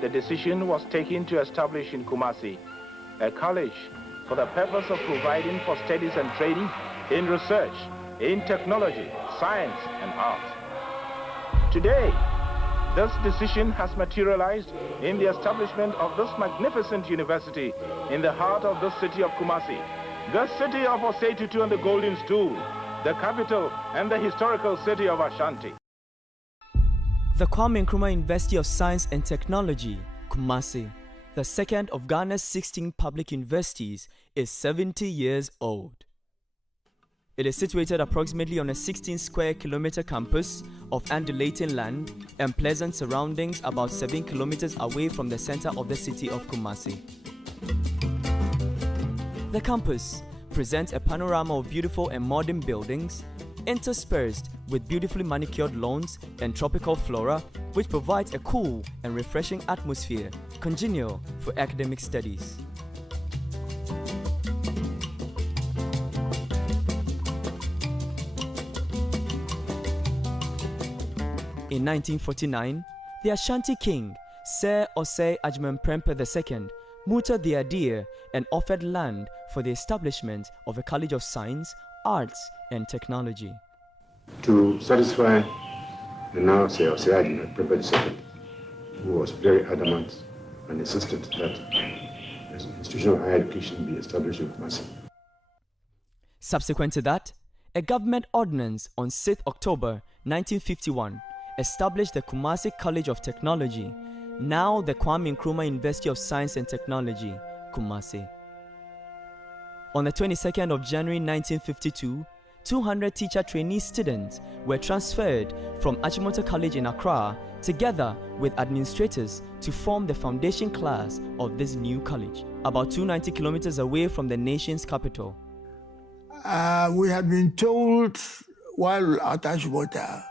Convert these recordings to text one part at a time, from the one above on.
the decision was taken to establish in Kumasi a college for the purpose of providing for studies and training in research, in technology, science, and art. Today, this decision has materialized in the establishment of this magnificent university in the heart of the city of Kumasi, the city of Osei-Tutu and the Golden Stool, the capital and the historical city of Ashanti. The Kwame Nkrumah University of Science and Technology, Kumasi, the second of Ghana's 16 public universities, is 70 years old. It is situated approximately on a 16-square-kilometer campus of undulating land and pleasant surroundings about 7 kilometers away from the center of the city of Kumasi. The campus presents a panorama of beautiful and modern buildings, interspersed with beautifully manicured lawns and tropical flora, which provides a cool and refreshing atmosphere congenial for academic studies. In 1949, the Ashanti king, Sir Osei Agyemang-Prempeh II, mooted the idea and offered land for the establishment of a College of Science, Arts and Technology. To satisfy the now Sir Osei Agyemang-Prempeh II, who was very adamant and insisted that an institution of higher education be established in Kumasi. Subsequent to that, a government ordinance on 6th October 1951 established the Kumasi College of Technology, now the Kwame Nkrumah University of Science and Technology, Kumasi. On the 22nd of January 1952, 200 teacher trainee students were transferred from Achimota College in Accra together with administrators to form the foundation class of this new college, about 290 kilometers away from the nation's capital. We had been told while at Achimota,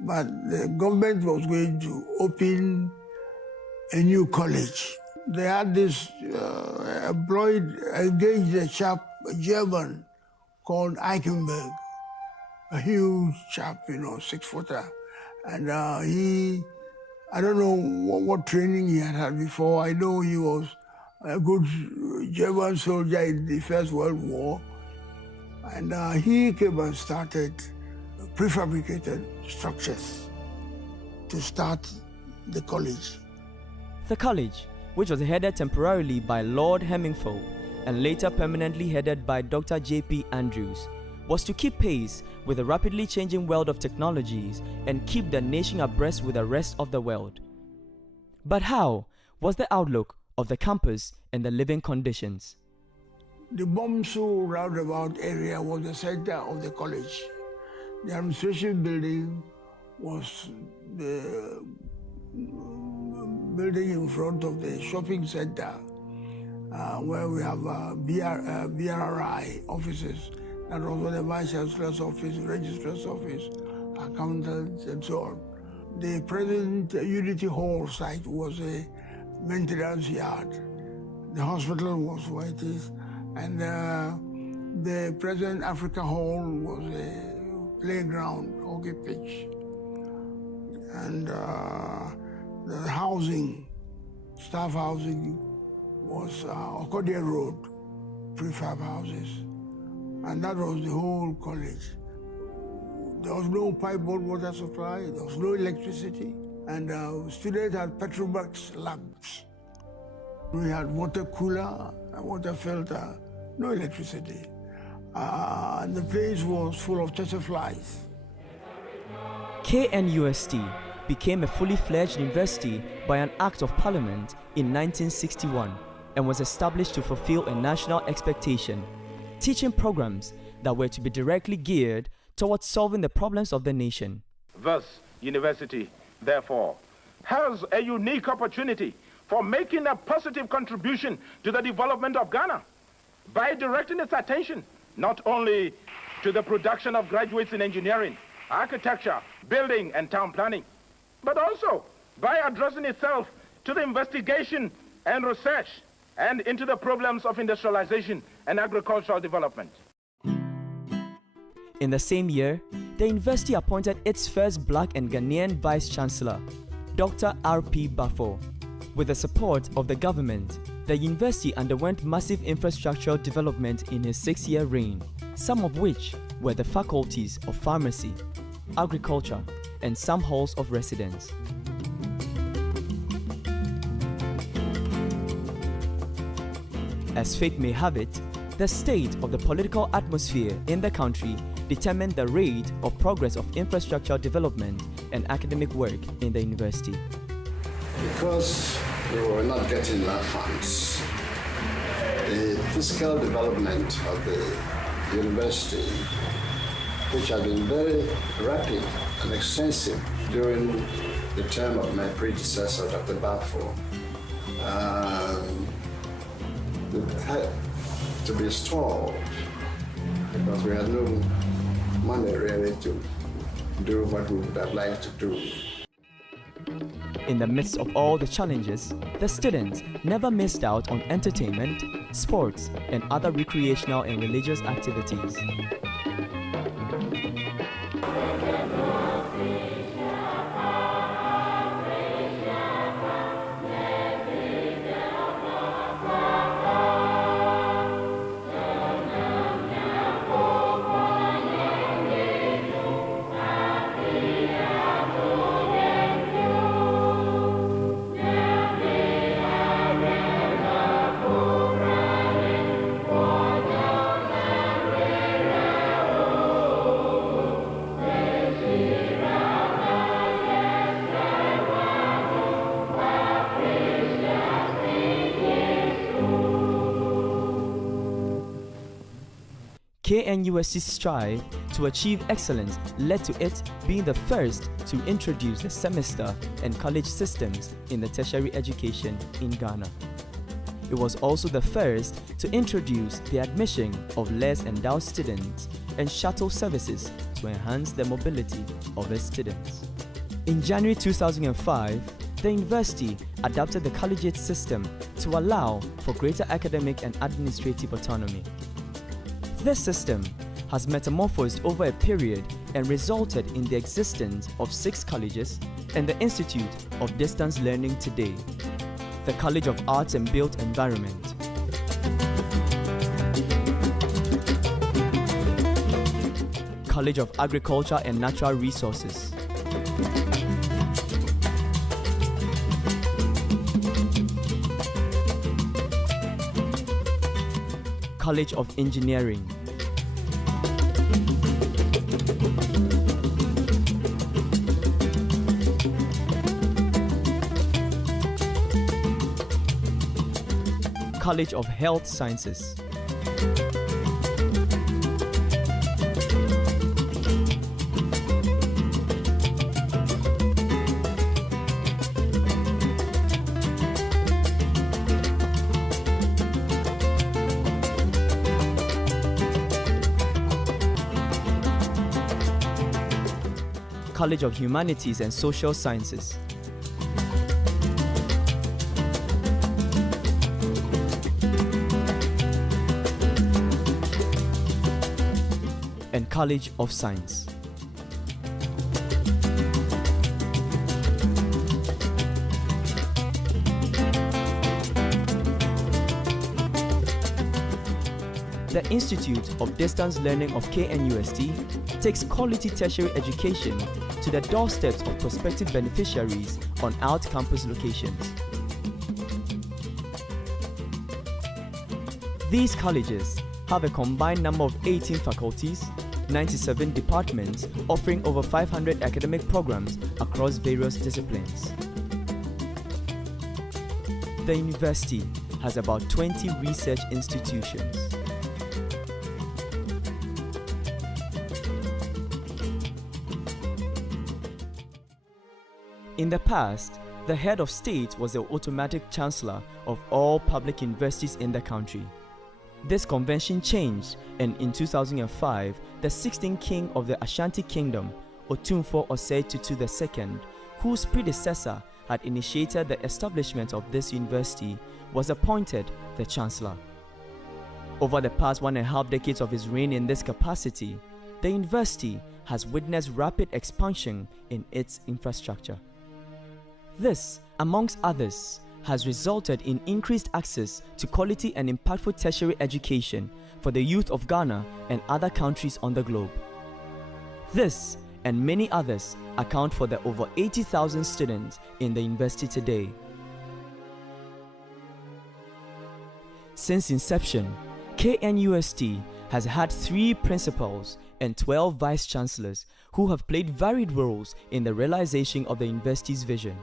but the government was going to open a new college. They had this engaged a chap, a German, called Eichenberg, a huge chap, 6-footer. And I don't know what training he had before. I know he was a good German soldier in the First World War. And he came and started prefabricated structures to start the college. The college, which was headed temporarily by Lord Hemmingfell and later permanently headed by Dr. J.P. Andrews, was to keep pace with the rapidly changing world of technologies and keep the nation abreast with the rest of the world. But how was the outlook of the campus and the living conditions? The Bomso roundabout area was the center of the college. The administration building was the building in front of the shopping center where we have BRI offices, and also the Vice Chancellor's office, Registrar's office, accountants, and so on. The present Unity Hall site was a maintenance yard. The hospital was where it is, and the present Africa Hall was a playground, hockey pitch, and the housing, staff housing, was Okodia Road, prefab houses, and that was the whole college. There was no pipe-borne water supply, there was no electricity, and students had Petrobras lamps. We had water cooler, water filter, no electricity. And the place was full of flies. KNUST became a fully fledged university by an Act of Parliament in 1961 and was established to fulfill a national expectation, teaching programs that were to be directly geared towards solving the problems of the nation. This university, therefore, has a unique opportunity for making a positive contribution to the development of Ghana by directing its attention not only to the production of graduates in engineering, architecture, building, and town planning, but also by addressing itself to the investigation and research and into the problems of industrialization and agricultural development. In the same year, the university appointed its first black and Ghanaian vice-chancellor, Dr. R.P. Bafo. With the support of the government, the university underwent massive infrastructural development in his 6-year reign, some of which were the faculties of pharmacy, agriculture, and some halls of residence. As fate may have it, the state of the political atmosphere in the country determined the rate of progress of infrastructural development and academic work in the university. Because we were not getting enough funds, the physical development of the university, which had been very rapid and extensive during the term of my predecessor, Dr. Balfour, had to be stalled because we had no money really to do what we would have liked to do. In the midst of all the challenges, the students never missed out on entertainment, sports, and other recreational and religious activities. KNUST's strive to achieve excellence led to it being the first to introduce the semester and college systems in the tertiary education in Ghana. It was also the first to introduce the admission of less endowed students and shuttle services to enhance the mobility of its students. In January 2005, the university adopted the collegiate system to allow for greater academic and administrative autonomy. This system has metamorphosed over a period and resulted in the existence of 6 colleges and the Institute of Distance Learning today, the College of Arts and Built Environment, College of Agriculture and Natural Resources, College of Engineering, College of Health Sciences, College of Humanities and Social Sciences, and College of Science. The Institute of Distance Learning of KNUST takes quality tertiary education to the doorsteps of prospective beneficiaries on out-campus locations. These colleges have a combined number of 18 faculties, 97 departments offering over 500 academic programs across various disciplines. The university has about 20 research institutions. In the past, the head of state was the automatic chancellor of all public universities in the country. This convention changed, and in 2005, the 16th king of the Ashanti Kingdom, Otumfuo Osei Tutu II, whose predecessor had initiated the establishment of this university, was appointed the chancellor. Over the past 1.5 decades of his reign in this capacity, the university has witnessed rapid expansion in its infrastructure. This, amongst others, has resulted in increased access to quality and impactful tertiary education for the youth of Ghana and other countries on the globe. This and many others account for the over 80,000 students in the university today. Since inception, KNUST has had 3 principals and 12 vice-chancellors who have played varied roles in the realization of the university's vision.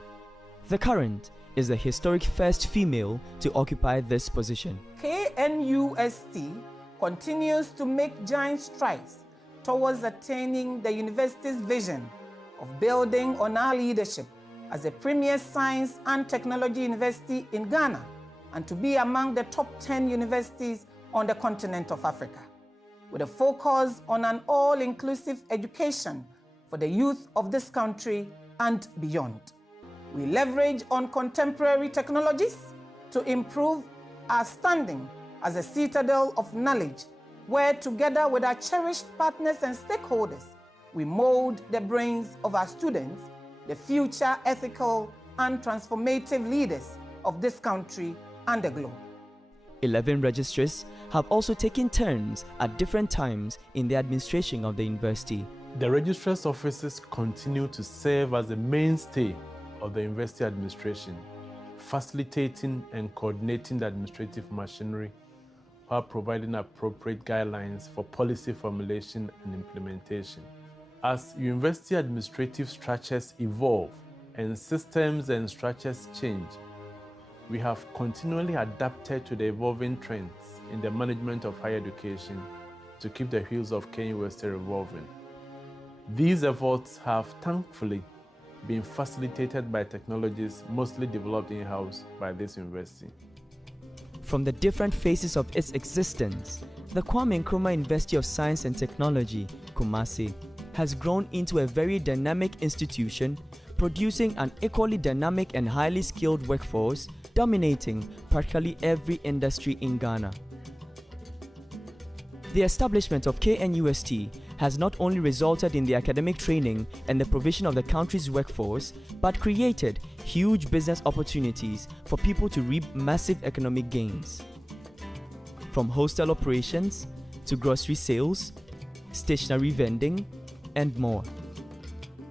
The current is the historic first female to occupy this position. KNUST continues to make giant strides towards attaining the university's vision of building on our leadership as a premier science and technology university in Ghana and to be among the top 10 universities on the continent of Africa, with a focus on an all-inclusive education for the youth of this country and beyond. We leverage on contemporary technologies to improve our standing as a citadel of knowledge, where together with our cherished partners and stakeholders, we mold the brains of our students, the future ethical and transformative leaders of this country and the globe. 11 registrars have also taken turns at different times in the administration of the university. The registrar's offices continue to serve as the mainstay of the university administration, facilitating and coordinating the administrative machinery while providing appropriate guidelines for policy formulation and implementation. As university administrative structures evolve and systems and structures change, we have continually adapted to the evolving trends in the management of higher education to keep the wheels of KNUST revolving. These efforts have thankfully been facilitated by technologies mostly developed in-house by this university. From the different phases of its existence, the Kwame Nkrumah University of Science and Technology, Kumasi, has grown into a very dynamic institution, producing an equally dynamic and highly skilled workforce, dominating practically every industry in Ghana. The establishment of KNUST has not only resulted in the academic training and the provision of the country's workforce, but created huge business opportunities for people to reap massive economic gains. From hostel operations to grocery sales, stationery vending, and more.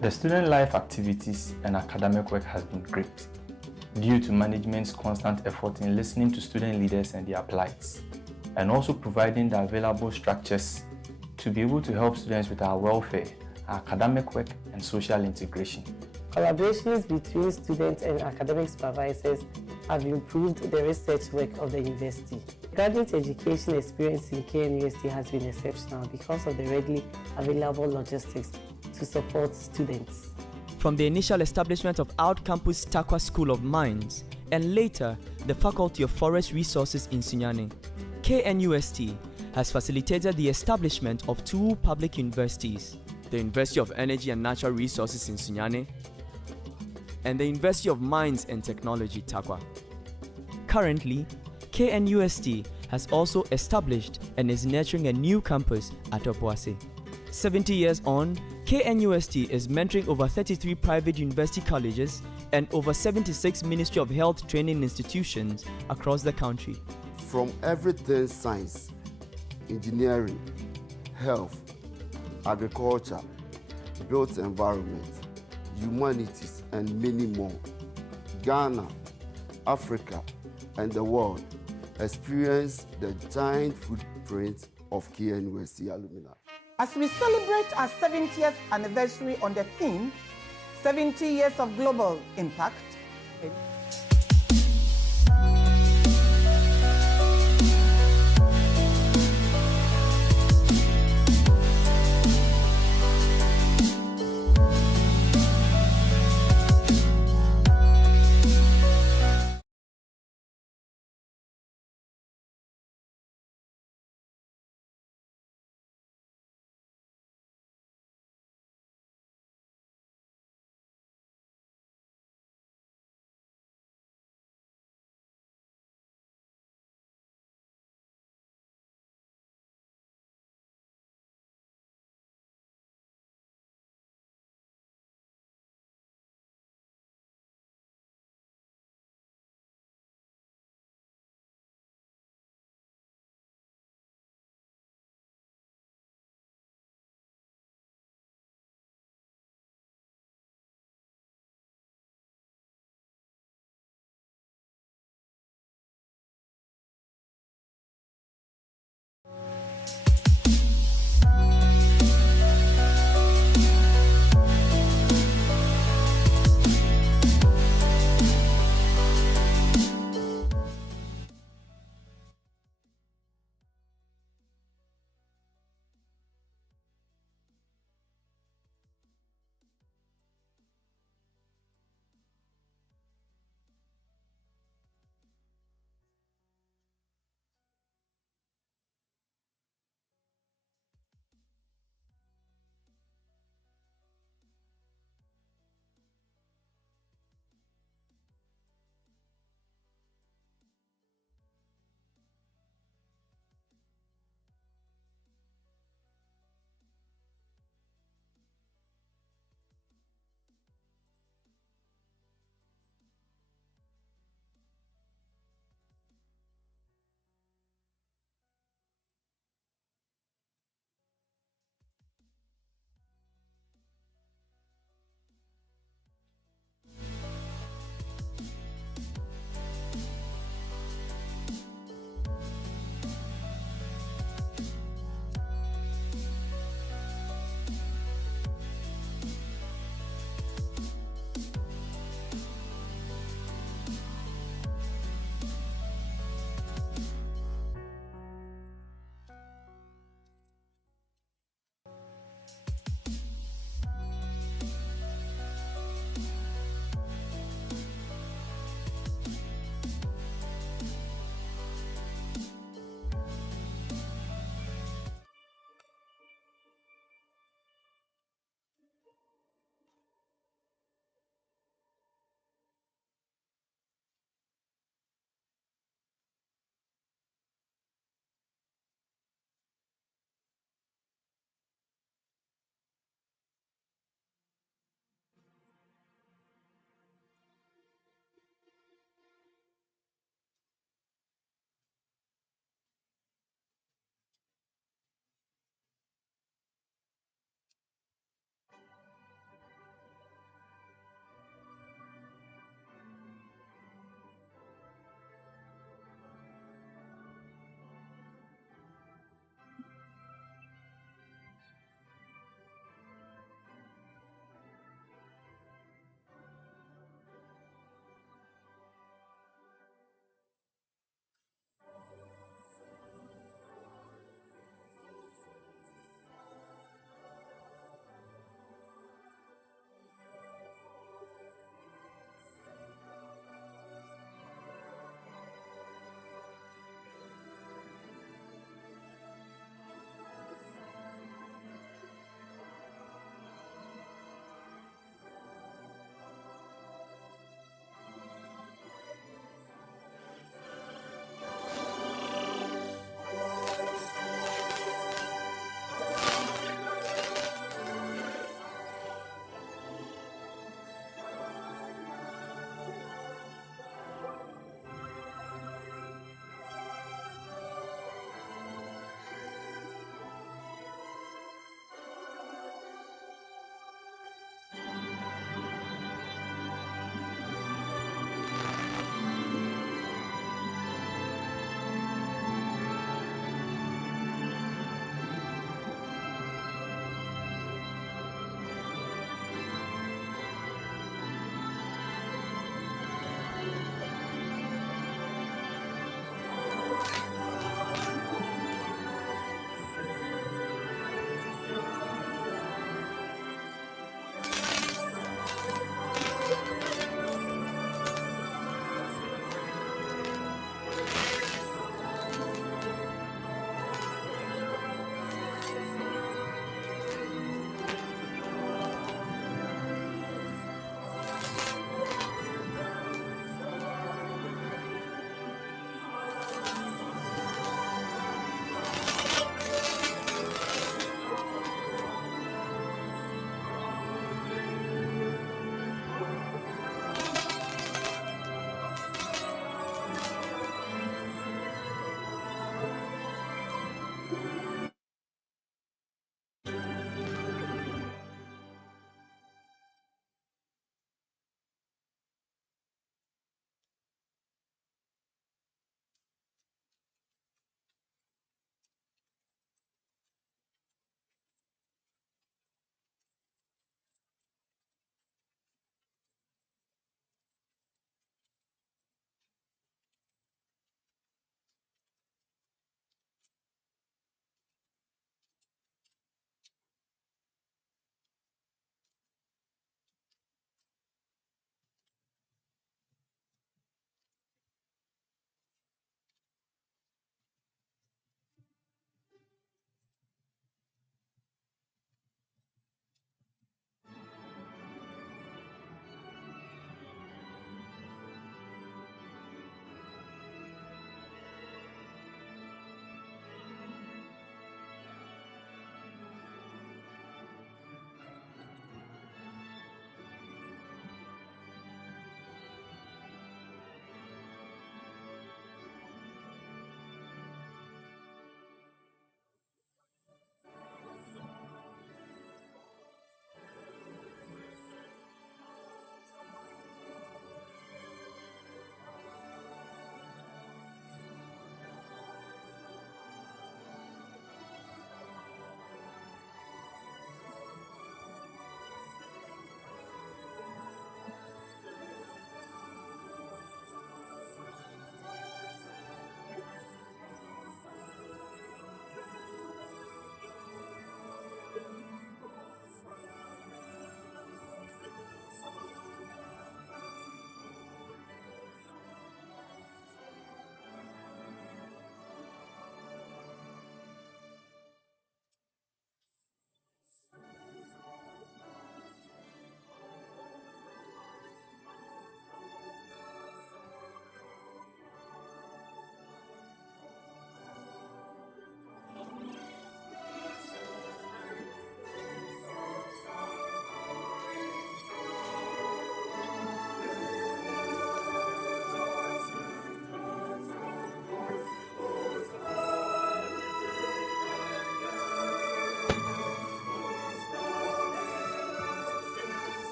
The student life activities and academic work has been great, due to management's constant effort in listening to student leaders and their plights, and also providing the available structures to be able to help students with our welfare, our academic work, and social integration. Collaborations between students and academic supervisors have improved the research work of the university. Graduate education experience in KNUST has been exceptional because of the readily available logistics to support students. From the initial establishment of out-campus Takwa School of Mines and later the Faculty of Forest Resources in Sunyani, KNUST has facilitated the establishment of 2 public universities, the University of Energy and Natural Resources in Sunyani and the University of Mines and Technology, Takwa. Currently, KNUST has also established and is nurturing a new campus at Obuasi. 70 years on, KNUST is mentoring over 33 private university colleges and over 76 Ministry of Health training institutions across the country. From everything science, engineering, health, agriculture, built environment, humanities, and many more, Ghana, Africa, and the world experience the giant footprint of KNUST alumni. As we celebrate our 70th anniversary on the theme, 70 years of global impact,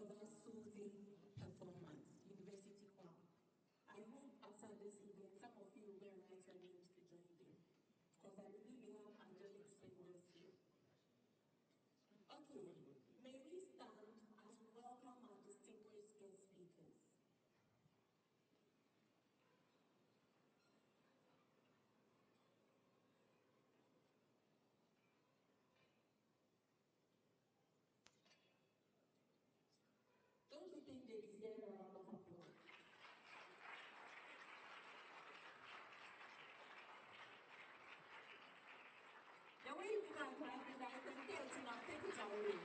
for that soothing performance, University Choir. I hope after this event, some of you will write your names to join them, because I believe we have angelic singers here. Okay, may we stand as we welcome our distinguished guest speakers. Don't you think they deserve a round of applause? The way you can clap is I can tell you now, take it away.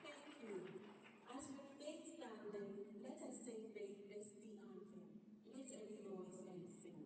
Thank you. As we remain standing, let us sing the university anthem. Lift every voice and sing.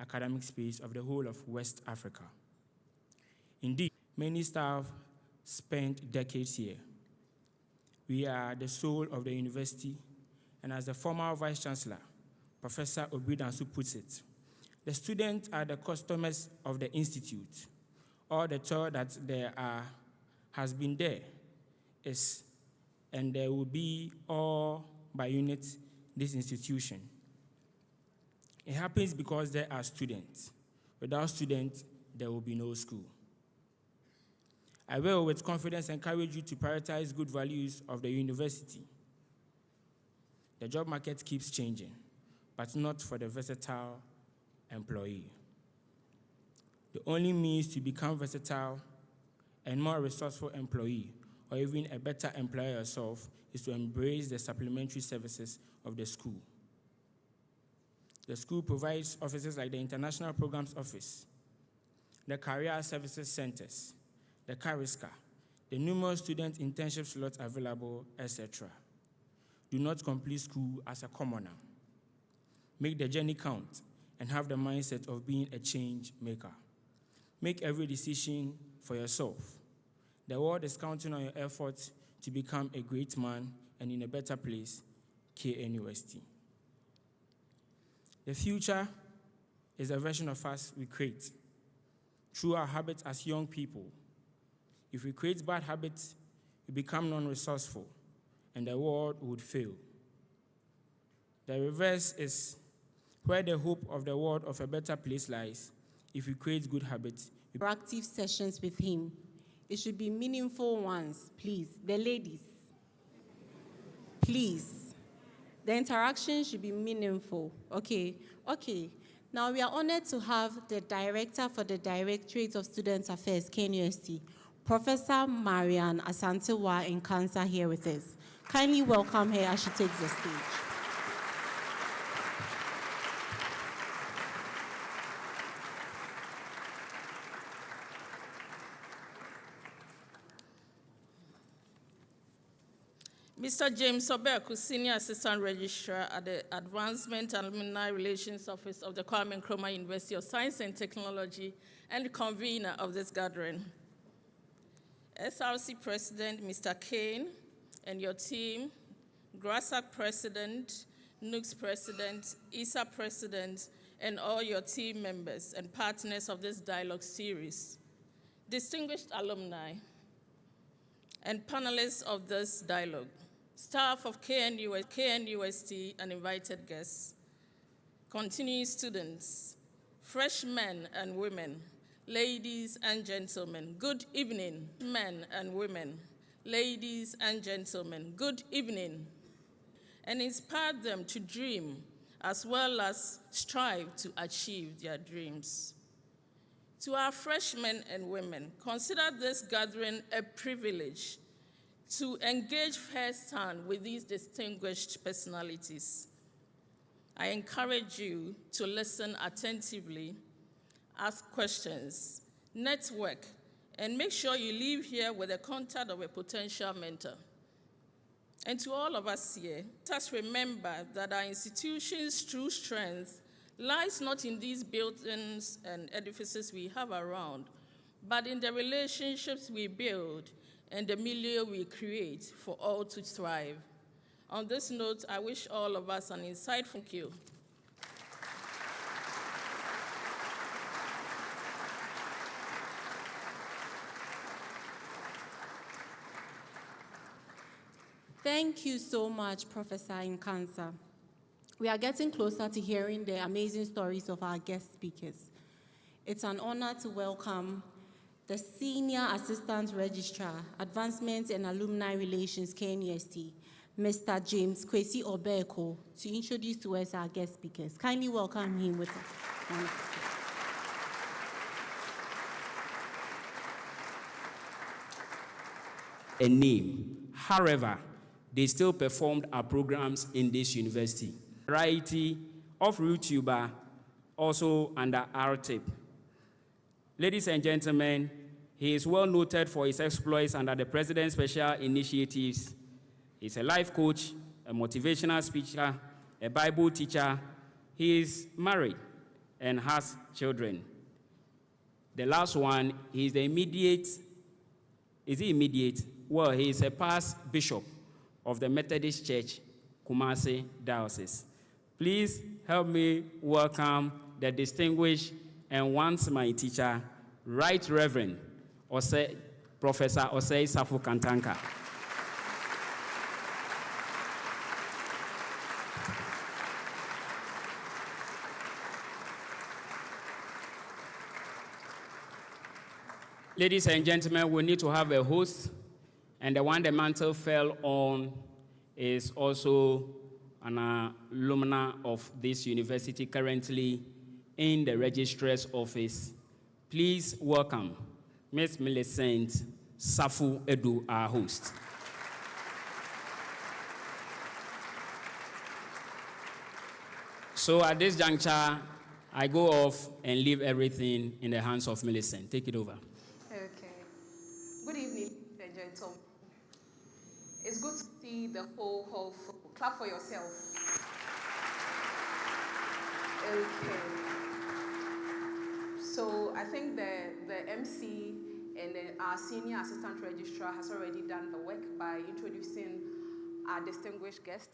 Academic space of the whole of West Africa. Indeed, many staff spent decades here. We are the soul of the university, and as the former Vice Chancellor, Professor Obidansu puts it, the students are the customers of the institute. All the toil that has been there is, and there will be all by unit this institution. It happens because there are students. Without students, there will be no school. I will, with confidence, encourage you to prioritize good values of the university. The job market keeps changing, but not for the versatile employee. The only means to become versatile and more resourceful employee, or even a better employer yourself, is to embrace the supplementary services of the school. The school provides offices like the International Programs Office, the Career Services Centers, the Cariska, the numerous student internship slots available, etc. Do not complete school as a commoner. Make the journey count and have the mindset of being a change maker. Make every decision for yourself. The world is counting on your efforts to become a great man and in a better place, KNUST. The future is a version of us we create through our habits as young people. If we create bad habits, we become non-resourceful, and the world would fail. The reverse is where the hope of the world of a better place lies. If we create good habits, interactive sessions with him. It should be meaningful ones, please. The ladies, please. The interaction should be meaningful. Okay. Now we are honored to have the Director for the Directorate of Student Affairs, KNUST, Professor Marian Asantewa in Cancer here with us. Kindly welcome her as she takes the stage. Mr. James Obeku, Senior Assistant Registrar at the Advancement and Alumni Relations Office of the Kwame Nkrumah University of Science and Technology and convener of this gathering. SRC President, Mr. Kane, and your team, GRASAC President, KNUST President, ISA President, and all your team members and partners of this dialogue series, distinguished alumni, and panelists of this dialogue, staff of KNUST and invited guests, continuing students, freshmen and women, ladies and gentlemen, good evening, men and women, ladies and gentlemen, good evening, and inspire them to dream as well as strive to achieve their dreams. To our freshmen and women, consider this gathering a privilege to engage firsthand with these distinguished personalities. I encourage you to listen attentively, ask questions, network, and make sure you leave here with the contact of a potential mentor. And to all of us here, let us remember that our institution's true strength lies not in these buildings and edifices we have around, but in the relationships we build and the milieu we create for all to thrive. On this note, I wish all of us an insightful thank you. Thank you so much, Professor Nkansa. We are getting closer to hearing the amazing stories of our guest speakers. It's an honor to welcome the Senior Assistant Registrar, Advancement and Alumni Relations, KNUST, Mr. James Kwesi Obeku, to introduce to us our guest speakers. Kindly welcome him with us. A name. However, they still performed our programs in this university. Variety of YouTuber, also under RTIP. Ladies and gentlemen, he is well noted for his exploits under the President's special initiatives. He's a life coach, a motivational speaker, a Bible teacher. He is married and has children. The last one, he's the immediate, is he immediate? Well, he is a past bishop of the Methodist Church, Kumasi Diocese. Please help me welcome the distinguished and once my teacher, Right Reverend Professor Osei Safu Kantanka. Ladies and gentlemen, we need to have a host, and the one the mantle fell on is also an alumna of this university, currently in the registrar's office. Please welcome Ms. Millicent Safu Edu, our host. So at this juncture, I go off and leave everything in the hands of Millicent. Take it over. Okay. Good evening, gentlemen. It's good to see the whole hall full. Clap for yourself. Okay. So I think the MC and our Senior Assistant Registrar has already done the work by introducing our distinguished guest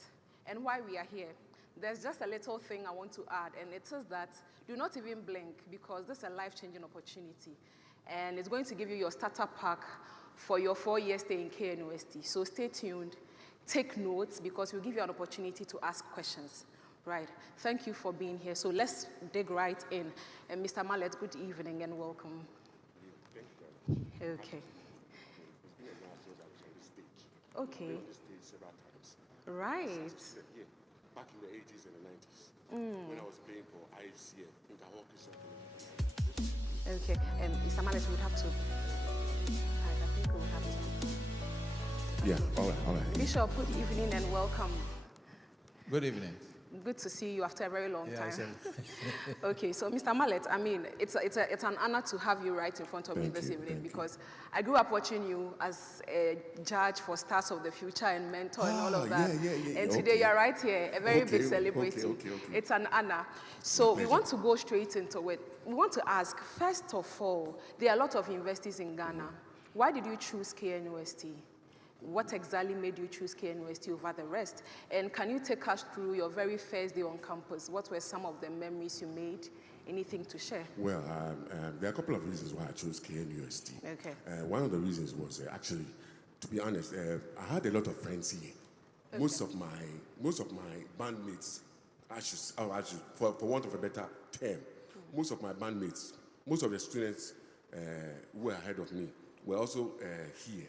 and why we are here. There's just a little thing I want to add, and it is that do not even blink, because this is a life-changing opportunity. And it's going to give you your starter pack for your 4-year stay in KNUST. So stay tuned, take notes, because we'll give you an opportunity to ask questions. Right, thank you for being here. So let's dig right in. And Mr. Mallet, good evening and welcome. Okay. Okay. Right. Back in the 80s and the 90s, when I was paying for ICF, Okay, and Mr. Mallet, we have to. Yeah, all right. Bishop, good evening and welcome. Good evening. Good to see you after a very long Yeah, time. Okay, so Mr. Mallet, I mean, it's an honor to have you right in front of me this evening because I grew up watching you as a judge for Stars of the Future and mentor and all of that. And today you're right here, a very big celebrity. It's an honor. So we want to go straight into it. We want to ask, first of all, there are a lot of universities in Ghana. Why did you choose KNUST? What exactly made you choose KNUST over the rest? And can you take us through your very first day on campus? What were some of the memories you made? Anything to share? Well, there are a couple of reasons why I chose KNUST. Okay. One of the reasons was actually, to be honest, I had a lot of friends here. Okay. Most of my bandmates, for want of a better term, most of my bandmates, most of the students who were ahead of me were also here.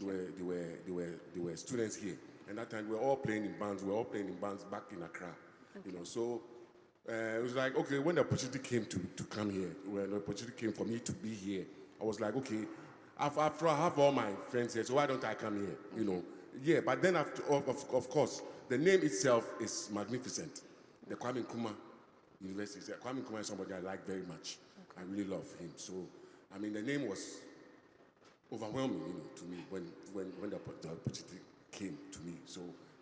They were students here, and that time we were all playing in bands. We were all playing in bands back in Accra, you know. So it was like, okay, when the opportunity came to come here, when the opportunity came for me to be here, I was like, okay, after I have all my friends here, so why don't I come here, you know? Yeah, but then after, of course, the name itself is magnificent. The Kwame Nkrumah University. Kwame Nkrumah is somebody I like very much. I really love him. So, I mean, the name was overwhelming, you know, to me when the opportunity came to me. So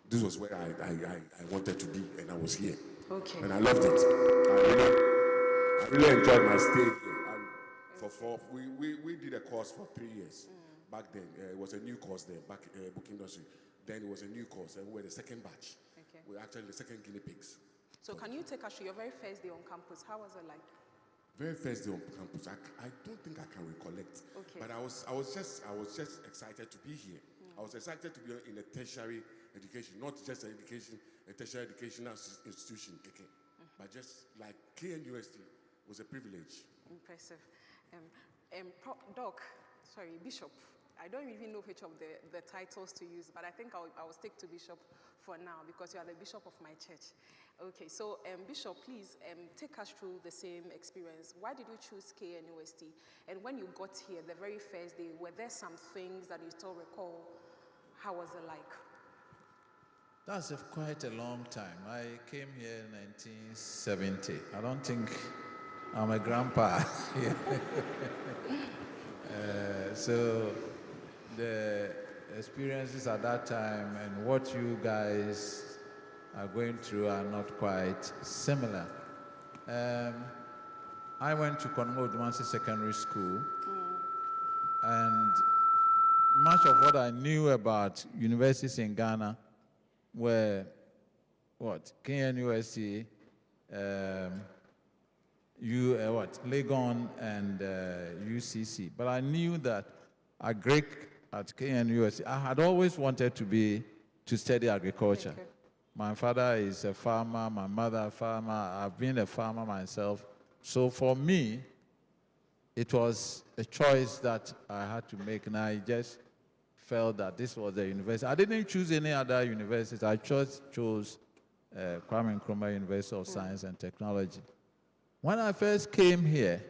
this was where I wanted to be, and I was here. Okay. And I loved it. I really enjoyed my stay here. We did a course for 3 years. Back then, it was a new course then, back book industry. Then it was a new course, and we were the second batch. Okay. We were actually the second guinea pigs. So can you take us through your very first day on campus? How was it like? Very first day on campus, I don't think I can recollect. Okay. But I was just excited to be here. I was excited to be in a tertiary education, not just a tertiary educational institution, but just like KNUST was a privilege. Impressive. Bishop. I don't even know which of the titles to use, but I think I will stick to Bishop for now because you are the Bishop of my church. Okay, so Bishop, please take us through the same experience. Why did you choose KNUST? And when you got here, the very first day, were there some things that you still recall? How was it like? That's quite a long time. I came here in 1970. I don't think I'm a grandpa. So the experiences at that time and what you guys are going through are not quite similar. I went to Kongo Odumasi Secondary School, and much of what I knew about universities in Ghana were KNUST, Legon, and UCC. But I knew that at KNUST, I had always wanted to study agriculture. Okay. My father is a farmer, my mother a farmer. I've been a farmer myself. So for me, it was a choice that I had to make, and I just felt that this was the university. I didn't choose any other university. I chose Kwame Nkrumah University of Science and Technology. When I first came here,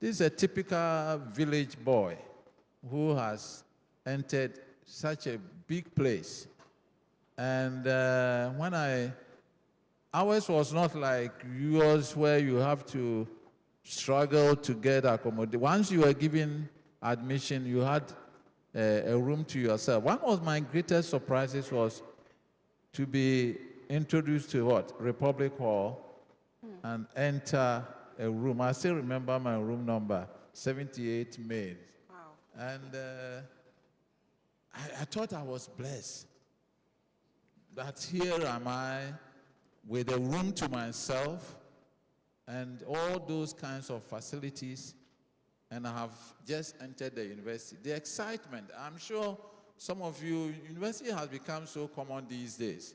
this is a typical village boy who has entered such a big place. And ours was not like yours where you have to struggle to get accommodation. Once you were given admission, you had a room to yourself. One of my greatest surprises was to be introduced to Republic Hall and enter a room. I still remember my room number, 78 May. Wow. And I thought I was blessed. That here am I with a room to myself and all those kinds of facilities, and I have just entered the university. The excitement, I'm sure some of you, university has become so common these days.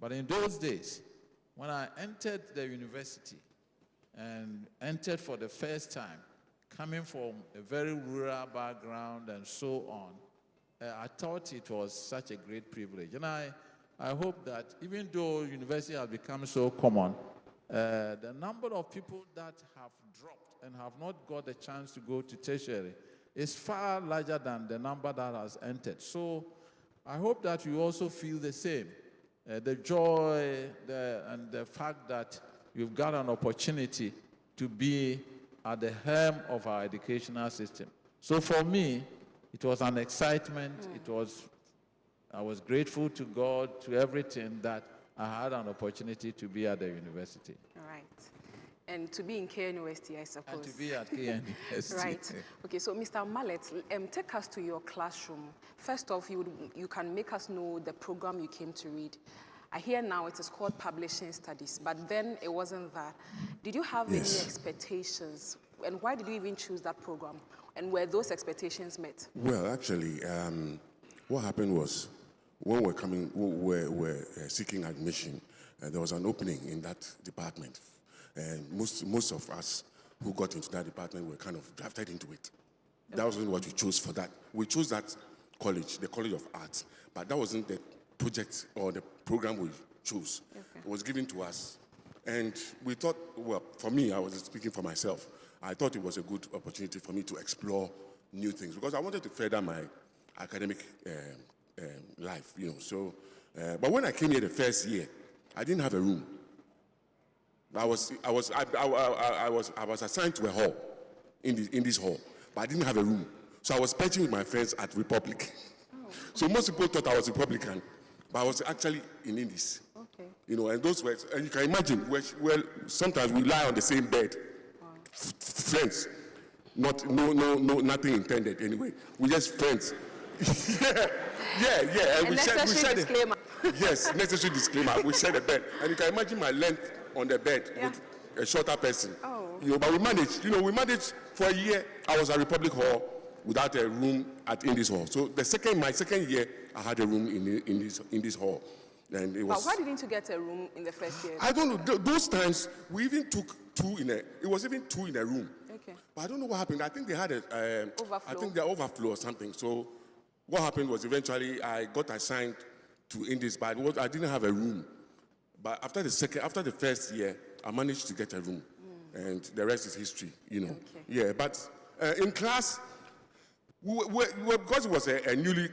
But in those days, when I entered the university and entered for the first time, coming from a very rural background and so on, I thought it was such a great privilege. And I hope that even though university has become so common, the number of people that have dropped and have not got the chance to go to tertiary is far larger than the number that has entered. So I hope that you also feel the same. the joy and the fact that you've got an opportunity to be at the helm of our educational system. So for me, it was an excitement. I was grateful to God, to everything that I had an opportunity to be at the university. All right. And to be in KNUST, I suppose. And to be at KNUST. Right. Okay, so Mr. Mallet, take us to your classroom. First off, you can make us know the program you came to read. I hear now it is called Publishing Studies, but then it wasn't that. Did you have any expectations? And why did you even choose that program? And were those expectations met? Well, actually, what happened was, when we were seeking admission, there was an opening in that department. And most of us who got into that department were kind of drafted into it. That wasn't what we chose for that. We chose that college, the College of Arts, but that wasn't the project or the program we chose. It was given to us. And we thought, well, for me, I was speaking for myself, I thought it was a good opportunity for me to explore new things because I wanted to further my academic life, you know. So, but when I came here the first year, I didn't have a room. I was assigned to a hall in this hall, but I didn't have a room. So I was perching with my friends at Republic. So most people thought I was Republican, but I was actually in Indies. Okay. You know, and those were, and you can imagine, well, sometimes we lie on the same bed, friends, nothing intended anyway. We just friends. yeah. And we shared disclaimer. Yes, necessary disclaimer. We shared a bed, and you can imagine my length on the bed with a shorter person. You know, but we managed. You know, we managed for a year. I was at Republic Hall without a room at Indies Hall. So my second year, I had a room in this hall. And it was. But why didn't you get a room in the first year? I don't know. Those times we even took it was even two in a room. Okay. But I don't know what happened. I think they had overflow. I think the overflow or something. So what happened was eventually I got assigned to Indies, but I didn't have a room. But after the first year, I managed to get a room, and the rest is history, you know. Okay. Yeah, but in class, because it was a newly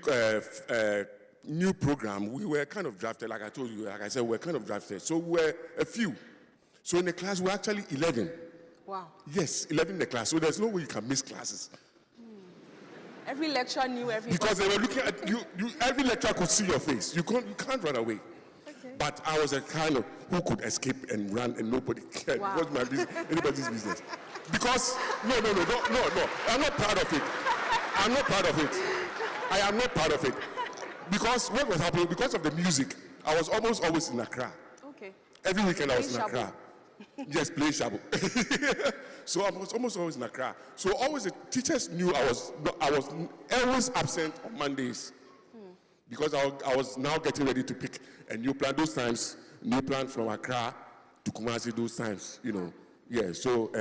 new program, we were kind of drafted, like I told you, like I said, we were kind of drafted. So we were a few. So in the class, we were actually 11. Wow. Yes, 11 in the class. So there's no way you can miss classes. Every lecturer knew everybody. Because they were looking at you, every lecturer could see your face. You can't run away. Okay. But I was a kind of who could escape and run and nobody cared. Wow. It wasn't anybody's business. Because, no. I'm not proud of it. I'm not proud of it. I am not proud of it. Because what was happening, because of the music, I was almost always in Accra. Okay. Every weekend I was in Accra. Yes, playing shabu. So I was almost always in Accra. So always the teachers knew I was always absent on Mondays. Because I was now getting ready to pick a new plan. Those times, new plan from Accra to Kumasi. Those times, you know, yeah. So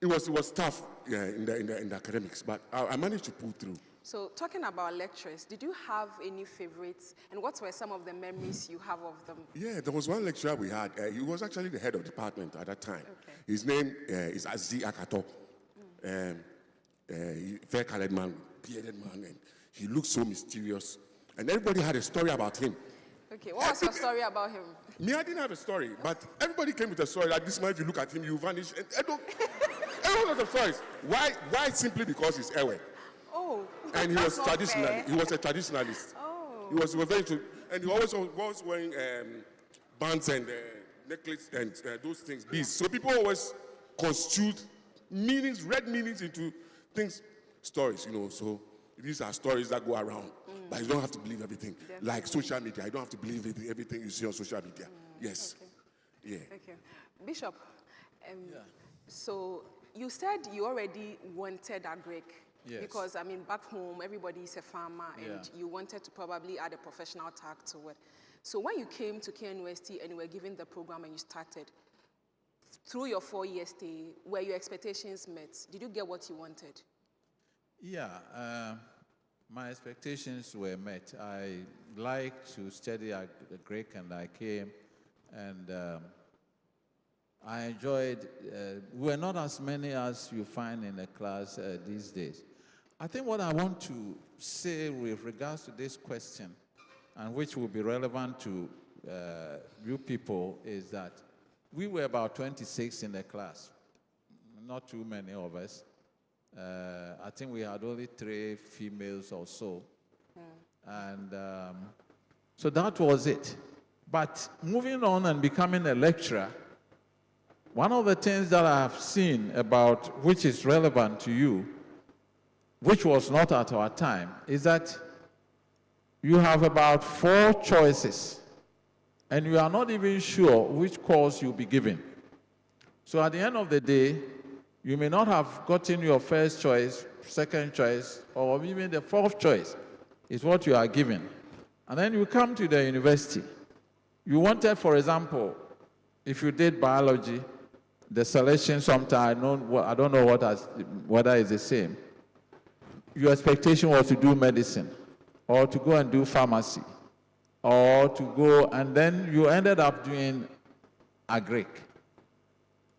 it was tough, yeah, in the academics, but I managed to pull through. So talking about lecturers, did you have any favorites, and what were some of the memories you have of them? Yeah, there was one lecturer we had. He was actually the head of department at that time. Okay. His name is Azi Akato. Fair-colored man, bearded man, and he looked so mysterious. And everybody had a story about him. Okay, what was your story about him? Me, I didn't have a story, but everybody came with a story. Like this man, if you look at him, you vanish. And everyone has a stories. Why? Simply because he's Ewe. Oh. And he was traditional. He was a traditionalist. Oh. He was very true. And he always was wearing bands and necklaces and those things, beads. So people always construed meanings, read meanings into things, stories, you know. So these are stories that go around. But you don't have to believe everything. Definitely. Like social media, you don't have to believe everything you see on social media. Yes. Okay. Yeah. Okay. Bishop, so you said you already wanted a Greek. Yes. Because, I mean, back home, everybody is a farmer, and you wanted to probably add a professional tag to it. So when you came to KNUST and you were given the program and you started, through your 4-year stay, were your expectations met? Did you get what you wanted? Yeah, my expectations were met. I liked to study Greek, and I came, and I enjoyed. We were not as many as you find in the class these days. I think what I want to say with regards to this question, and which will be relevant to you people, is that we were about 26 in the class, not too many of us. I think we had only 3 females or so. And so that was it. But moving on and becoming a lecturer, one of the things that I have seen about which is relevant to you, which was not at our time, is that you have about 4 choices, and you are not even sure which course you'll be given. So at the end of the day, you may not have gotten your first choice, second choice, or even the 4th choice is what you are given. And then you come to the university. You wanted, for example, if you did biology, the selection sometimes, I don't know whether it's the same. Your expectation was to do medicine, or to go and do pharmacy, or to go, and then you ended up doing agric.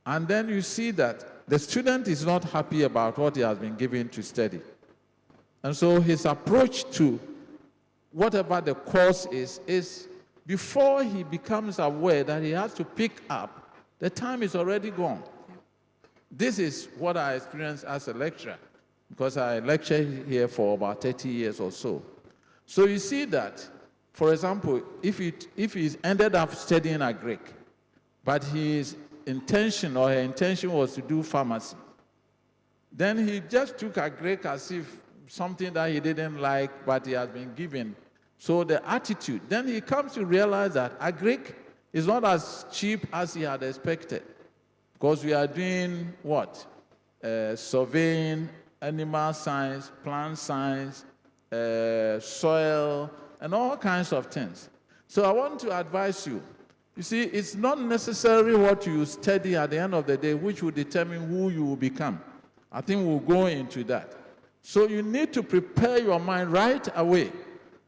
And then you see that the student is not happy about what he has been given to study. And so his approach to whatever the course is before he becomes aware that he has to pick up, the time is already gone. This is what I experienced as a lecturer, because I lectured here for about 30 years or so. So you see that, for example, if he's ended up studying agric, but his intention or her intention was to do pharmacy, then he just took agric as if something that he didn't like, but he has been given. So the attitude, then he comes to realize that agric is not as cheap as he had expected, because we are doing what? Surveying, animal science, plant science, soil, and all kinds of things. So I want to advise you. You see, it's not necessarily what you study at the end of the day which will determine who you will become. I think we'll go into that. So you need to prepare your mind right away.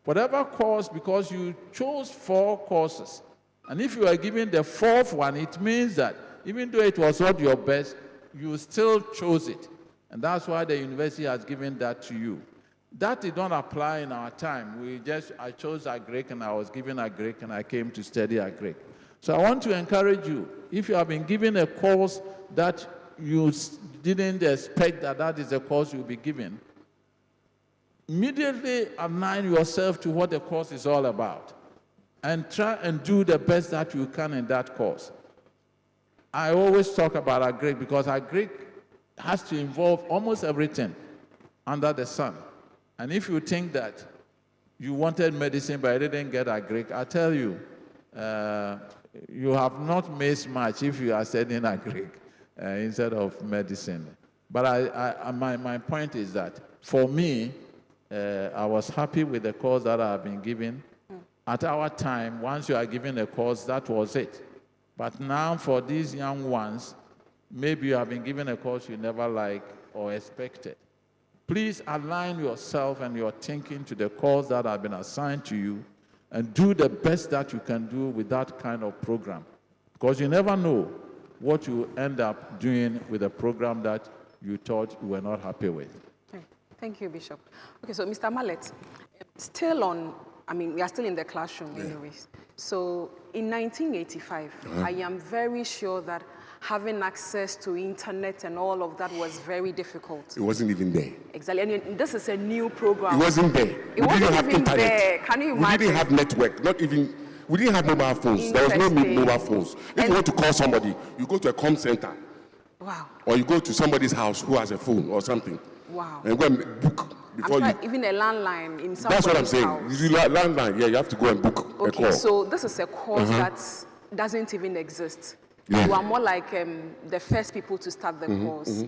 Whatever course, because you chose 4 courses. And if you are given the 4th one, it means that even though it was not your best, you still chose it. And that's why the university has given that to you. That did not apply in our time. I chose agric, and I was given agric, and I came to study agric. So I want to encourage you, if you have been given a course that you didn't expect that is the course you'll be given, immediately align yourself to what the course is all about, and try and do the best that you can in that course. I always talk about agric because agric has to involve almost everything under the sun. And if you think that you wanted medicine but you didn't get agric, I tell you, you have not missed much if you are studying agric instead of medicine. But my point is that for me, I was happy with the course that I have been given. At our time, once you are given a course, that was it. But now for these young ones, maybe you have been given a course you never liked or expected. Please align yourself and your thinking to the course that have been assigned to you, and do the best that you can do with that kind of program. Because you never know what you end up doing with a program that you thought you were not happy with. Okay. Thank you, Bishop. Okay, so Mr. Mallet, still on, we are still in the classroom anyways. So in 1985, I am very sure that having access to internet and all of that was very difficult. It wasn't even there. Exactly, and this is a new program. It wasn't there. It wasn't even there. Can you imagine? We didn't have network, we didn't have mobile phones. There was no mobile phones. If you want to call somebody, you go to a comm center. Wow. Or you go to somebody's house who has a phone or something. Wow. And go and book before you... Even a landline in somebody's house. That's what I'm saying. Landline, you have to go and book a call. Okay, so this is a course that doesn't even exist. Yeah. You are more like the first people to start the course.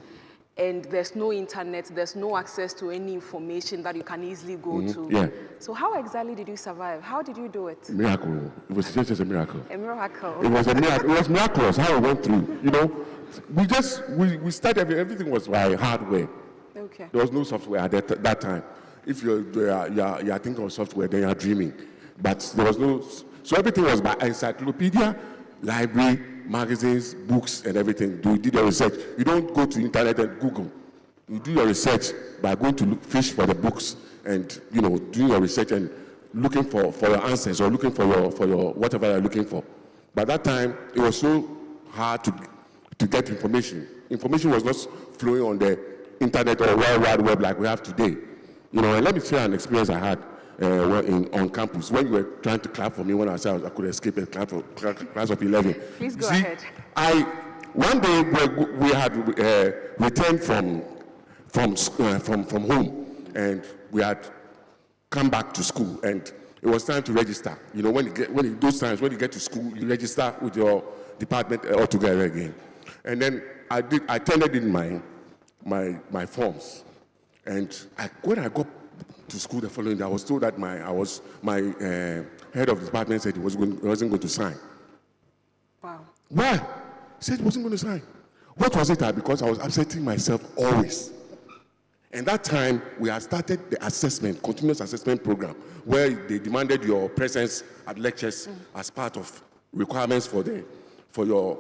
And there's no internet, there's no access to any information that you can easily go to. Yeah. So how exactly did you survive? How did you do it? Miracle. It was just a miracle. A miracle. It was a miracle. It was miraculous how we went through. We started, everything was by hardware. Okay. There was no software at that time. If you're thinking of software, then you're dreaming. But there was no, so everything was by encyclopedia, library, magazines, books, and everything. You did your research. You don't go to internet and Google. You do your research by going to fish for the books and, doing your research and looking for your answers or looking for your whatever you're looking for. By that time, it was so hard to get information. Information was not flowing on the internet or World Wide Web like we have today. You know, and let me share an experience I had on campus when you were trying to clap for me when I said I could escape a class of 11. Please go ahead. One day we had returned from home, and we had come back to school, and it was time to register. You know, when you get to school, you register with your department altogether again. And then I turned in my forms, and when I got to school the following day, I was told that my head of the department said he wasn't going to sign. Wow. Why? He said he wasn't going to sign. What was it? Because I was absenting myself always. And that time, we had started the continuous assessment program, where they demanded your presence at lectures as part of requirements for your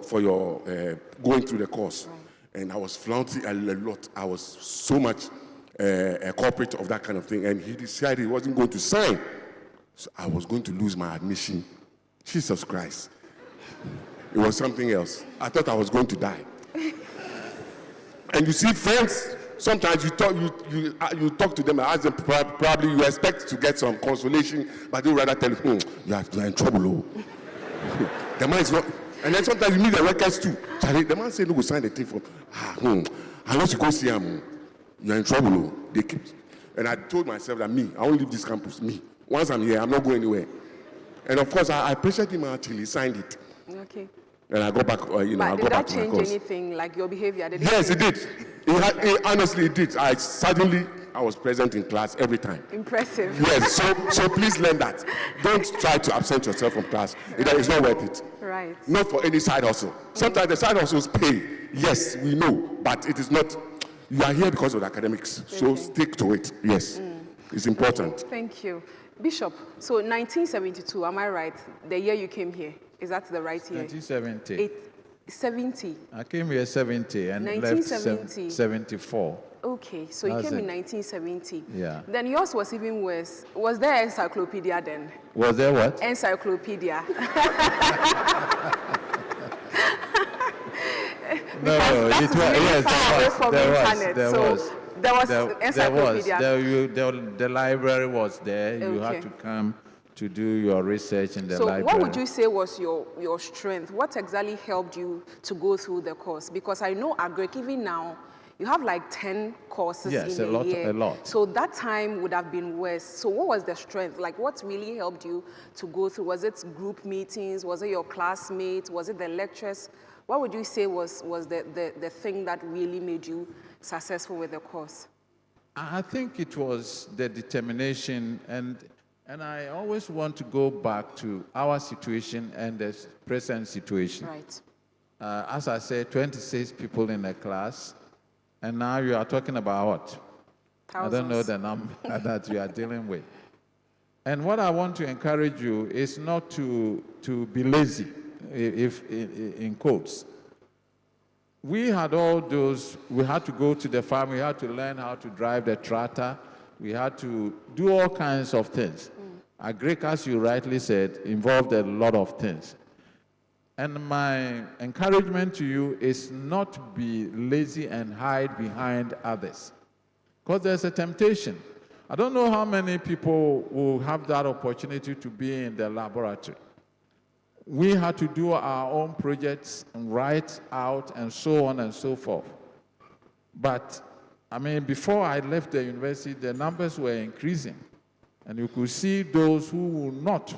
going through the course. Right. And I was flaunting a lot. I was so much a corporate of that kind of thing. And he decided he wasn't going to sign. So I was going to lose my admission. Jesus Christ. It was something else. I thought I was going to die. And you see, friends, sometimes you talk to them and ask them, probably you expect to get some consolation, but they rather tell you, you are in trouble. The man is not. And then sometimes you meet the workers too. The man said, no, go sign the thing for. Unless you go see him, you are in trouble. They keep. And I told myself that I won't leave this campus. Once I'm here, I'm not going anywhere. And of course, I pressured him until he signed it. Okay. And I go back, I go back to my course. Did that change anything, like your behavior? Yes, it did. Honestly, it did. I was present in class every time. Impressive. Yes, so please learn that. Don't try to absent yourself from class. It's not worth it. Right. Not for any side hustle. Sometimes the side hustles pay. Yes, we know, but it is not. You are here because of the academics, so stick to it. Yes, it's important. Thank you. Bishop, so 1972, am I right? The year you came here. Is that the right year? 1970. 70. I came here 70 and left 74. Okay, so you came in 1970. Yeah. Then yours was even worse. Was there encyclopedia then? Was there what? Encyclopedia. No, it was. Yes, there was encyclopedia. The library was there. You had to come to do your research in the library. So what would you say was your strength? What exactly helped you to go through the course? Because I know Agric, even now, you have like 10 courses in a year. A lot. So that time would have been worse. So what was the strength? Like what really helped you to go through? Was it group meetings? Was it your classmates? Was it the lectures? What would you say was the thing that really made you successful with the course? I think it was the determination, and I always want to go back to our situation and the present situation. Right. As I said, 26 people in a class, and now you are talking about what? Thousands. I don't know the number that you are dealing with. And what I want to encourage you is not to be lazy, if in quotes. We had all those, we had to go to the farm, we had to learn how to drive the tractor, we had to do all kinds of things. Agric, as you rightly said, involved a lot of things. And my encouragement to you is not to be lazy and hide behind others. Because there's a temptation. I don't know how many people will have that opportunity to be in the laboratory. We had to do our own projects and write out and so on and so forth. But, I mean, before I left the university, the numbers were increasing. And you could see those who would not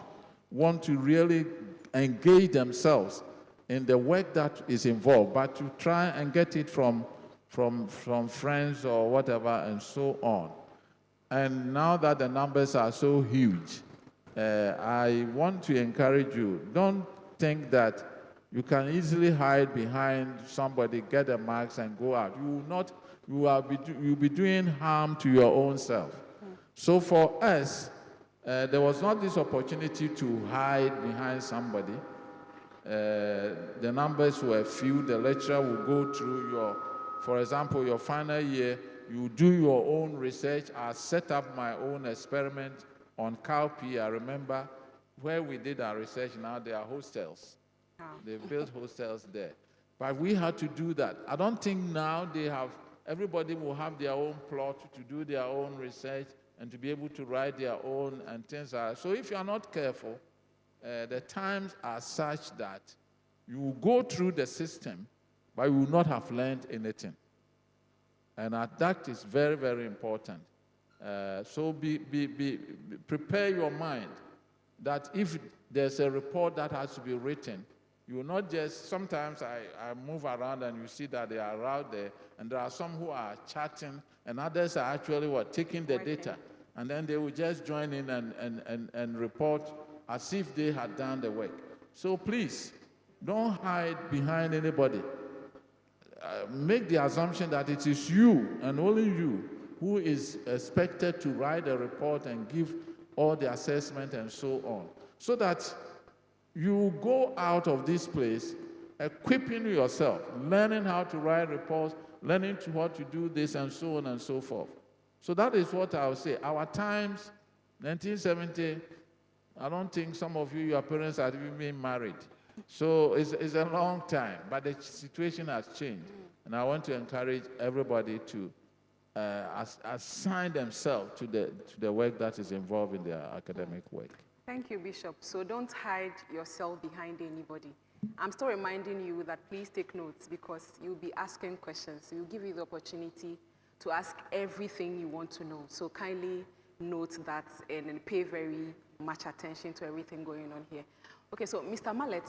want to really engage themselves in the work that is involved, but to try and get it from friends or whatever and so on. And now that the numbers are so huge, I want to encourage you, don't think that you can easily hide behind somebody, get the marks and go out. You'll be doing harm to your own self. So for us, there was not this opportunity to hide behind somebody. The numbers were few. The lecturer will go through for example, your final year, you do your own research. I set up my own experiment on Cowpea, I remember where we did our research, now there are hostels. They built hostels there. But we had to do that. I don't think now everybody will have their own plot to do their own research and to be able to write their own and things like that. So if you are not careful, the times are such that you will go through the system, but you will not have learned anything. And that is very, very important. So prepare your mind that if there's a report that has to be written, you will not just, sometimes I move around and you see that they are out there, and there are some who are chatting, and others are actually taking the data, and then they will just join in and report as if they had done the work. So please, don't hide behind anybody. Make the assumption that it is you and only you who is expected to write a report and give all the assessment and so on, so that you go out of this place equipping yourself, learning how to write reports, learning how to do this and so on and so forth. So that is what I would say. Our times, 1970, I don't think some of you, your parents are even being married. So it's a long time, but the situation has changed. And I want to encourage everybody to assign themselves to the work that is involved in their academic work. Thank you, Bishop. So don't hide yourself behind anybody. I'm still reminding you that please take notes, because you'll be asking questions. We'll give you the opportunity to ask everything you want to know. So kindly note that and pay very much attention to everything going on here. Okay, so Mr. Mallet,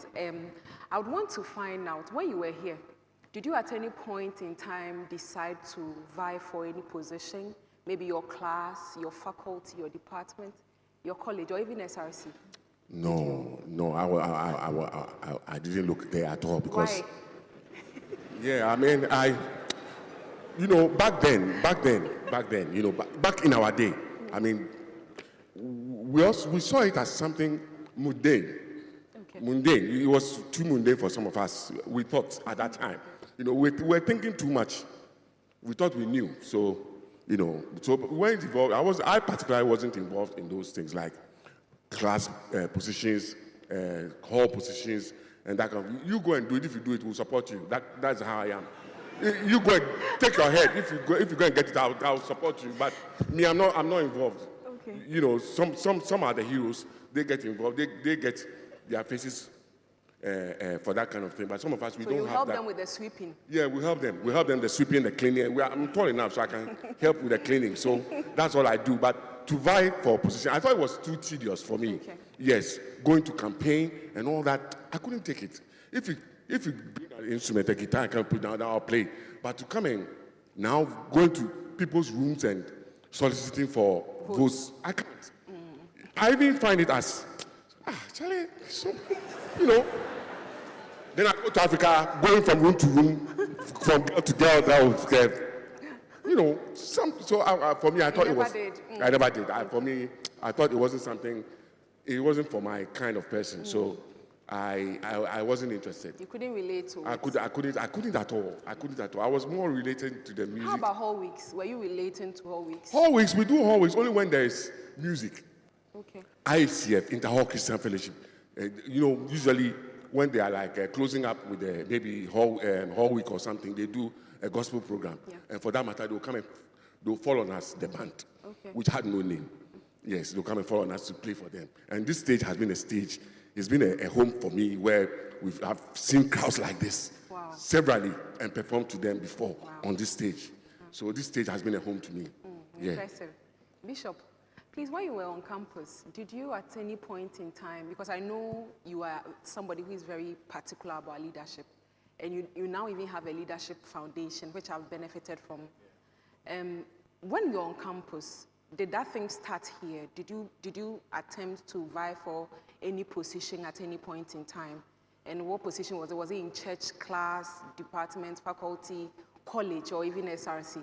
I would want to find out, when you were here, did you at any point in time decide to vie for any position? Maybe your class, your faculty, your department, your college, or even SRC? No, I didn't look there at all, because... Why? Yeah, I mean, back then, back in our day, I mean, we saw it as something mundane. Okay. Mundane. It was too mundane for some of us, we thought at that time. We were thinking too much. We thought we knew. So, so when it evolved, I particularly wasn't involved in those things like class positions, hall positions, and that kind of. You go and do it. If you do it, we'll support you. That's how I am. You go and take your head. If you go and get it out, I'll support you. But me, I'm not involved. Okay. Some are the heroes. They get involved. They get their faces for that kind of thing. But some of us, we don't have that. So you help them with the sweeping? Yeah, we help them. We help them the sweeping, the cleaning. I'm tall enough, so I can help with the cleaning. So that's all I do. But to vie for a position, I thought it was too tedious for me. Okay. Yes, going to campaign and all that, I couldn't take it. If you bring an instrument, a guitar, I can put down, I'll play. But to come in, now going to people's rooms and soliciting for votes, I can't. I even find it as, Charlie, so, Then I go to Africa, going from room to room, from girl to girl, for me, I thought it was. I never did. For me, I thought it wasn't something. It wasn't for my kind of person. So I wasn't interested. You couldn't relate to it. I couldn't at all. I was more related to the music. How about Hall Weeks? Were you relating to Hall Weeks? Hall Weeks, we do Hall Weeks only when there is music. Okay. ICF, Inter-Hall Christian Fellowship. Usually when they are like closing up with maybe Hall Week or something, they do a gospel program. Yeah. And for that matter, they'll come and they'll fall on us, the band, which had no name. Yes, they'll come and fall on us to play for them. And this stage has been a stage. It's been a home for me where I've seen crowds like this severally and performed to them before on this stage. So this stage has been a home to me. Impressive. Bishop, please, while you were on campus, did you at any point in time, because I know you are somebody who is very particular about leadership, and you now even have a leadership foundation, which I've benefited from. When you're on campus, did that thing start here? Did you attempt to vie for any position at any point in time? And what position was it? Was it in church, class, department, faculty, college, or even SRC?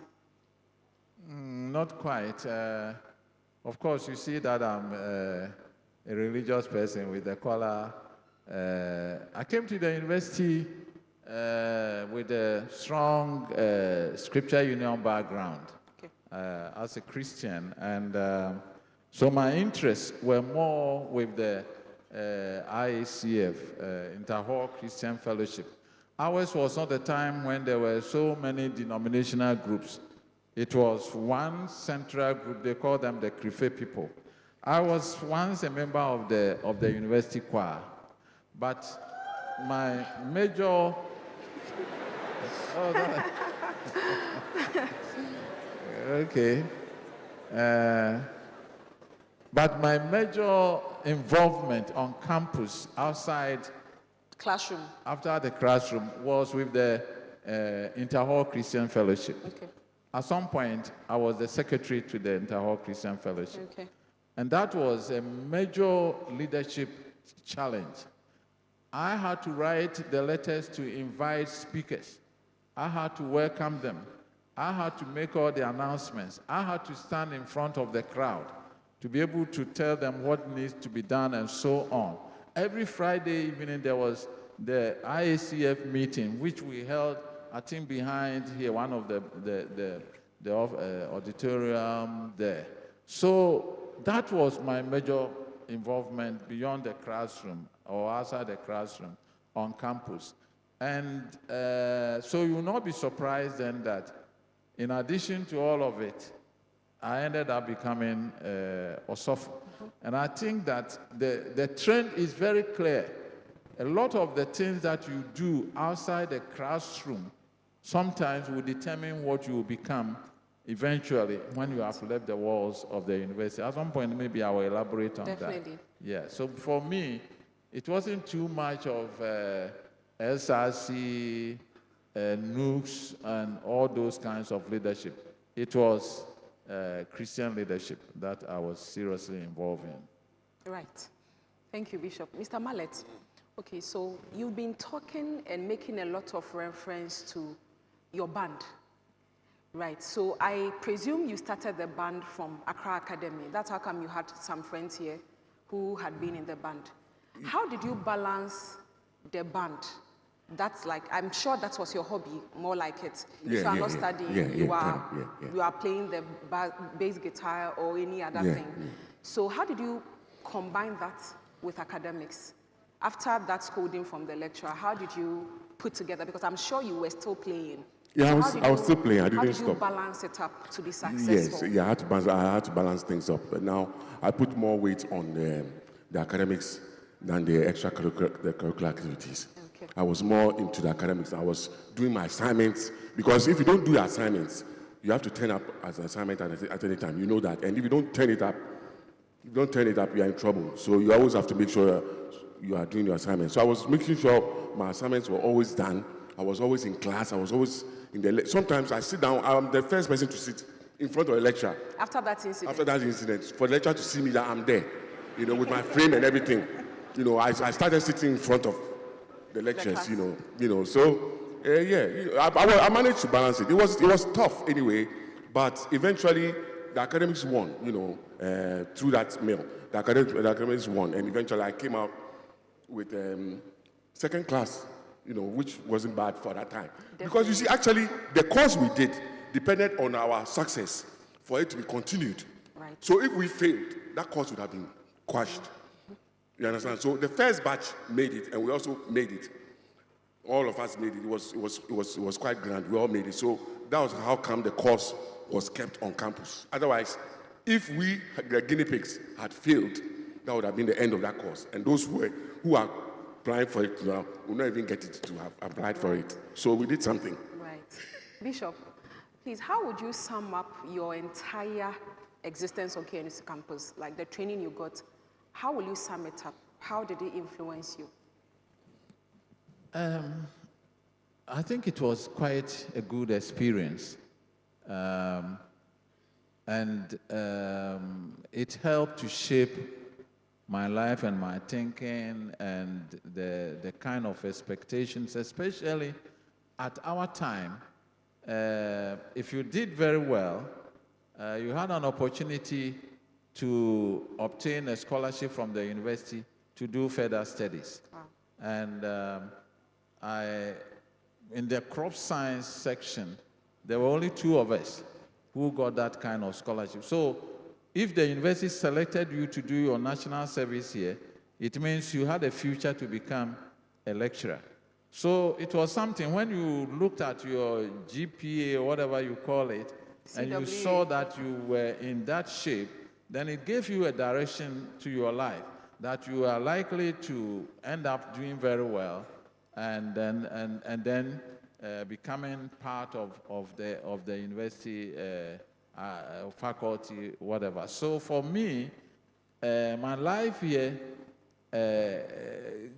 Not quite. Of course, you see that I'm a religious person with a collar. I came to the university with a strong Scripture Union background. As a Christian, and So my interests were more with the IACF, Interhall Christian Fellowship. Ours was not the time when there were so many denominational groups. It was one central group, they called them the Krife people. I was once a member of the university choir, but my major, okay. But my major involvement on campus outside classroom, after the classroom, was with the Interhall Christian Fellowship. Okay. At some point, I was the secretary to the Interhall Christian Fellowship. Okay. And that was a major leadership challenge. I had to write the letters to invite speakers. I had to welcome them. I had to make all the announcements. I had to stand in front of the crowd to be able to tell them what needs to be done and so on. Every Friday evening, there was the IACF meeting, which we held, I think, behind here, one of the auditorium there. So that was my major involvement beyond the classroom or outside the classroom on campus. And so you will not be surprised then that in addition to all of it, I ended up becoming Osofo. And I think that the trend is very clear. A lot of the things that you do outside the classroom sometimes will determine what you will become eventually when you have left the walls of the university. At some point, maybe I will elaborate on Definitely. that. Yeah, so for me, it wasn't too much of SRC, KNUST, and all those kinds of leadership. It was Christian leadership that I was seriously involved in. Right. Thank you, Bishop. Mr. Mallet, okay, so you've been talking and making a lot of reference to your band. Right, so I presume you started the band from Accra Academy. That's how come you had some friends here who had been in the band. How did you balance the band? That's like, I'm sure that was your hobby, more like it. If you are not studying, you are playing the bass guitar or any other thing. So how did you combine that with academics? After that scolding from the lecturer, how did you put together? Because I'm sure you were still playing. Yeah, I was still playing. I didn't stop. How did you balance it up to be successful? Yes, yeah, I had to balance things up. But now I put more weight on the academics than the extracurricular activities. Okay. I was more into the academics. I was doing my assignments, because if you don't do your assignments, you have to turn up as an assignment at any time. You know that. And if you don't turn it up, you are in trouble. So you always have to make sure you are doing your assignments. So I was making sure my assignments were always done. I was always in class. I was always in the. Sometimes I sit down. I'm the first person to sit in front of a lecturer. After that incident. After that incident, for the lecturer to see me that I'm there, with my frame and everything. I started sitting in front of the lectures. So I managed to balance it. It was tough anyway, but eventually the academics won. Through that meal, the academics won, and eventually I came out with second class. Which wasn't bad for that time. Definitely. Because you see, actually, the course we did depended on our success for it to be continued. Right. So if we failed, that course would have been quashed. You understand? So the first batch made it, and we also made it. All of us made it. It was quite grand. We all made it. So that was how come the course was kept on campus. Otherwise, if we, the guinea pigs, had failed, that would have been the end of that course. And those who are applying for it now will not even get it to have applied for it. So we did something. Right. Bishop, please, how would you sum up your entire existence on KNUST campus, like the training you got? How will you sum it up? How did it influence you? I think it was quite a good experience. And it helped to shape my life and my thinking and the kind of expectations, especially at our time. If you did very well, you had an opportunity to obtain a scholarship from the university to do further studies. Wow. And in the crop science section, there were only 2 of us who got that kind of scholarship. So if the university selected you to do your national service here, it means you had a future to become a lecturer. So it was something, when you looked at your GPA or whatever you call it, and you saw that you were in that shape, then it gave you a direction to your life, that you are likely to end up doing very well, and then becoming part of the university faculty, whatever. So for me, my life here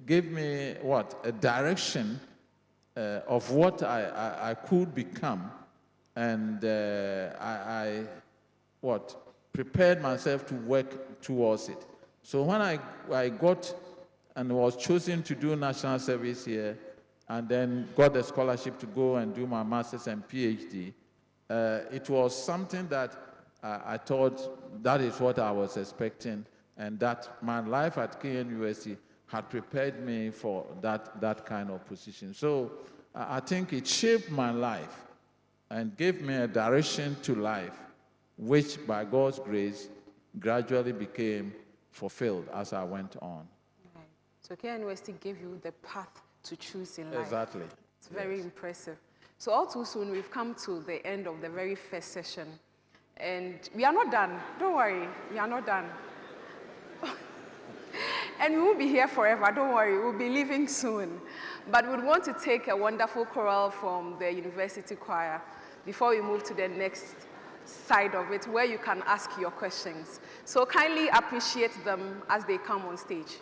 gave me a direction of what I could become, and I prepared myself to work towards it. So when I got and was chosen to do national service here, and then got the scholarship to go and do my master's and PhD, it was something that I thought that is what I was expecting, and that my life at KNUST had prepared me for that kind of position. So I think it shaped my life and gave me a direction to life, which by God's grace gradually became fulfilled as I went on. Right. So KNUST gave you the path to choose in life. Exactly. It's very impressive. So all too soon, we've come to the end of the very first session. And we are not done. Don't worry, we are not done. And we won't be here forever, don't worry, we'll be leaving soon. But we'd want to take a wonderful choral from the university choir before we move to the next side of it, where you can ask your questions. So kindly appreciate them as they come on stage.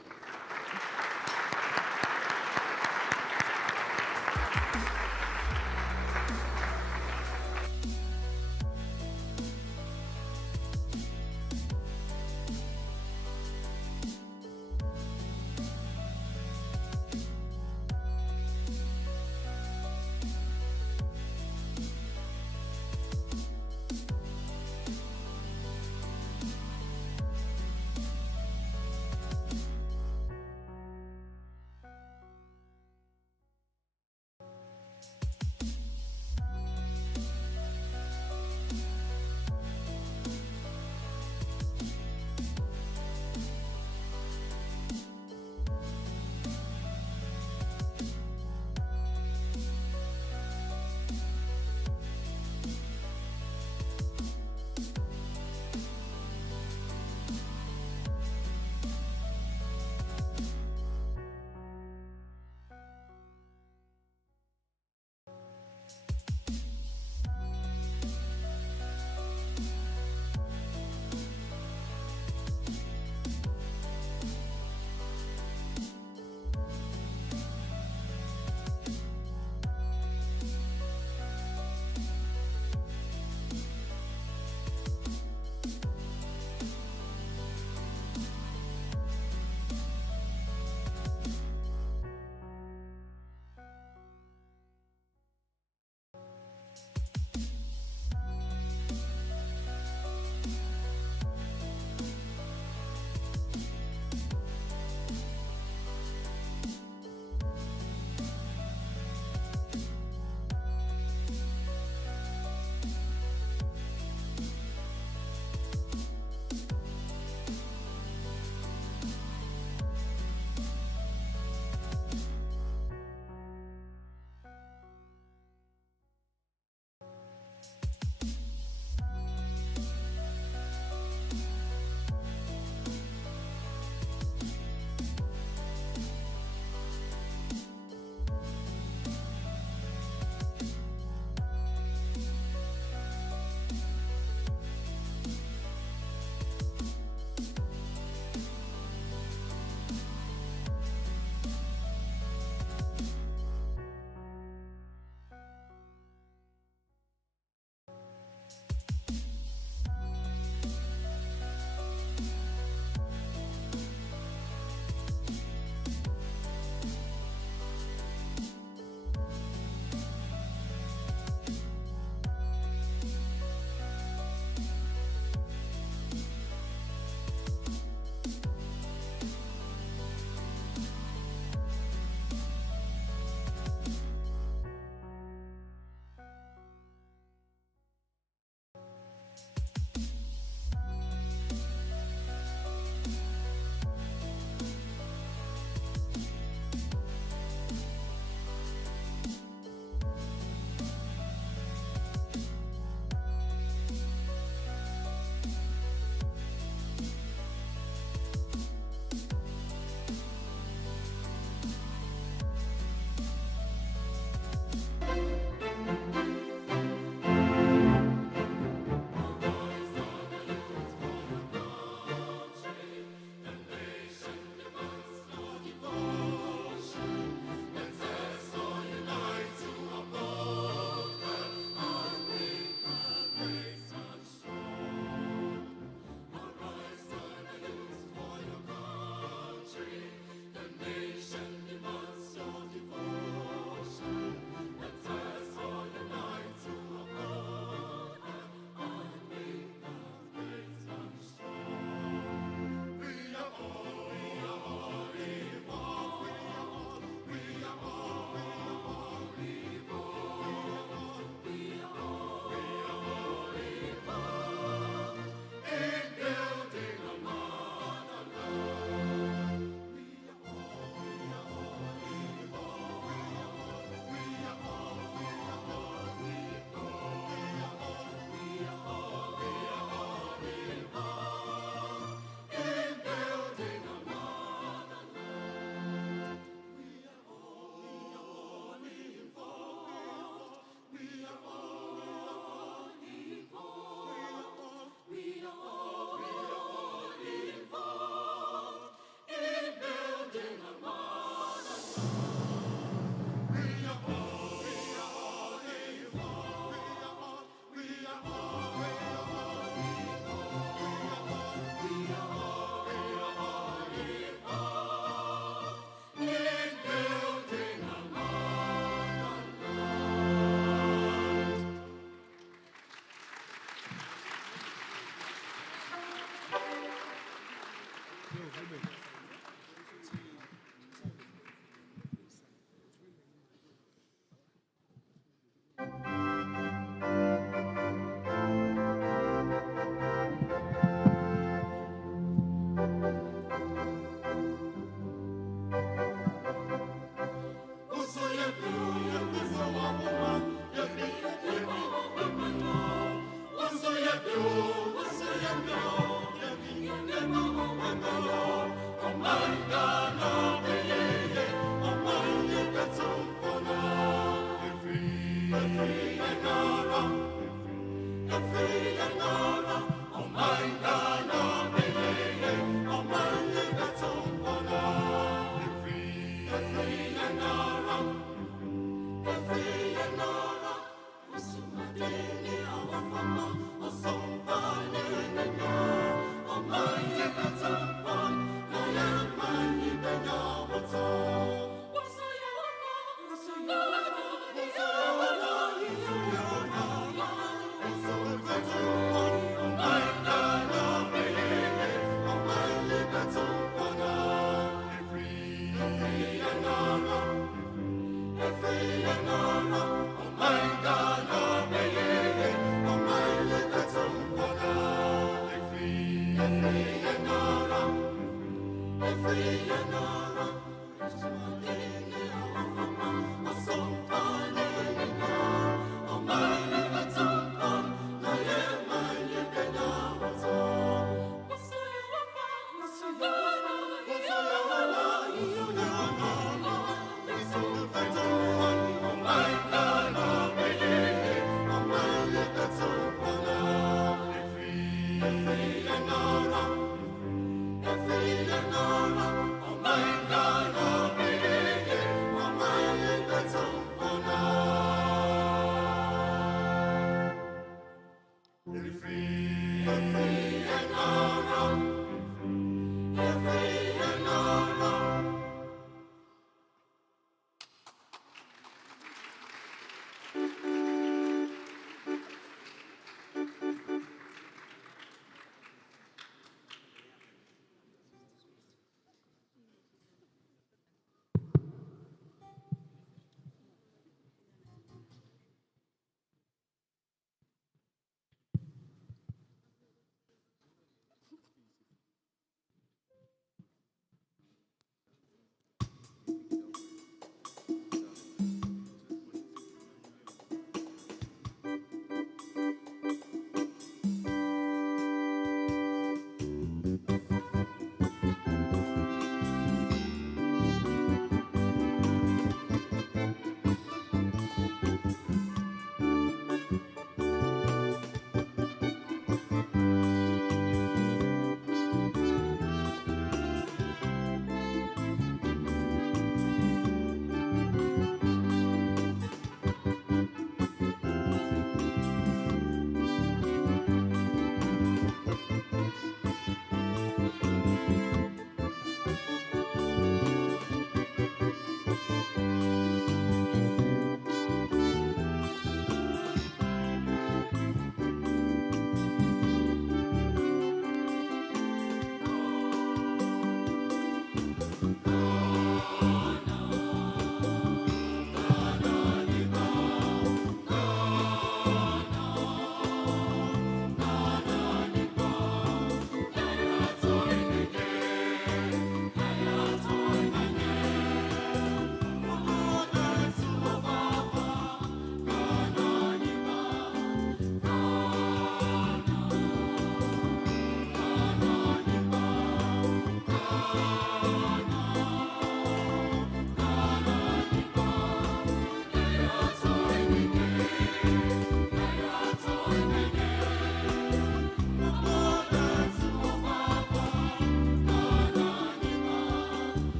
Oh my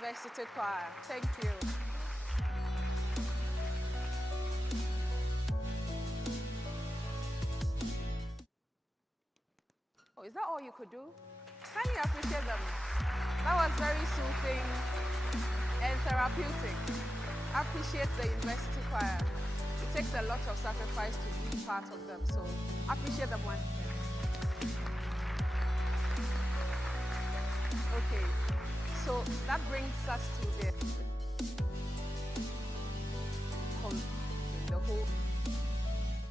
University Choir. Thank you. Oh, is that all you could do? Can you appreciate them? That was very soothing and therapeutic. Appreciate the University Choir. It takes a lot of sacrifice to be part of them, so appreciate them once again. Okay, so that brings us to the whole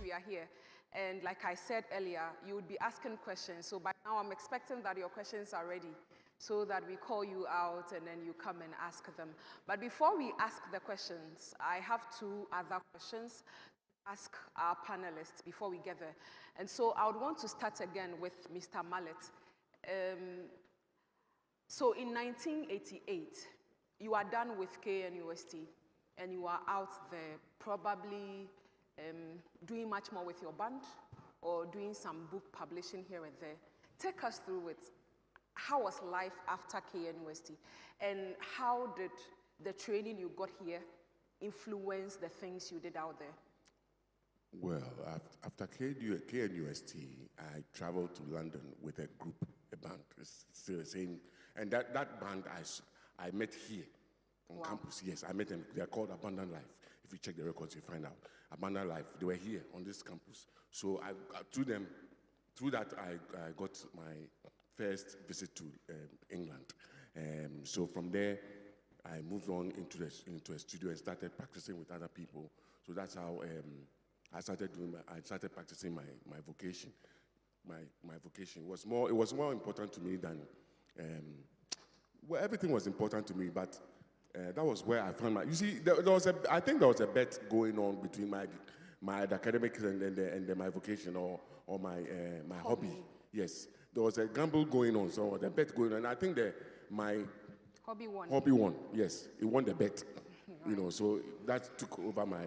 we are here. And like I said earlier, you would be asking questions. So by now I'm expecting that your questions are ready so that we call you out and then you come and ask them. But before we ask the questions, I have two other questions to ask our panelists before we get there. And so I would want to start again with Mr. Mallet. So in 1988, you are done with KNUST and you are out there probably doing much more with your band or doing some book publishing here and there. Take us through it. How was life after KNUST? And how did the training you got here influence the things you did out there? Well, after KNUST, I traveled to London with a group, a band. It's still the same. And that band I met here on campus. Yes, I met them. They're called Abundant Life. If you check the records, you find out. Abundant Life, they were here on this campus. So through that, I got my first visit to England. So from there, I moved on into a studio and started practicing with other people. So that's how I started practicing my vocation. My vocation was more important to me than well, everything was important to me, but that was where I found you see, I think there was a bet going on between my academics and my vocation or my hobby. Yes, there was a gamble going on, so the bet going on. I think my hobby won. Hobby won. Yes, it won the bet. You know, so that took over my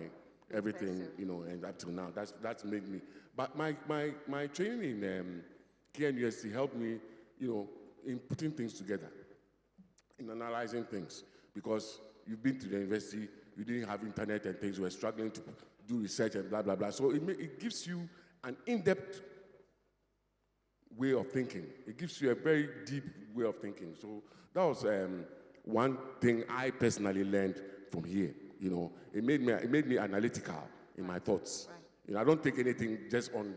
everything. You know, and up till now, that's made me. But my training in KNUST helped me, you know, in putting things together, in analyzing things. Because you've been to the university, you didn't have internet and things, you were struggling to do research and blah, blah, blah. So it gives you an in-depth way of thinking. It gives you a very deep way of thinking. So that was one thing I personally learned from here. You know, it made me analytical in my thoughts. Right. You know, I don't take anything just on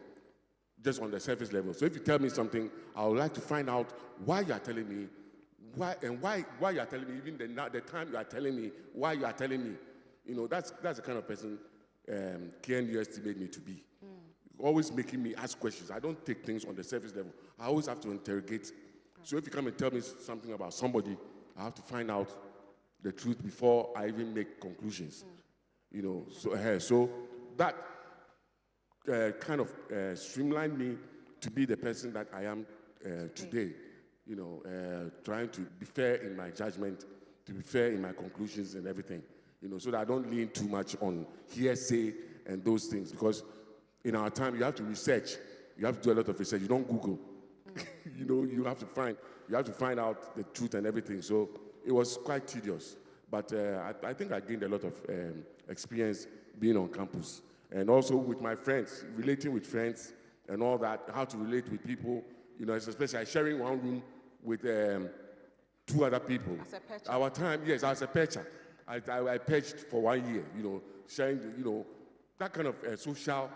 the surface level. So if you tell me something, I would like to find out why you are telling me. Why you are telling me, even the time you are telling me, why you are telling me. You know, that's the kind of person KNUST made me to be. Always making me ask questions. I don't take things on the surface level. I always have to interrogate. So if you come and tell me something about somebody, I have to find out the truth before I even make conclusions. You know, so that kind of streamlined me to be the person that I am today. You know, trying to be fair in my judgment, to be fair in my conclusions and everything, you know, so that I don't lean too much on hearsay and those things. Because in our time, you have to research. You have to do a lot of research. You don't Google. You know, you have to find out the truth and everything. So it was quite tedious. But I think I gained a lot of experience being on campus. And also with my friends, relating with friends and all that, how to relate with people. You know, especially sharing one room with two other people. As a patcher. Our time, yes, as a patcher. I patched for 1 year, you know, sharing, you know, that kind of social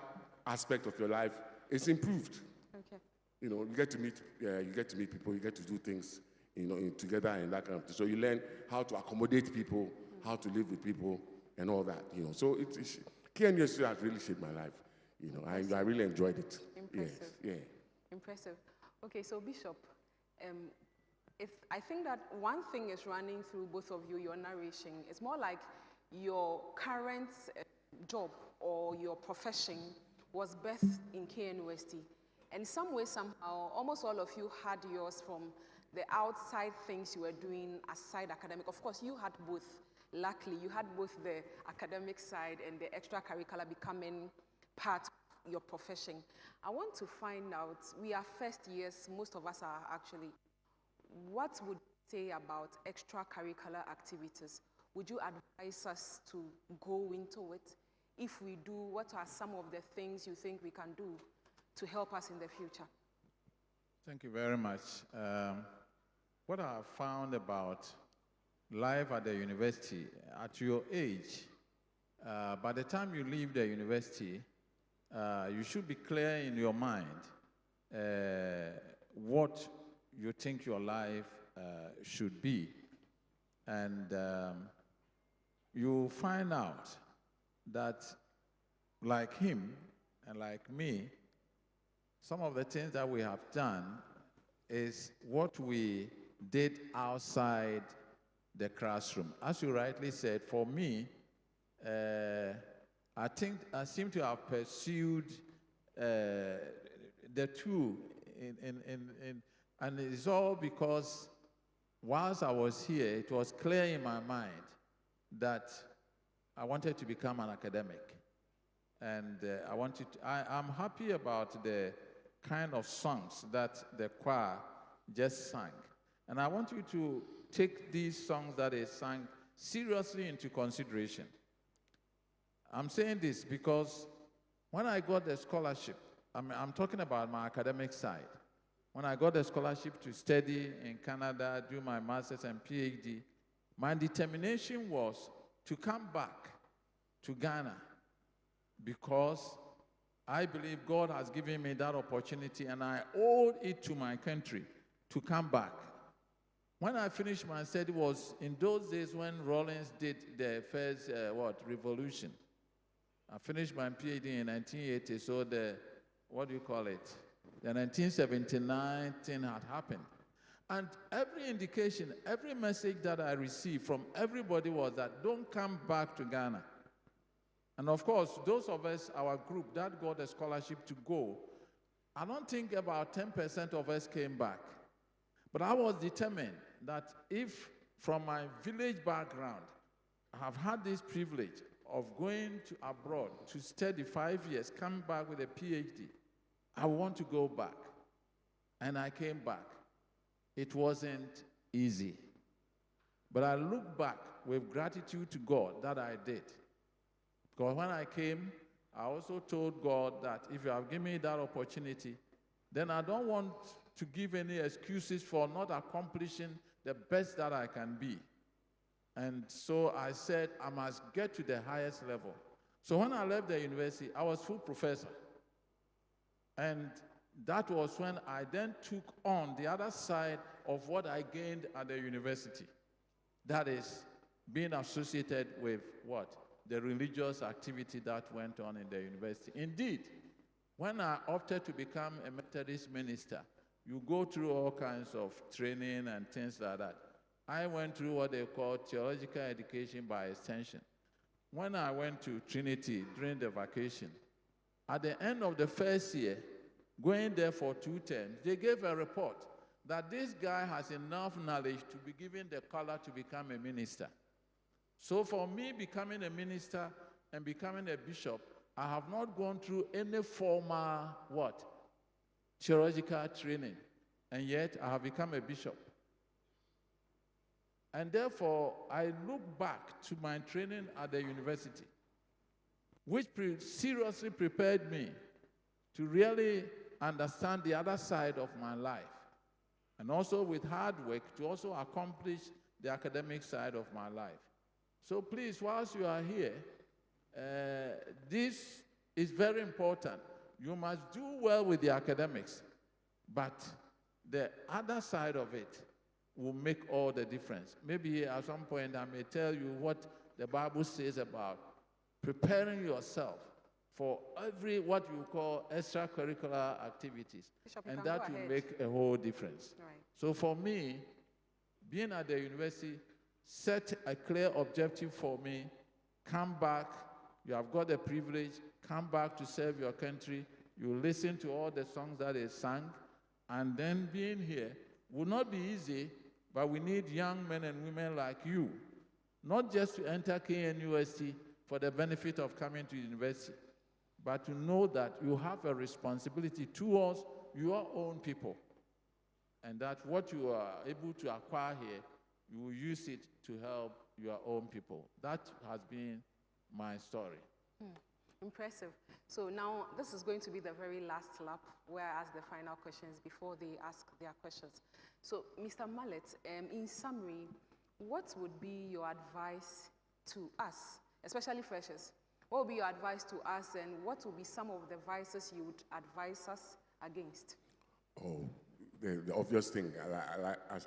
aspect of your life is improved. Okay. You know, you get to meet people, you get to do things, you know, together and that kind of thing. So you learn how to accommodate people, how to live with people, and all that, you know. So KNUST has really shaped my life. You know, I really enjoyed it. Impressive. Yes, yeah. Impressive. Okay, so Bishop, I think that one thing is running through both of you, your narration. It's more like your current job or your profession was birthed in KNUST. And some way, somehow, almost all of you had yours from the outside things you were doing aside academic. Of course, you had both. Luckily, you had both the academic side and the extracurricular becoming part of your profession. I want to find out, we are first years, most of us are actually, what would you say about extracurricular activities? Would you advise us to go into it? If we do, what are some of the things you think we can do to help us in the future? Thank you very much. What I have found about life at the university, at your age, by the time you leave the university, you should be clear in your mind what you think your life should be. And you find out that, like him and like me, some of the things that we have done is what we did outside the classroom. As you rightly said, for me, I think I seem to have pursued the two, and it's all because whilst I was here, it was clear in my mind that I wanted to become an academic. And I'm happy about the kind of songs that the choir just sang. And I want you to take these songs that they sang seriously into consideration. I'm saying this because when I got the scholarship, I'm talking about my academic side. When I got the scholarship to study in Canada, do my master's and PhD, my determination was to come back to Ghana because I believe God has given me that opportunity and I owed it to my country to come back. When I finished my study was in those days when Rawlings did the first, revolution. I finished my PhD in 1980, so the 1979 thing had happened. And every indication, every message that I received from everybody was that don't come back to Ghana. And of course, those of us, our group, that got a scholarship to go, I don't think about 10% of us came back. But I was determined that if from my village background, I have had this privilege of going to abroad to study 5 years, coming back with a PhD, I want to go back. And I came back. It wasn't easy. But I look back with gratitude to God that I did. Because when I came, I also told God that if you have given me that opportunity, then I don't want to give any excuses for not accomplishing the best that I can be. And so I said, I must get to the highest level. So when I left the university, I was full professor. And that was when I then took on the other side of what I gained at the university. That is, being associated with what? The religious activity that went on in the university. Indeed, when I opted to become a Methodist minister, you go through all kinds of training and things like that. I went through what they call theological education by extension. When I went to Trinity during the vacation, at the end of the first year, going there for 2 terms, they gave a report that this guy has enough knowledge to be given the color to become a minister. So for me, becoming a minister and becoming a bishop, I have not gone through any formal, theological training, and yet I have become a bishop. And therefore, I look back to my training at the university, which seriously prepared me to really understand the other side of my life, and also with hard work to also accomplish the academic side of my life. So please, whilst you are here, this is very important. You must do well with the academics, but the other side of it will make all the difference. Maybe at some point I may tell you what the Bible says about preparing yourself for every what you call extracurricular activities, Bishop, and that will make a whole difference. Right. So for me, being at the university, set a clear objective for me, come back, you have got the privilege, come back to serve your country, you listen to all the songs that they sang, and then being here will not be easy, but we need young men and women like you, not just to enter KNUST for the benefit of coming to university, but to know that you have a responsibility towards your own people. and that what you are able to acquire here, you will use it to help your own people. That has been my story. Impressive. So now this is going to be the very last lap where I ask the final questions before they ask their questions. So Mr. Mallet, in summary, what would be your advice to us, especially freshers? What would be your advice to us, and what would be some of the vices you would advise us against? Oh, the obvious thing,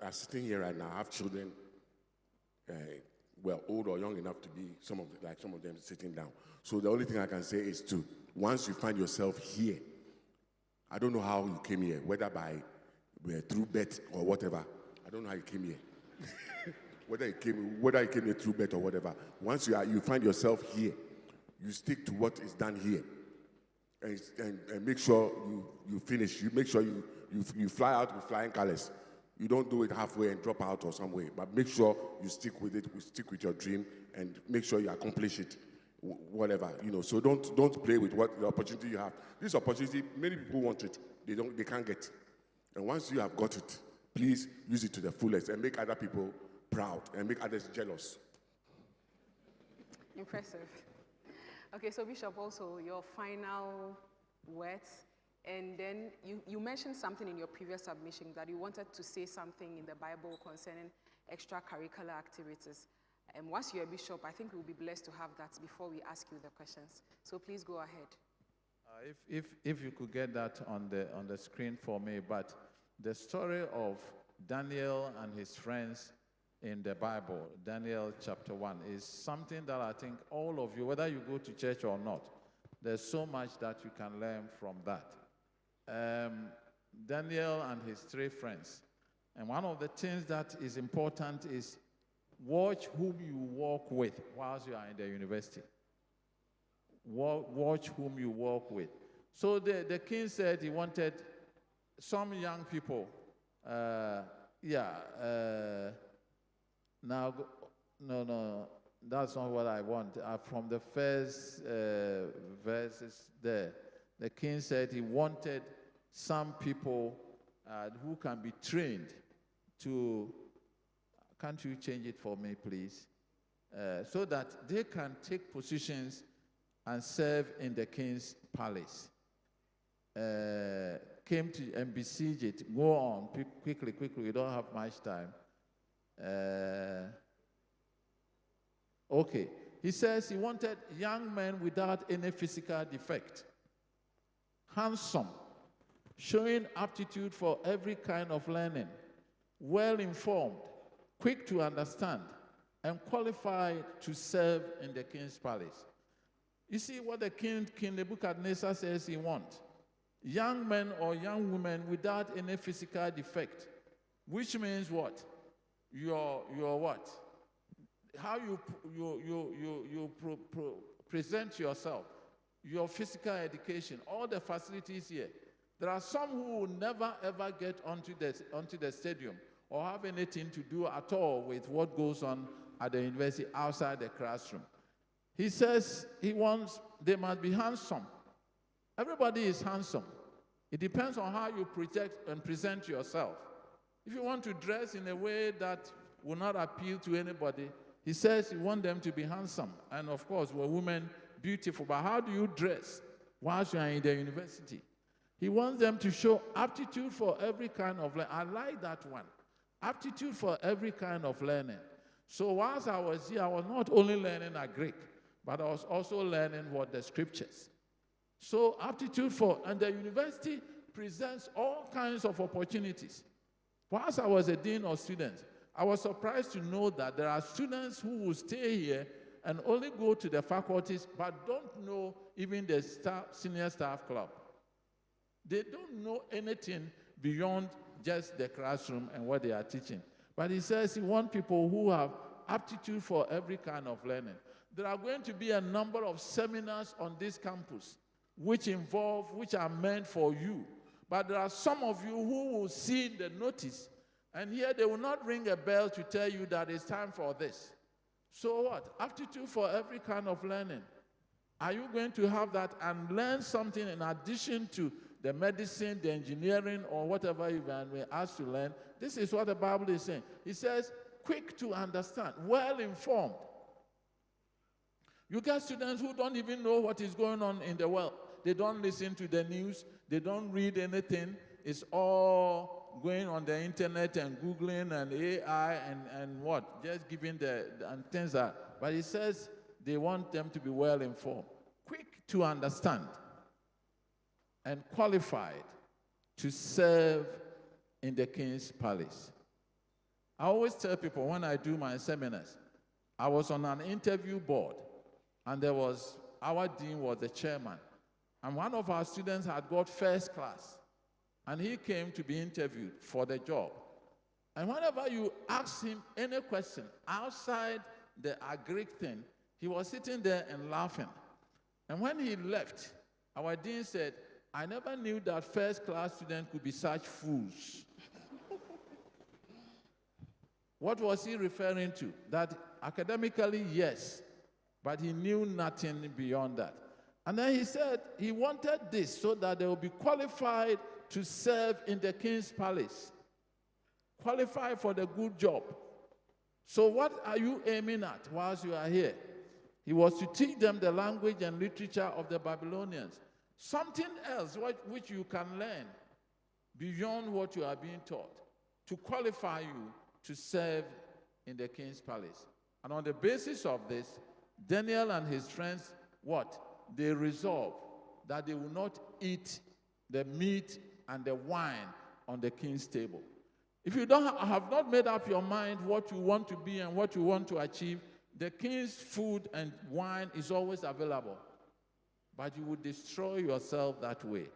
I'm sitting here right now, I have children, well, old or young enough to be some of them sitting down. So the only thing I can say is to, once you find yourself here, I don't know how you came here, whether through bet or whatever. I don't know how you came here. whether you came here through bet or whatever. Once you find yourself here, you stick to what is done here, and make sure you finish. You make sure you fly out with flying colors. You don't do it halfway and drop out or some way, but make sure you stick with it, stick with your dream, and make sure you accomplish it, whatever, So don't play with what the opportunity you have. This opportunity, many people want it, they can't get it. And once you have got it, please use it to the fullest and make other people proud and make others jealous. Impressive. Okay, so Bishop, also your final words. And then you mentioned something in your previous submission that you wanted to say something in the Bible concerning extracurricular activities. And once you're a bishop, I think we'll be blessed to have that before we ask you the questions. So please go ahead. If you could get that on the screen for me, but the story of Daniel and his friends in the Bible, Daniel chapter 1, is something that I think all of you, whether you go to church or not, there's so much that you can learn from that. Daniel and his 3 friends. And one of the things that is important is watch whom you walk with whilst you are in the university. Watch whom you walk with. So the king said he wanted some young people. No, that's not what I want. From the first verses there, the king said he wanted some people who can be trained to, can't you change it for me, please? So that they can take positions and serve in the king's palace. Came to and besiege it. Go on, quickly, we don't have much time. Okay, he says he wanted young men without any physical defect, handsome, showing aptitude for every kind of learning, well-informed, quick to understand, and qualified to serve in the king's palace. You see what the King Nebuchadnezzar says he wants? Young men or young women without any physical defect, which means what? Your what? How you present yourself, your physical education, all the facilities here. There are some who will never ever get onto the stadium or have anything to do at all with what goes on at the university outside the classroom. He says they must be handsome. Everybody is handsome. It depends on how you project and present yourself. If you want to dress in a way that will not appeal to anybody, he says you want them to be handsome. And of course, we're women, beautiful. But how do you dress whilst you are in the university? He wants them to show aptitude for every kind of learning. I like that one. Aptitude for every kind of learning. So whilst I was here, I was not only learning a Greek, but I was also learning what the scriptures. So aptitude and the university presents all kinds of opportunities. Whilst I was a dean of students, I was surprised to know that there are students who will stay here and only go to the faculties, but don't know even the senior staff club. They don't know anything beyond just the classroom and what they are teaching. But he says he wants people who have aptitude for every kind of learning. There are going to be a number of seminars on this campus which are meant for you. But there are some of you who will see the notice, and here they will not ring a bell to tell you that it's time for this. So what? Aptitude for every kind of learning. Are you going to have that and learn something in addition to the medicine, the engineering, or whatever you may ask to learn, this is what the Bible is saying. It says, quick to understand, well-informed. You get students who don't even know what is going on in the world. They don't listen to the news. They don't read anything. It's all going on the internet and Googling and AI and what? Just giving and things that. But it says they want them to be well-informed, quick to understand, and qualified to serve in the King's Palace. I always tell people when I do my seminars, I was on an interview board, and our dean was the chairman. And one of our students had got first class, and he came to be interviewed for the job. And whenever you ask him any question outside the agric thing, he was sitting there and laughing. And when he left, our dean said, I never knew that first class students could be such fools. What was he referring to? That academically, yes, but he knew nothing beyond that. And then he said he wanted this so that they will be qualified to serve in the King's Palace, qualified for the good job. So what are you aiming at whilst you are here? He was to teach them the language and literature of the Babylonians. Something else which you can learn beyond what you are being taught to qualify you to serve in the King's Palace. And on the basis of this, Daniel and his friends, what? They resolved that they will not eat the meat and the wine on the king's table. If you have not made up your mind what you want to be and what you want to achieve, the king's food and wine is always available. But you would destroy yourself that way.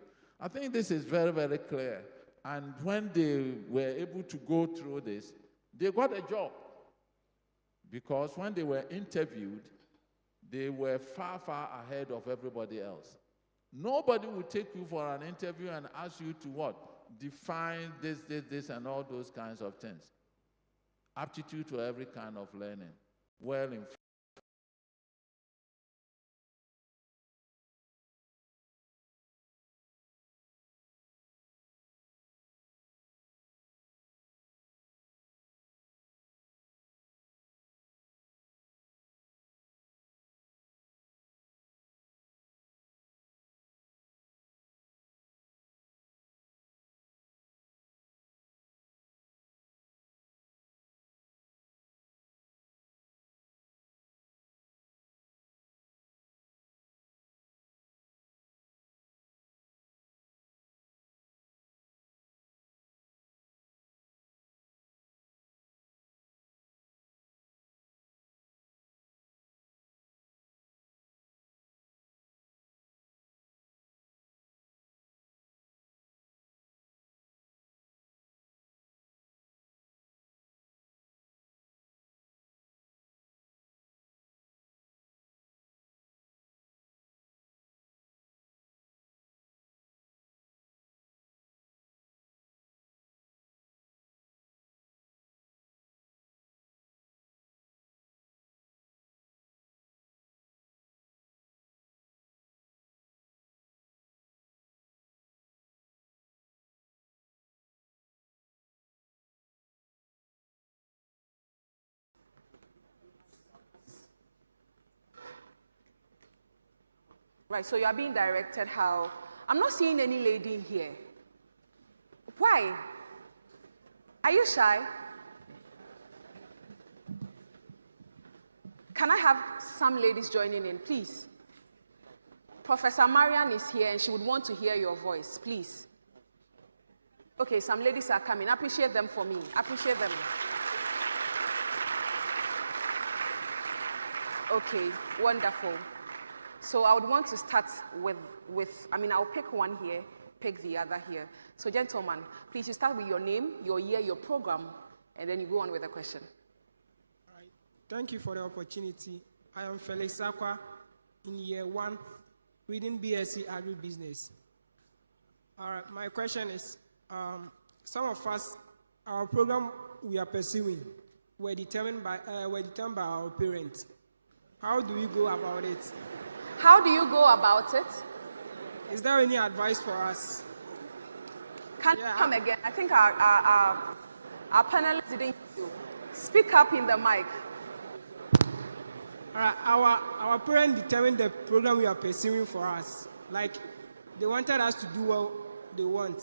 I think this is very, very clear. And when they were able to go through this, they got a job. Because when they were interviewed, they were far, far ahead of everybody else. Nobody would take you for an interview and ask you to what? Define this, and all those kinds of things. Aptitude to every kind of learning. Well-informed. Right, so you are being directed how... I'm not seeing any lady here. Why? Are you shy? Can I have some ladies joining in, please? Professor Marian is here and she would want to hear your voice, please. Okay, some ladies are coming. Appreciate them for me. Appreciate them. Okay, wonderful. So I would want to start with I'll pick one here, pick the other here. So gentlemen, please, you start with your name, your year, your program, and then you go on with the question. All right. Thank you for the opportunity. I am Felix Sakwa in year 1, reading BSc Agribusiness. All right, my question is, some of us, our program we are pursuing were determined by our parents. How do we go about it? How do you go about it? Is there any advice for us? Can you come again? I think our panelists didn't hear you. Speak up in the mic. Our parents determined the program we are pursuing for us. Like, they wanted us to do what they want.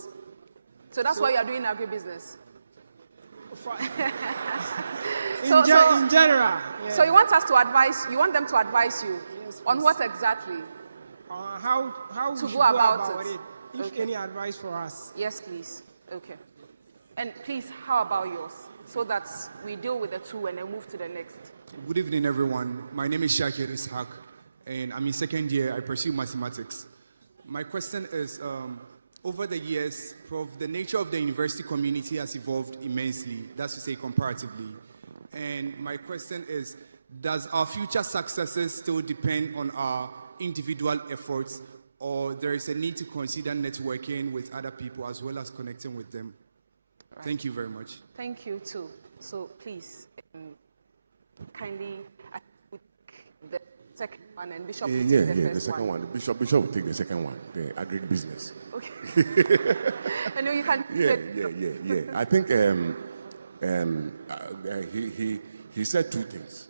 So that's why you are doing agribusiness? In general. Yeah. So you want them to advise you on what exactly? How to we go about it. If Okay. any advice for us. Yes, please. Okay. And please, how about yours? So that we deal with the two and then move to the next. Good evening, everyone. My name is Shakir Ishaq, and I'm in second year. I pursue mathematics. My question is, over the years, Prof, the nature of the university community has evolved immensely, that's to say comparatively. And my question is, does our future successes still depend on our individual efforts, or there is a need to consider networking with other people as well as connecting with them? Right. Thank you very much. Thank you, too. So please, kindly the second one, and Bishop will take the first second one. Bishop will take the second one, the agribusiness. Okay. I know you can. Yeah. I think he said two things: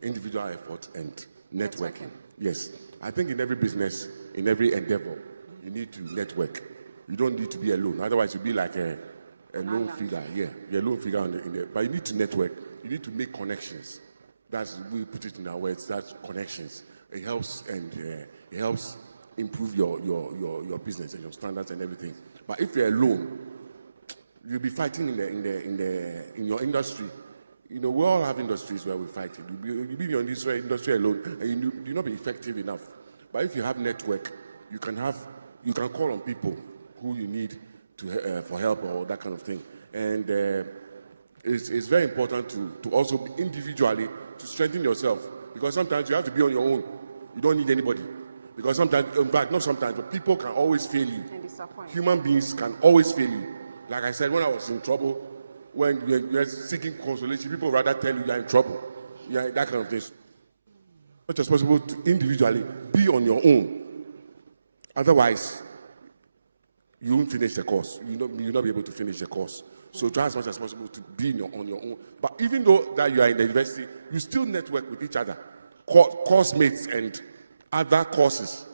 individual effort and networking. Yes, I think in every business, in every endeavor, you need to network. You don't need to be alone. Otherwise, you'll be like a lone figure. Yeah, you're a lone figure but you need to network. You need to make connections. That's, we put it in our words, that's connections. It helps, and it helps improve your business and your standards and everything. But if you're alone, you'll be fighting in your industry. You know, we all have industries where we fight. You'll be in your industry alone, and you'll not be effective enough. But if you have network, you can call on people who you need for help or that kind of thing. And it's very important to also individually to strengthen yourself, because sometimes you have to be on your own. You don't need anybody, because sometimes, in fact, not sometimes, but people can always fail you. Human beings can always fail you. Like I said, when I was in trouble, when you're seeking consolation, people rather tell you you're in trouble. Yeah, that kind of thing. Much as possible to individually be on your own. Otherwise, you won't finish the course. You'll not be able to finish the course. So try as much as possible to be on your own. But even though that you are in the university, you still network with each other, course mates and other courses.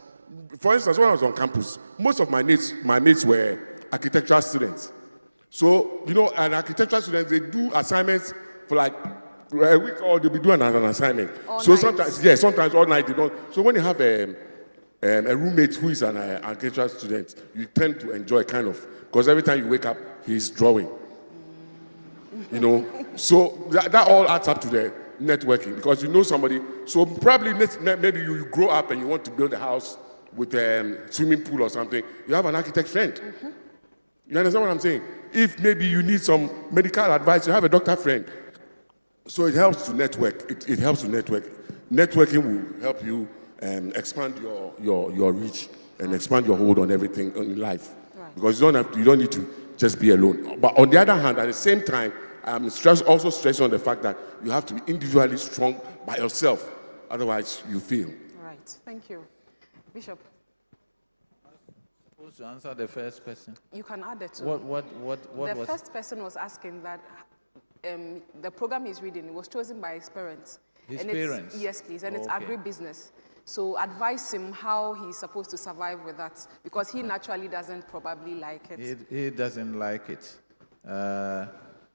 For instance, when I was on campus, most of my mates were architectural students. So, an architectural student, they do assignments for like a week, or they'll be doing an assignment. Sometimes all night they don't. So when you have a roommate who is an architectural student, you tend to enjoy because every time you wake up, he's drawing. So that all adds up to the networking, because you know somebody. So probably maybe you grow up and you want to build a house with a swimming pool or something. You have an architect friend. Mm-hmm. You understand what I'm saying? If maybe you need some medical advice, you have a doctor friend. So it helps to network. It helps to network. Networking will help you expand your reach and expand your hold on everything in life. Right. Because you don't need to just be alone. But on the other hand, at the same time, I'm also stressing on the fact that you have to be individually strong by yourself. Otherwise, you fail. Right. Thank you. Bishop. To answer the first question. You can add it to the first person was asking that the program he's reading was chosen by his parents. His parents? Yes, please. And it's agribusiness. So advise him how he's supposed to survive with that, because he naturally doesn't probably like it. He doesn't like it.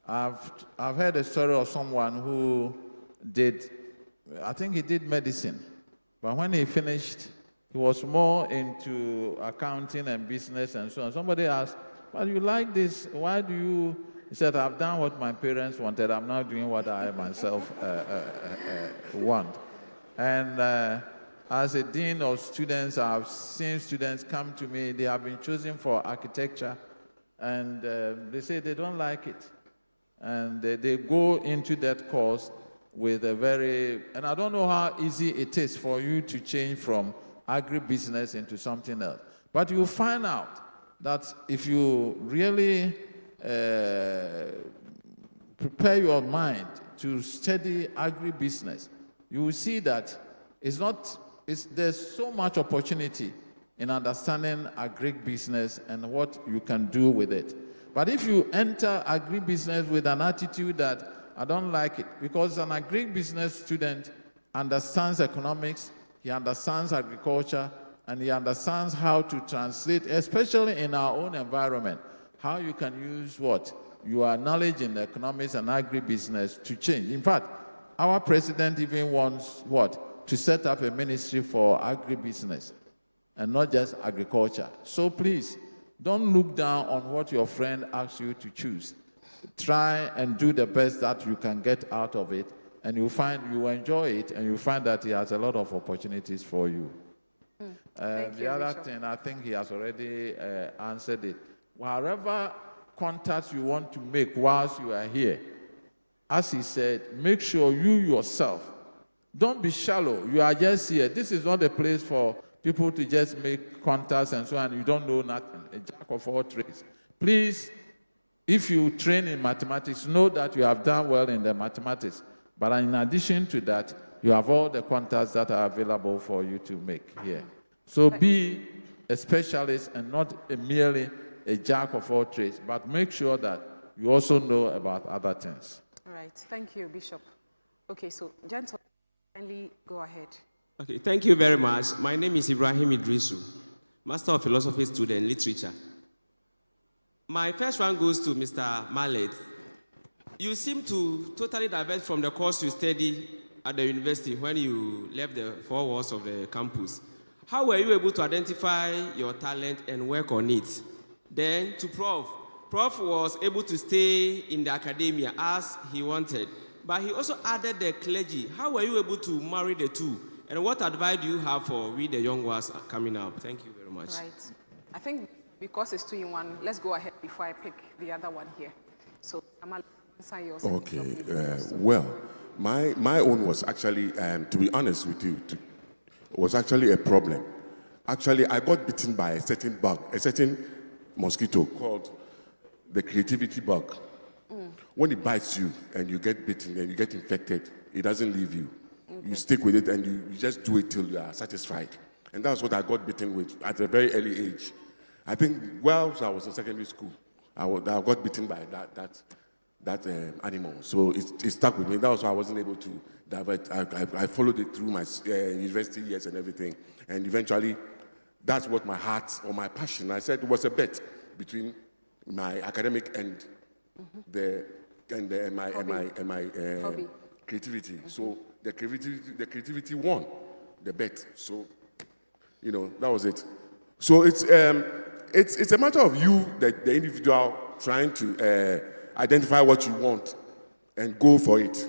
I've heard a story of someone who I think he did medicine, but when he finished, he was more into accounting and business and so on. Somebody asked, well, you like this, why do you? He said, I've done what my parents wanted, I'm now doing what I myself want. And as a dean of students, I've seen students come to me, they have been chosen for architecture, and they say they don't like it. And they go into that course with and I don't know how easy it is for you to change from agribusiness into something else. But you find out that if you really prepare your mind to study agribusiness, you will see that there's so much opportunity in understanding agribusiness and what you can do with it. But if you enter agribusiness with an attitude that I don't like it, because an agribusiness student understands economics, he understands agriculture, and he understands how to translate, especially in our own environment, how you can use what? Your knowledge in economics and agribusiness to change. In fact, our president even wants what? To set up a ministry for agribusiness and not just agriculture. So please, don't look down on what your friend asks you to choose. Try and do the best that you can get out of it, and you'll find you enjoy it, and you'll find that he has a lot of opportunities for you. The other thing, I think he has already answered it. Wherever contacts you want to make whilst you are here, as he said, make sure you yourself, don't be shallow. You are just here. This is not a place for people to just make contacts and so on. You don't know nothing. A jack of all trades. Please, if you train in mathematics, know that you have done well in the mathematics. But in addition to that, you have all the contacts that are available for you to make here. So be a specialist and not merely a jack of all trades, but make sure that you also know about other things. All right. Thank you, Bishop. Okay, so gentlemen, kindly go ahead. Okay, thank you very much. My name is Ibrahim Idrisu, Master of Philosophy student, Literature. My first one goes to Mr. Mallet. You seem to totally divert from the course you study at the university when you left the four walls of the campus. How were you able to identify your talent and work on it? Then to Prof. Prof was able to stay in the academia as he wanted, but he also added the clergy. How were you able to marry the two? And what advice do you have for we the young ones coming up? Thank you very much. Right. I think because it's 2 in 1, let's go ahead before I pick the other one here. So I'm answer yours. Okay. Well, my own was actually, to be honest with you, was actually a problem. Actually, I got bitten by a certain bug, a certain mosquito called the creativity bug. When it bites you and you get bitten and you get infected, it doesn't leave you. Okay. You stick with it and you just do it till you are satisfied. And that's what I got bitten with at a very early age. I think whilst I was in secondary school, I got bitten by that animal. So it stuck with me. That was why I wasn't able to divert. I followed it through my university years and everything. And eventually, that's what my heart or my passion, I said it was a bet between my academic and my creativity. So the creativity won the bet. So, that was it. So it's a matter of you, the individual, trying to identify what you want and go for it.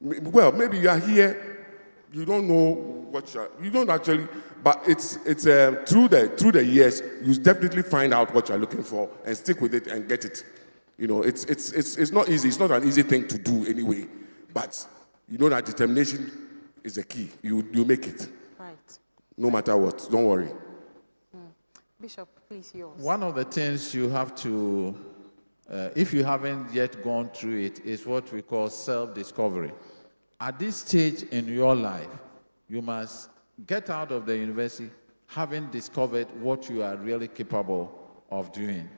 Well, maybe you are here, you don't know what you don't actually, but it's through the years, you definitely find out what you're looking for and stick with it and get it. It's not easy. It's not an easy thing to do anyway, but that determination is the key. You make it. Right. No matter what. Don't worry. Bishop, please, yours. One of the things you have to, if you haven't yet gone through it, is what we call self-discovery. At this stage in your life, you must get out of the university having discovered what you are really capable of doing.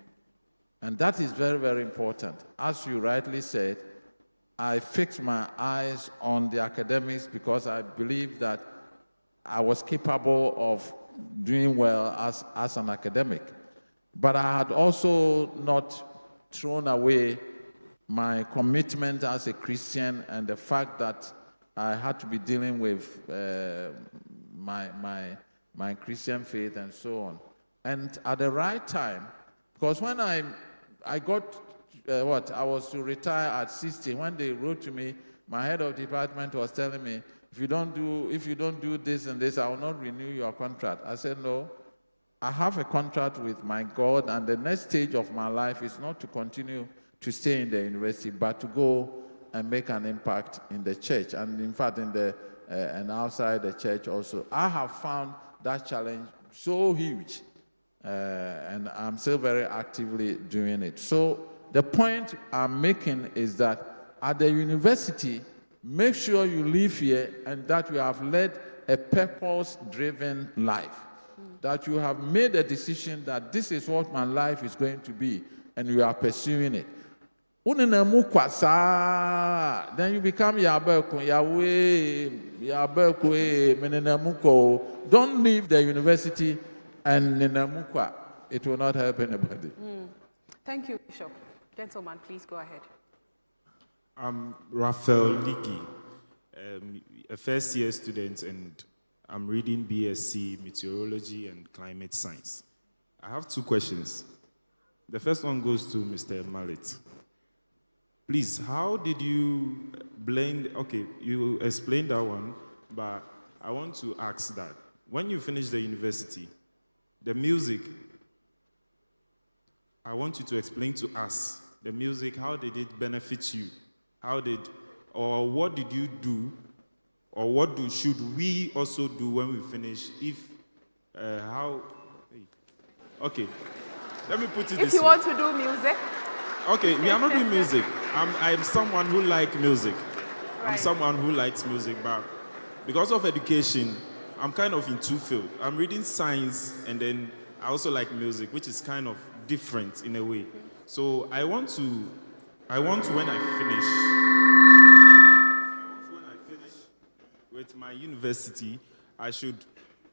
And that is very, very important. As you rightly said, I fixed my eyes on the academics because I believe that I was capable of doing well as an academic. But I had also not thrown away my commitment as a Christian and the fact that I had to be dealing with my Christian faith and so on. And at the right time, because when I got I was to retire at 60. When they wrote to me, my head of department was telling me, if you don't do this and this, I will not renew your contract. I said, no, I have a contract with my God, and the next stage of my life is not to continue to stay in the university, but to go and make an impact in the church, and in fact, and outside the church also. I have found that challenge so huge, and I'm still very actively doing it. So the point I'm making is that at the university, make sure you live here and that you have led a purpose-driven life. that you have made a decision that this is what my life is going to be, and you are pursuing it. Then you become don't leave the university and it will not help anybody. Thank you, Bishop. Gentleman, please go ahead. I'm Raphael Ligi, a first-year student, and I'm reading BSc Meteorology and Climate Science. I have two questions. The first one goes to Mr. Mallet. Please, how did you blend? Okay, you explained that one, but I want to ask that. When you finish the university, the music, I want you to explain to us, the music, how did it benefit you? Or what did you do, or what should we also do when we finish? Okay, let me put it this way. If you want to do music. Okay, we are not doing music. I'm someone who likes music. Right. I'm someone who likes music, but because of education, I'm kind of in two fields. I'm reading science, and then I also like music, which is kind of different in a way. So I want to when I finish with my university, I should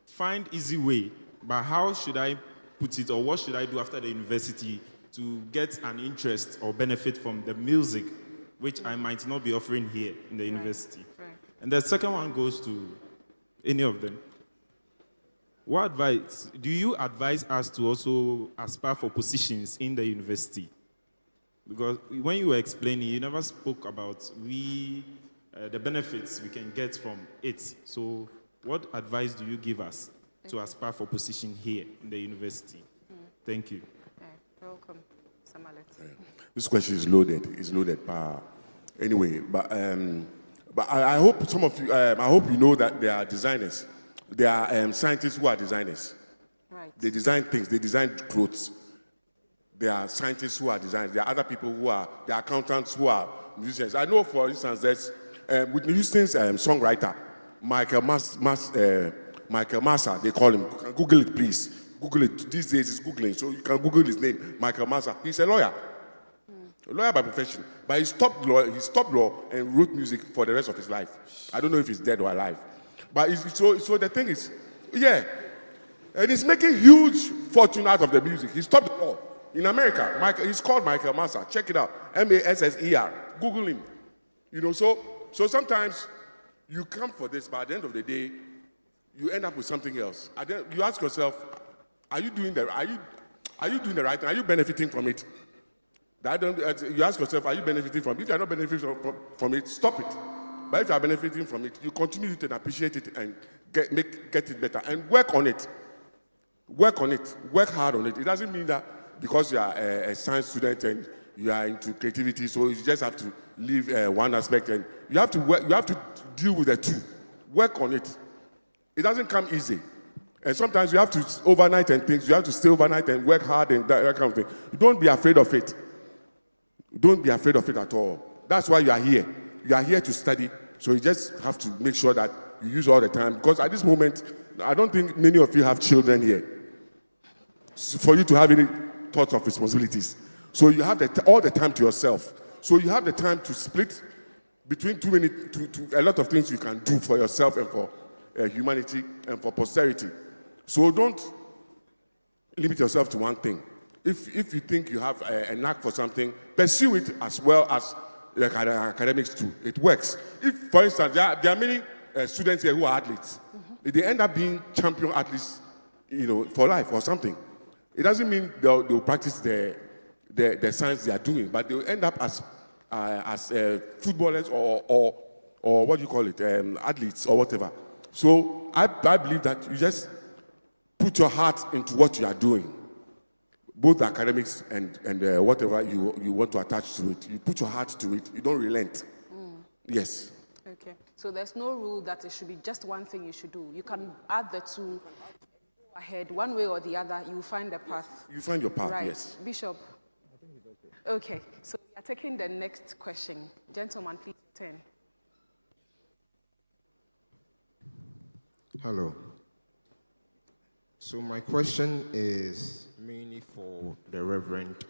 find easy way. But how should I put it, or what should I do after the university to get an interest or benefit from the music, which I might not be offering here in the university? Right. And the second one goes to any of them. What advice do you advise us to also aspire for positions in the university? Because when you were explaining, you never spoke about the benefits we can get from it. So what advice do you give us to aspire for position here in the university? Thank you. Welcome, Samalet. This question is loaded. It's loaded. Anyway, but I hope some of you. I hope you know that there are designers. There are scientists who are designers. Right. They design things. They design clothes. There are scientists who are designers. There are other people who are. There are accountants who are musicians. I know, for instance, there's Whitney Houston's songwriter, Michael Massa. They call him. Google it, please. Google it. These days it's Googling, so you can Google his name, Michael Massa. He's a lawyer. A lawyer by profession. But he stopped law and wrote music for the rest of his life. I don't know if he's dead or alive. But so the thing is, yeah. And he's making huge fortune out of the music. He stopped law. In America, he's called Michael Massa. Check it out. Masser. Google him. So sometimes you come for this, but at the end of the day, you end up with something else. You ask yourself, are you doing the right thing? Are you benefiting from it? You ask yourself, are you benefiting from it? If you're not benefiting from it, stop it. But if you are benefiting from it, you continue it and appreciate it and get it better. And work on it. Work on it. Work hard on it. It doesn't mean that because you are a science student and you are into creativity, so you just have to leave one aspect. And you have to work. You have to deal with the two. Work on it. It doesn't come easy. And sometimes you have to overnight and things. You have to stay overnight and work hard and that kind of thing. Don't be afraid of it. Don't be afraid of it at all. That's why you are here. You are here to study. So you just have to make sure that you use all the time. Because at this moment, I don't think many of you have children here for you to have any thoughts of responsibilities. So you have all the time to yourself. So you have the time to split between a lot of things you can do for yourself and for humanity and for posterity. So don't limit yourself to one thing. If you think you have a knack for something, pursue it as well as academics too. It works. If, for instance, there are many students here who are athletes. They end up being champion athletes, for life or something. It doesn't mean they'll practice the science they are doing, but they'll end up as footballers or what do you call it, athletes or whatever. So I believe that you just put your heart into what you are doing, both the academics and whatever you want to attach to it. You put your heart to it. You don't relent. Yes. Okay. So there's no rule that it should be just one thing you should do. You can add the two. Go ahead, one way or the other. You will find the path. You find your path. Right. Yes. Bishop. Okay. So we are taking the next question. Gentleman, please turn. Hello. So my question is mainly for the Reverend.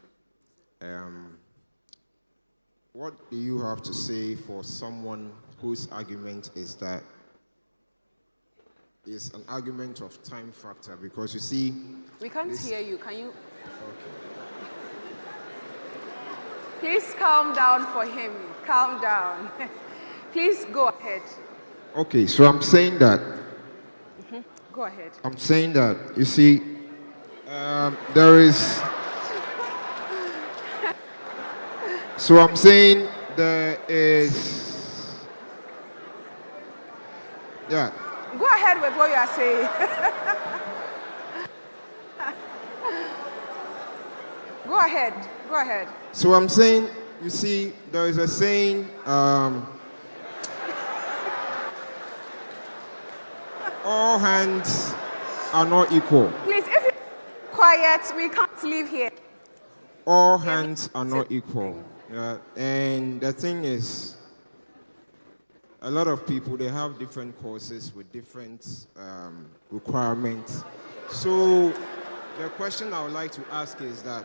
What do you have to say for someone whose argument is that it's an argument of time factor? Because you see... We can't hear you. Can you... Okay. Please calm down for him. Calm down. Please go ahead. Okay, so I'm saying that... Go ahead. I'm saying that, you see, there is... So I'm saying there is... Yeah. Go ahead with what you are saying. Go ahead. Go ahead. So I'm saying, you see, there is a saying, all hands are not equal. Please, if you're quiet, we can't leave here. All hands are not equal. And the thing is, a lot of people, they have different courses with different requirements. So the question I would like to ask is that,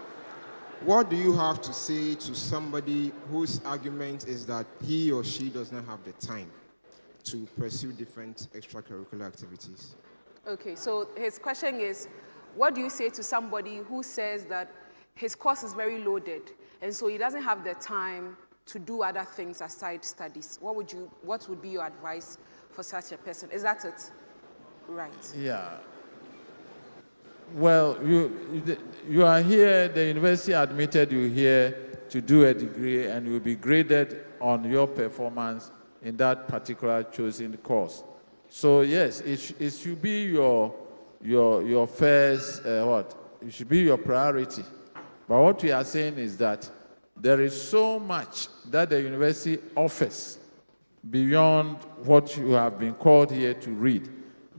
what do you have to say to somebody whose argument is that he or she does not have the time to pursue different extracurricular activities? Okay, so his question is, what do you say to somebody who says that his course is very loaded and so he doesn't have the time to do other things aside studies? What would be your advice for such a person? Is that it? Right. Yeah. Well, you are here, the university admitted you here to do a degree, and you will be graded on your performance in that particular chosen course. So yes, it should be your first, it should be your priority. But what we are saying is that there is so much that the university offers beyond what you have been called here to read.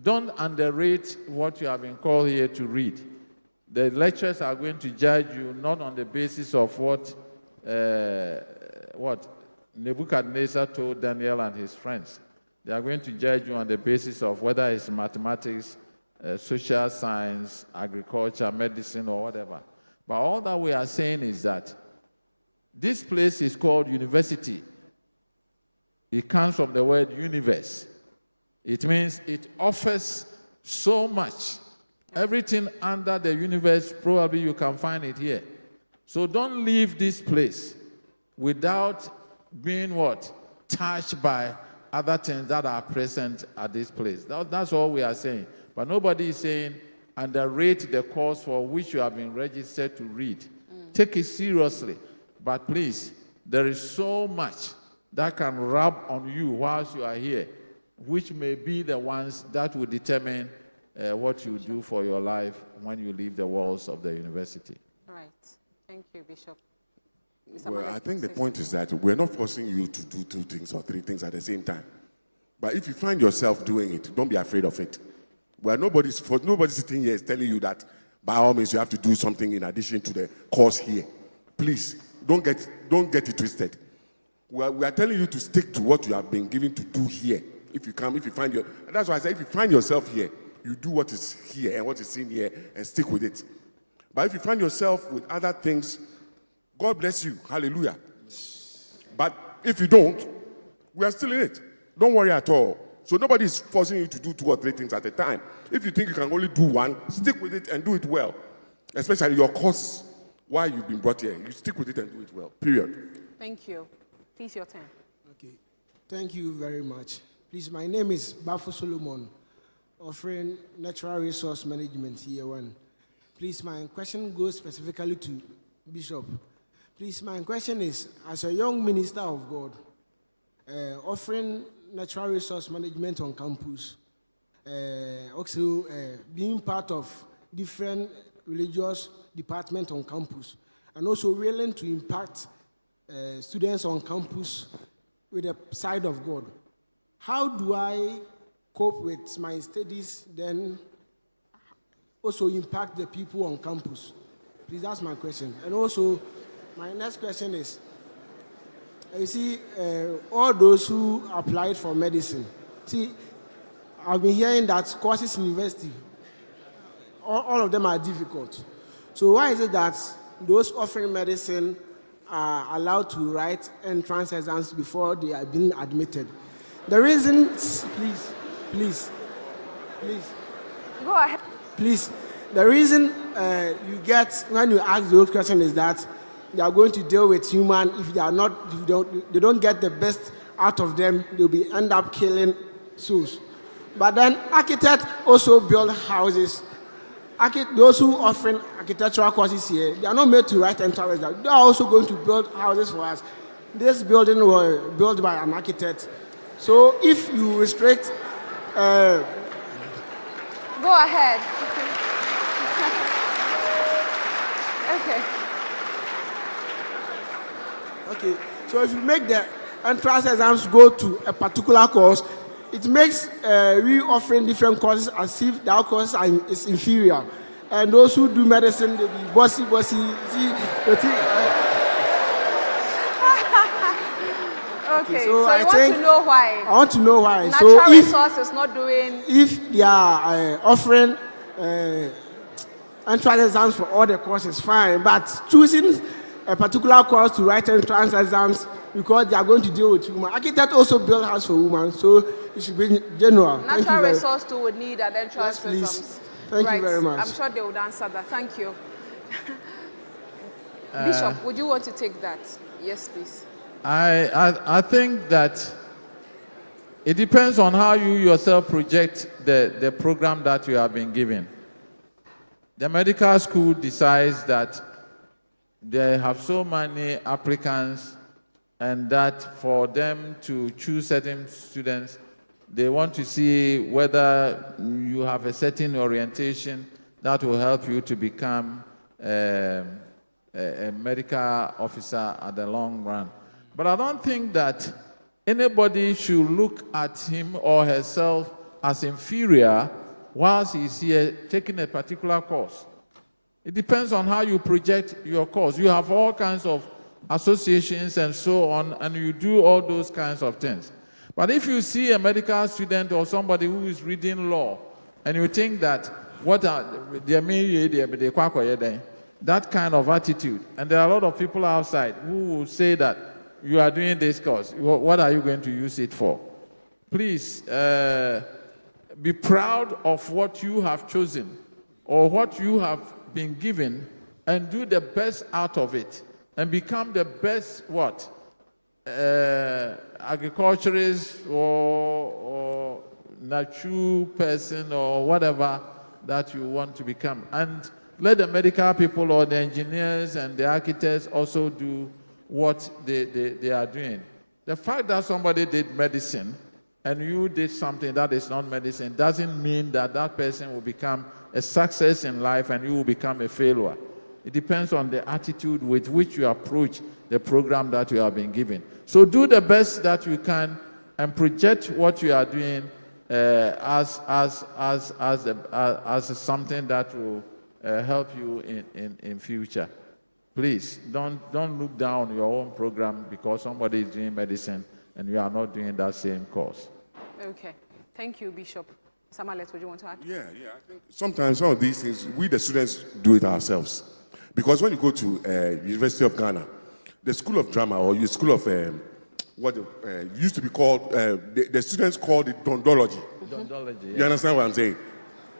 Don't underrate what you have been called here to read. The lecturers are going to judge you not on the basis of what Nebuchadnezzar told Daniel and his friends. They are going to judge you on the basis of whether it's mathematics, social science, agriculture, medicine, or whatever. But all that we are saying is that this place is called university. It comes from the word universe. It means it offers so much. Everything under the universe, probably you can find it here. So don't leave this place without being touched by other things that are present at this place. That's all we are saying. But nobody is saying underrate the course for which you have been registered to read. Take it seriously. But please, there is so much that can rub on you whilst you are here, which may be the ones that will determine what you do for your life when you leave the walls of the university. Right. Thank you, Bishop. Well, I think the point is that we're not forcing you to do 2 things or 3 things at the same time. But if you find yourself doing it, don't be afraid of it. Well, nobody sitting here is telling you that by all means you have to do something in addition to the course here. Please, don't get it twisted. We are telling you to stick to what you have been given to do here. That's why I say if you find yourself here, you do what is here and what is in here and stick with it. But if you find yourself with other things, God bless you. Hallelujah. But if you don't, we are still in it. Don't worry at all. So nobody is forcing you to do 2 or 3 things at a time. If you think you can only do one, stick with it and do it well. Especially your courses. Why you've been brought here. You stick with it and do it well. Period. Thank you. Please, your turn. Okay. Thank you very much. Please, my name is Bafo Solomon, offering Natural Resource Management Year 1. Please, my question goes specifically to Bishop. Please, my question is, as a young minister of God, offering natural resource management on campus, also being part of different religious departments on campus, and also willing to impact students on campus with the side of God. How do I cope with my studies, then also impact the people on campus? Please, that's my question. And also, my next question is, you see, all those who applied for medicine, see, I've been hearing that courses in university, all of them are difficult. So why is it that those offering medicine are allowed to write entrance exams before they are being admitted? The reason, please. Go ahead. Please, the reason you get when you ask those questions is that they are going to deal with human. If they are not, if they don't get the best out of them, they'll end up killing souls. But then architects also build houses. Those who offering architectural courses here, they are not made to write entrance exams. They are also going to build houses for us. This building was built by an architect. So if you restrict, go ahead. Okay. So if you make the entrance exams go to a particular course, it makes we offering different courses as if that course is inferior. And those who do medicine, they be bossy. Okay, so I want to know why. I want to know why. Natural so if, resources not doing. If they are offering entrance exams for all the courses, fine. But choosing a particular course to write entrance exams because they are going to deal with women. Architects also build house for women, so it should be general. Natural resource too would need an entrance exams. Thank you very much. I'm sure they would answer that. Thank you. Bishop, would you want to take that? Yes, please. I think that it depends on how you yourself project the program that you have been given. The medical school decides that they have so many applicants and that for them to choose certain students, they want to see whether you have a certain orientation that will help you to become a medical officer at the long run. But I don't think that anybody should look at him or herself as inferior whilst he's here taking a particular course. It depends on how you project your course. You have all kinds of associations and so on, and you do all those kinds of things. But if you see a medical student or somebody who is reading law, and you think that that kind of attitude, and there are a lot of people outside who will say that you are doing this course, what are you going to use it for? Please be proud of what you have chosen or what you have been given and do the best out of it and become the best agriculturist or natural person or whatever that you want to become. And let the medical people or the engineers and the architects also do what they are doing. The fact that somebody did medicine and you did something that is not medicine doesn't mean that that person will become a success in life and you will become a failure. It depends on the attitude with which you approach the program that you have been given. So do the best that you can and project what you are doing as something that will help you in future. Please don't look down your own program because somebody is doing medicine and you are not doing that same course. Okay. Thank you, Bishop. Samalet, what do you want to add? Yeah. I think sometimes some of these things, we the students do it ourselves. Because when you go to University of Ghana, the School of Drama or the School of what used to be called, the students called it dondology. Dondology, yeah. You understand what I'm saying?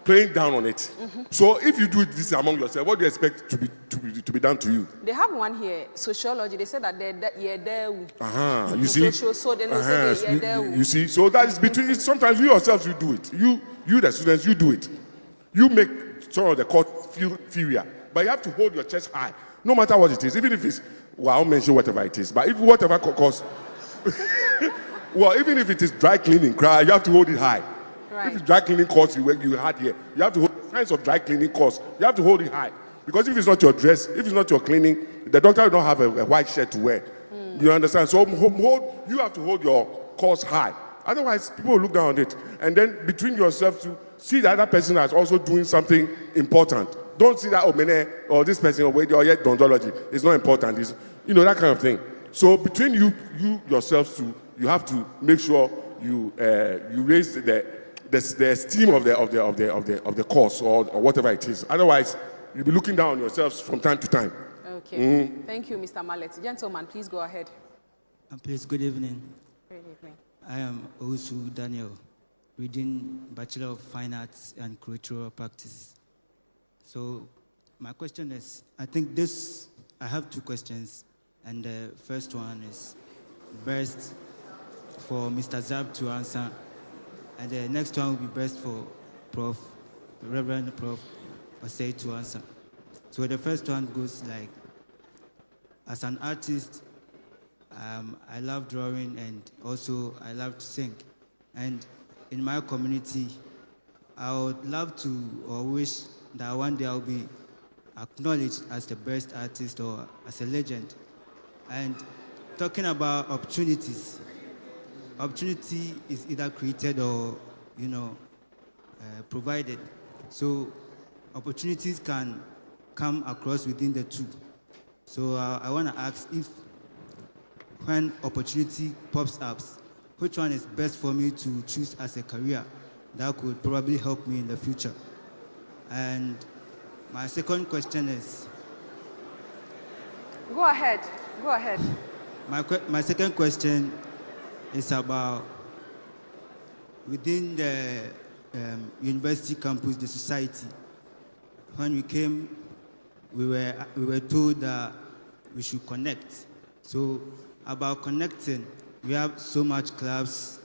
Playing down on it. So if you do this among yourself, what do you expect to be done to you? They have one here, sociology. They said that they're there. You see? So then they say they're there. You see? So that is between, sometimes you yourselves, you do it. You the students, you do it. You make some of the court feel inferior. But you have to hold your chest high, no matter what it is. Even if it's, well, I'll mention whatever it is. But if whatever costs, well, even if it is dry cleaning, you have to hold it high. Right. If it's dry cleaning course you had here, you have to hold the signs of dry cleaning course. You have to hold it high. Because if it's not your dress, if it's not your cleaning, the doctor will not have a white shirt to wear. You understand? So you have to hold your course high. Otherwise, people will look down on it. And then between yourself to see the other person as also doing something important. Don't see that, or this person, or yet dondology. It's not important. It's, that kind of thing. So between you yourselves, you have to make sure you raise the the esteem of the course or whatever it is. Otherwise, you'll be looking down on yourselves from time to time. Okay. Thank you, Mr. Mallet. Gentlemen, please go ahead. Please, good evening. Good evening. I am Owusu Daniel, reading Bachelor of Fine Arts and Cultural Practice. So my question is, I have two questions, and the first one is best for Mr. Zab to answer, and the next one will be best for Reverend Prof. Osei to answer. So the first one goes like, as an artist, I love drawing and also I love to sing. And in my community, I would love to or wish that one day I'll be acknowledged as the best artist or as a legend. And talking about opportunities, opportunity is either created or, provided. So opportunities can come across within the two. So I want to ask if when opportunity pops up, which one is best for me to choose as a career that could probably help me in the future? And my second question is... Go ahead. Go ahead. My second question is about within the university campus, the society. When we came, we were told that we should connect. So about connecting, we have so much clubs,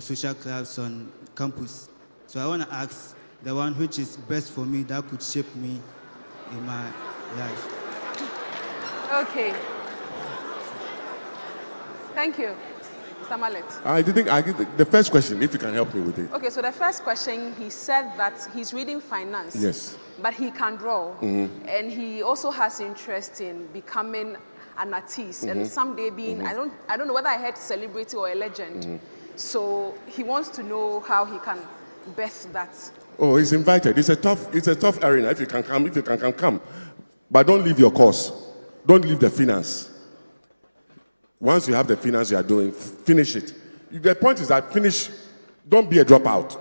social clubs on campus. So I want to ask the one which is best for me that could shape me in my life. Okay. Thank you. Mr. Mallet. I think the first question, if you can help me with it. Okay, so the first question, he said that he's reading finance. Yes. But he can draw. Mm-hmm. And he also has interest in becoming an artist and someday being, I don't know whether I heard celebrity or a legend. So he wants to know how he can birth that. Oh, he's invited. It's a tough arena. If you can come. But don't leave your course. Don't leave the finance. Once you have the finance you are doing, finish it. The point is that finish, don't be a dropout.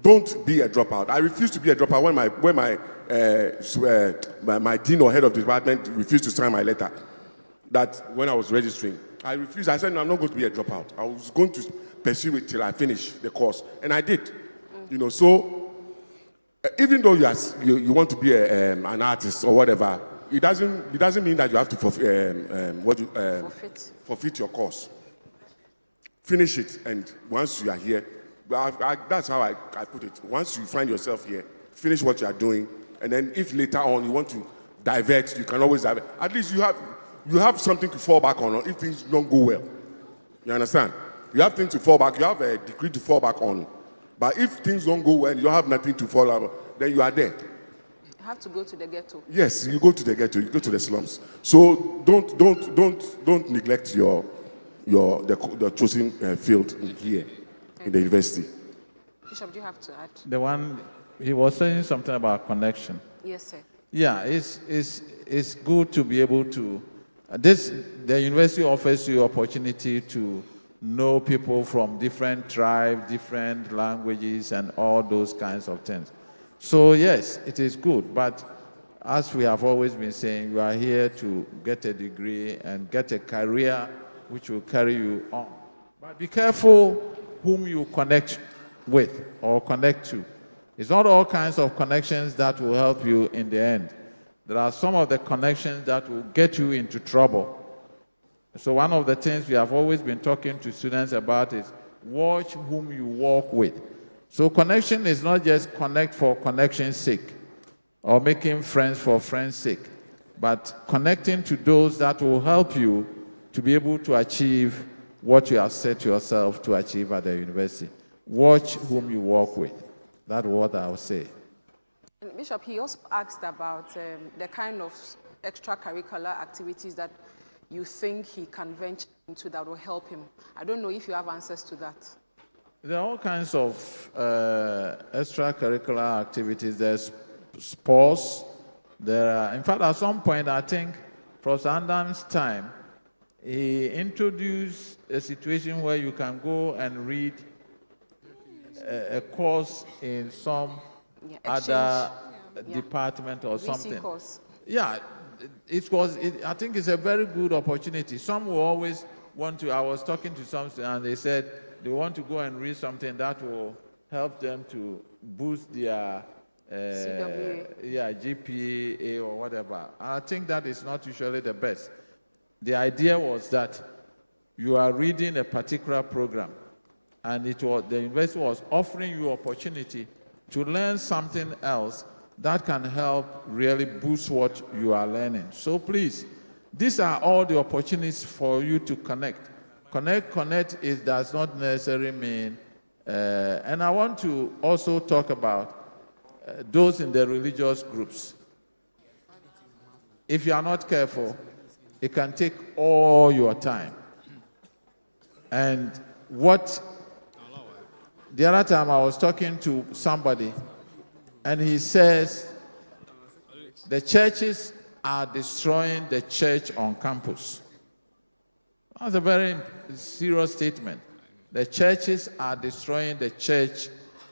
Don't be a dropout. I refuse to be a dropout when my dean or head of the department refused to sign my letter. That when I was registering, I refused. I said, no, I'm not going to be a dropout. I was going to pursue it till I finish the course. And I did. So even though you want to be an artist or whatever, it doesn't mean that you have to forfeit your course. Finish it, and once you are here, that's how I put it. Once you find yourself here, finish what you are doing, and then if later on you want to divert, you can always divert. At least you have something to fall back on if things don't go well. You understand? You have things to fall back. You have a degree to fall back on. But if things don't go well, you have nothing to fall on, then you are there. You have to go to the ghetto. Yes, you go to the ghetto. You go to the slums. So don't neglect the chosen field here in the university. Bishop, do you have to add? The one he was saying something about connection. Yes, sir. Yeah, it's good to be able to. The university offers you opportunity to know people from different tribes, different languages, and all those kinds of things. So yes, it is good, but as we have always been saying, you are here to get a degree and get a career which will carry you on. But be careful whom you connect with or connect to. It's not all kinds of connections that will help you in the end. There are some of the connections that will get you into trouble. So one of the things we have always been talking to students about is watch whom you walk with. So connection is not just connect for connection's sake or making friends for friends' sake, but connecting to those that will help you to be able to achieve what you have set yourself to achieve at the university. Watch whom you walk with. That's what I would say. And Bishop, he also asked about the kind of extracurricular activities that you think he can venture into that will help him. I don't know if you have answers to that. There are all kinds of extracurricular activities. There's sports. In fact, at some point, I think Professor Adam's time, he introduced a situation where you can go and read a course in some other department or VC something. course. Yeah, I think it's a very good opportunity. Some will always want to, I was talking to some and they said they want to go and read something that will help them to boost their GPA or whatever. I think that is not usually the best. The idea was that you are reading a particular program, and the university was offering you opportunity to learn something else that can help really boost what you are learning. So please, these are all the opportunities for you to connect. Connect does not necessarily mean, and I want to also talk about those in the religious groups. If you are not careful, it can take all your time. And the other time I was talking to somebody, and he says, the churches are destroying the church on campus. That's a very serious statement. The churches are destroying the church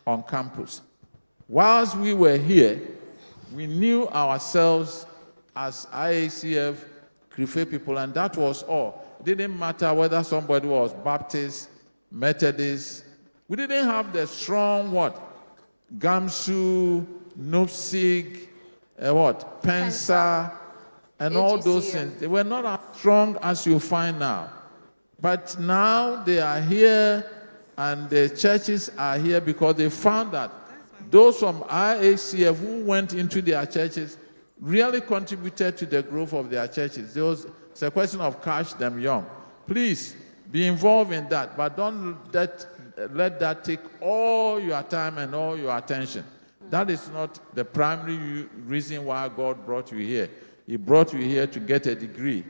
on campus. Whilst we were here, we knew ourselves as IACF, Krife people, and that was all. It didn't matter whether somebody was Baptist, Methodist. We didn't have the strong Gamsu, Nupsig, Pensa, and all those things. They were not as strong as you find now. But now they are here, and the churches are here because they found that those from IACF who went into their churches really contributed to the growth of their churches. It's a question of catch them young. Please be involved in that, but don't let that take all your time and all your attention. That is not the primary reason why God brought you here. He brought you here to get a degree,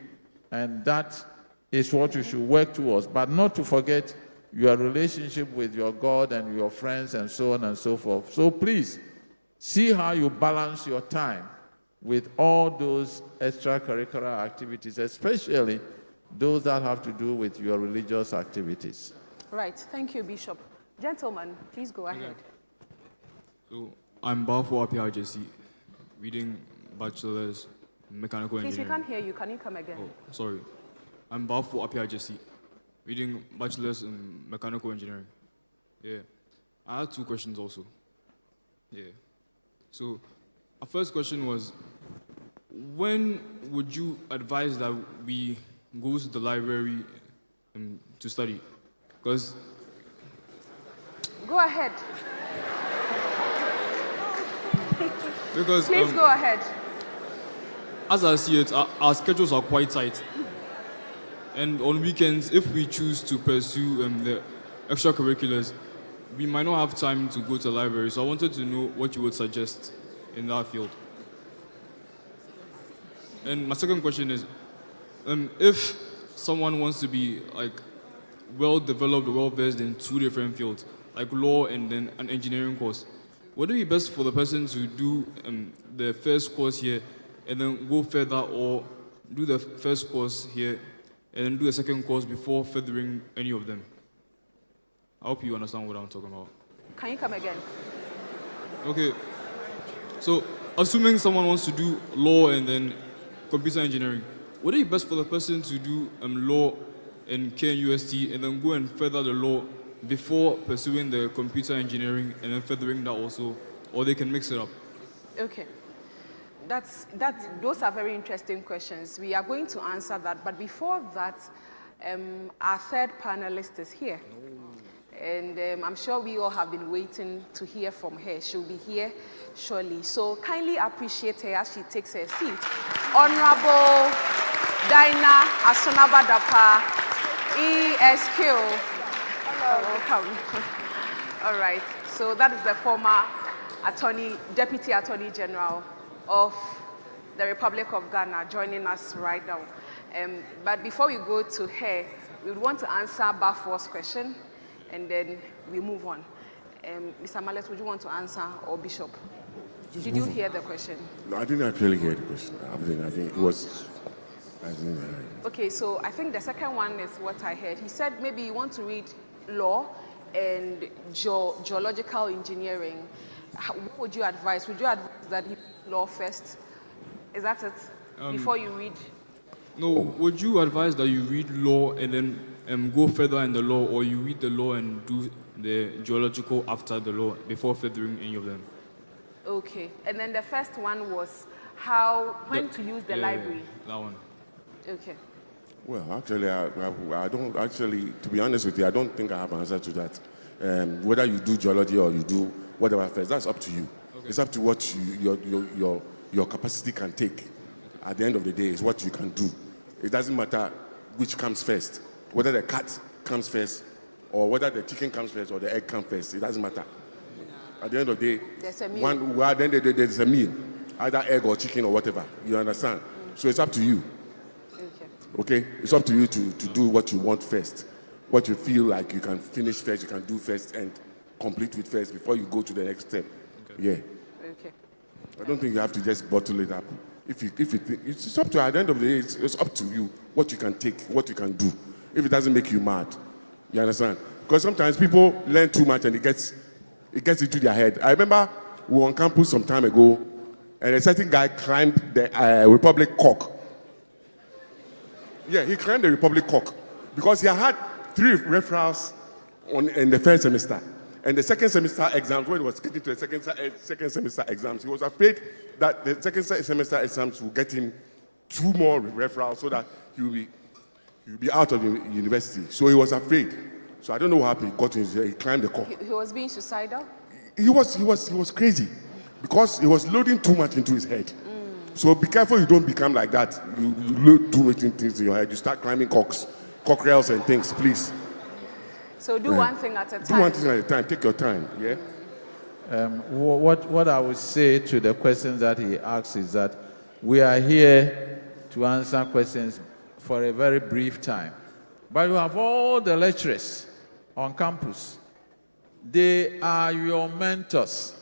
and that is what you should work towards, but not to forget your relationship with your God and your friends and so on and so forth. So please, see how you balance your time with all those extracurricular activities, especially those that have to do with your religious activities. Right, thank you, Bishop. Gentlemen, please go ahead. So, I'm Bafo RPRJC, reading bachelor's in mechanical engineering. Please, we can't hear you. Can you come again? Oh, sorry. I'm Bafo RPRJC, reading bachelor's in mechanical engineering. Yeah. I had two questions also. Yeah. So, our first question was, when would you advise that we go to the library to study? Because... Go ahead. Because, please go ahead. As I see it, our schedules are quite tight. And on weekends, if we choose to pursue the extracurriculars, we might not have time to go to the library. So I wanted to know what you would suggest in that field. And my second question is, if someone wants to be well-developed, well-versed in two different fields, like law and then an engineering course, would it be best for the person to do the first course here and then go further, or do the first course here and then do the second course before furthering any of them? I hope you understand what I'm talking about. Can you come again? Okay. So, assuming someone wants to do law and then computer engineering, would it be best for the person to do law in KNUST and then go and further the law before pursuing the computer engineering and then furthering that also, or they can mix it up? Okay. Those are very interesting questions. We are going to answer that, but before that, our third panelist is here. And I'm sure we all have been waiting to hear from her. She'll be here shortly. So kindly appreciate her as she takes her seat. Honorable Dinah Asonabadapa, ESQ. Welcome. All right. So that is the former Deputy Attorney General of the Republic of Ghana joining us right now. But before we go to her, we would want to answer Bafo's question, and then we move on. Mr. Mallet, would you want to answer, or Bishop? Did you hear the question? No, I didn't actually hear the question. I think it was... Okay, so I think the second one is what I heard. He said maybe you want to read law and geological engineering. What would you advise? Would you advise that he law first? Is that it? Before you read? No, would you advise that you read law and then go further in the law, or you read the law and do the geological after the law before furthering any of them? Okay. And then the first one was when to use the library. That one. Okay. Well, actually, I don't actually, to be honest with you, I don't think I have an answer to that. Whether you do geology or you do whatever first, that's up to you. Okay. It's up to what your capacity can take. At the end of the day, it's what you can do. It doesn't matter which comes first, whether the cat comes first, or whether the chicken comes first or the egg comes first. It doesn't matter. At the end of the day, there's a meal. Then there's a meal, either egg or chicken or whatever. You understand? So it's up to you. Okay? It's up to you to do what you want first. What you feel like you can finish first, you can do first and complete with first before you go to the next step. Okay. Yeah. Okay. I don't think you have to just bottle it up. It's up to, at the end of the day, it's up to you what you can take, what you can do. If it doesn't make you mad, you understand? Because sometimes people learn too much and it gets into their head. I remember we were on campus some time ago, and a certain guy climbed the Republic Cock. Yeah, he climbed the Republic Cock because he had 3 referrals in the first semester. And the second semester exams, when he was getting to the second semester exams, he was afraid that the second semester exams will get him 2 more referrals so that he'll be out of the university. So he was afraid. So I don't know what happened. He climbed the cock. He was being suicidal? He was crazy because he was loading too much into his head. So be careful you don't become like that. You load too many things in your head. You start climbing cockerels and things, please. So do one thing at a time. Do one thing at a time. Take your time, yeah? What I would say to the questions that he asks is that we are here to answer questions for a very brief time. But you have all the lecturers on campus. They are your mentors.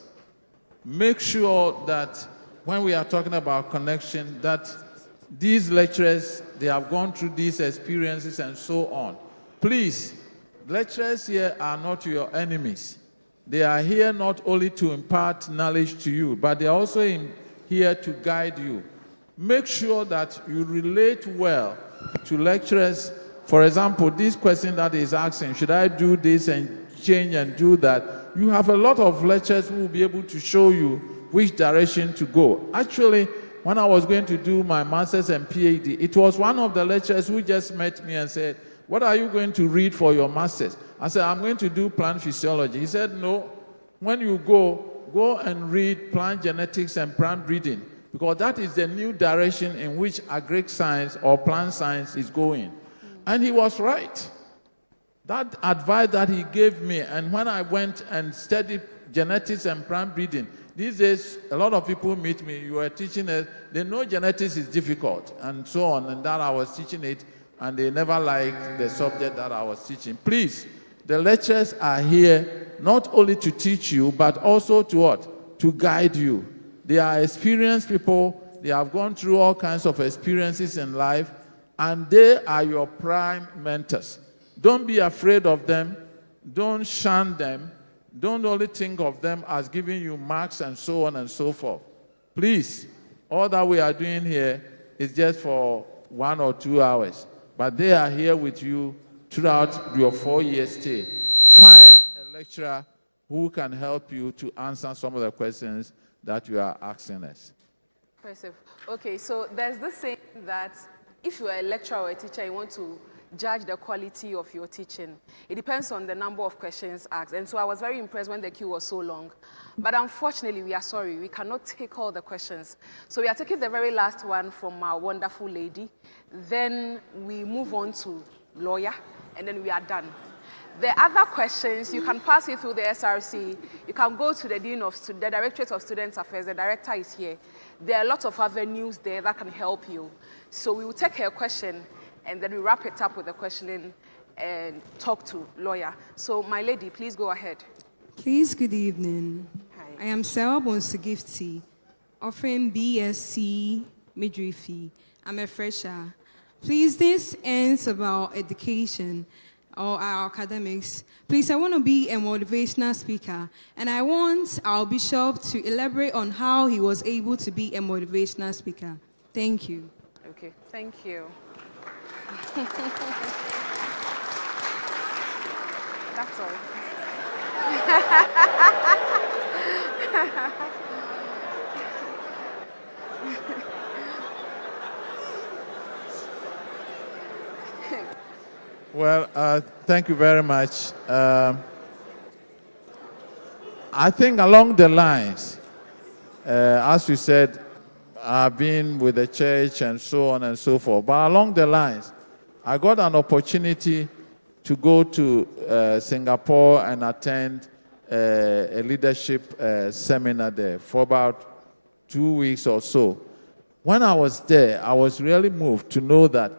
Make sure that when we are talking about connection, that these lecturers, they have gone through these experiences and so on. Please, lecturers here are not your enemies. They are here not only to impart knowledge to you, but they are also here to guide you. Make sure that you relate well to lecturers. For example, this question that is asking, should I do this and change and do that? You have a lot of lecturers who will be able to show you which direction to go. Actually, when I was going to do my master's and PhD, it was one of the lecturers who just met me and said, what are you going to read for your master's? I said, I'm going to do plant physiology. He said, no, when you go and read plant genetics and plant breeding, because that is the new direction in which agric science or plant science is going. And he was right. That advice that he gave me, and when I went and studied genetics and plant breeding, these days, a lot of people meet me, you are teaching it, they know genetics is difficult, and so on, and that I was teaching it, and they never liked the subject that I was teaching. Please, the lecturers are here not only to teach you, but also to what? To guide you. They are experienced people, they have gone through all kinds of experiences in life, and they are your prime mentors. Don't be afraid of them, don't shun them, don't only think of them as giving you marks and so on and so forth. Please, all that we are doing here is just for 1 or 2 hours. But they are here with you throughout your 4-year stay. Find a lecturer who can help you to answer some of the questions that you are asking us. Impressive. Okay, so there's this saying that if you are a lecturer or a teacher, you want to judge the quality of your teaching. It depends on the number of questions asked. And so I was very impressed when the queue was so long. But unfortunately, we are sorry, we cannot take all the questions. So we are taking the very last one from our wonderful lady. Then we move on to lawyer, and then we are done. The other questions, you can pass it through the SRC. You can go to the the Directorate of Student Affairs. The director is here. There are lots of avenues there that can help you. So we will take her question, and then we wrap it up with the questioning and talk to lawyer. So my lady, please go ahead. Please, good evening. Hi. I am Sarah Bonsugifty, offering BSc midwifery. I'm a fresher. Please, this ends about education. or our academics. Please, I want to be a motivational speaker, and I want our bishop to elaborate on how he was able to be a motivational speaker. Thank you. Okay, thank you. That's all. Well, thank you very much. I think along the lines, as you said, I've been with the church and so on and so forth. But along the lines, I got an opportunity to go to Singapore and attend a leadership seminar there for about 2 weeks or so. When I was there, I was really moved to know that,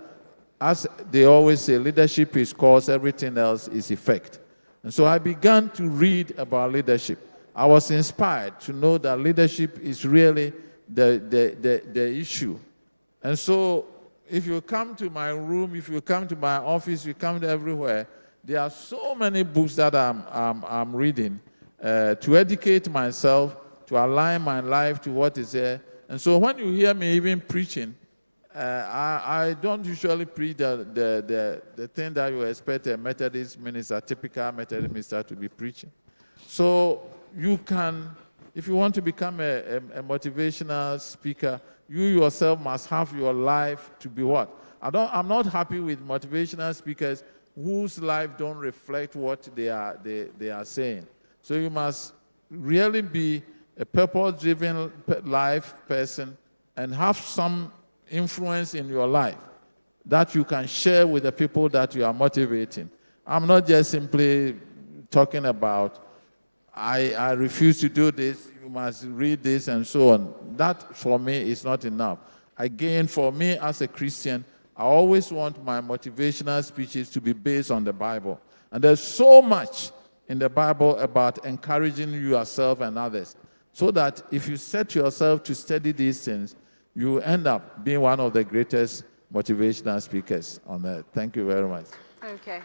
as they always say, leadership is cause, everything else is effect. And so I began to read about leadership. I was inspired to know that leadership is really the issue. And so if you come to my room, if you come to my office, you come to everywhere, there are so many books that I'm reading to educate myself, to align my life to what is there. And so when you hear me even preaching, I don't usually preach the thing that you expect a Methodist minister, typical Methodist minister, to be preaching. So you can, if you want to become a motivational speaker, you yourself must have your life to be what? I'm not happy with motivational speakers whose life don't reflect what they are saying. So you must really be a purpose-driven life person and have some influence in your life that you can share with the people that you are motivating. I'm not just simply talking about, I refuse to do this, you must read this and so on. That for me is not enough. Again, for me as a Christian, I always want my motivational speeches to be based on the Bible. And there's so much in the Bible about encouraging yourself and others, so that if you set yourself to study these things, you end up being one of the greatest motivational speakers on earth. Thank you very much. Okay.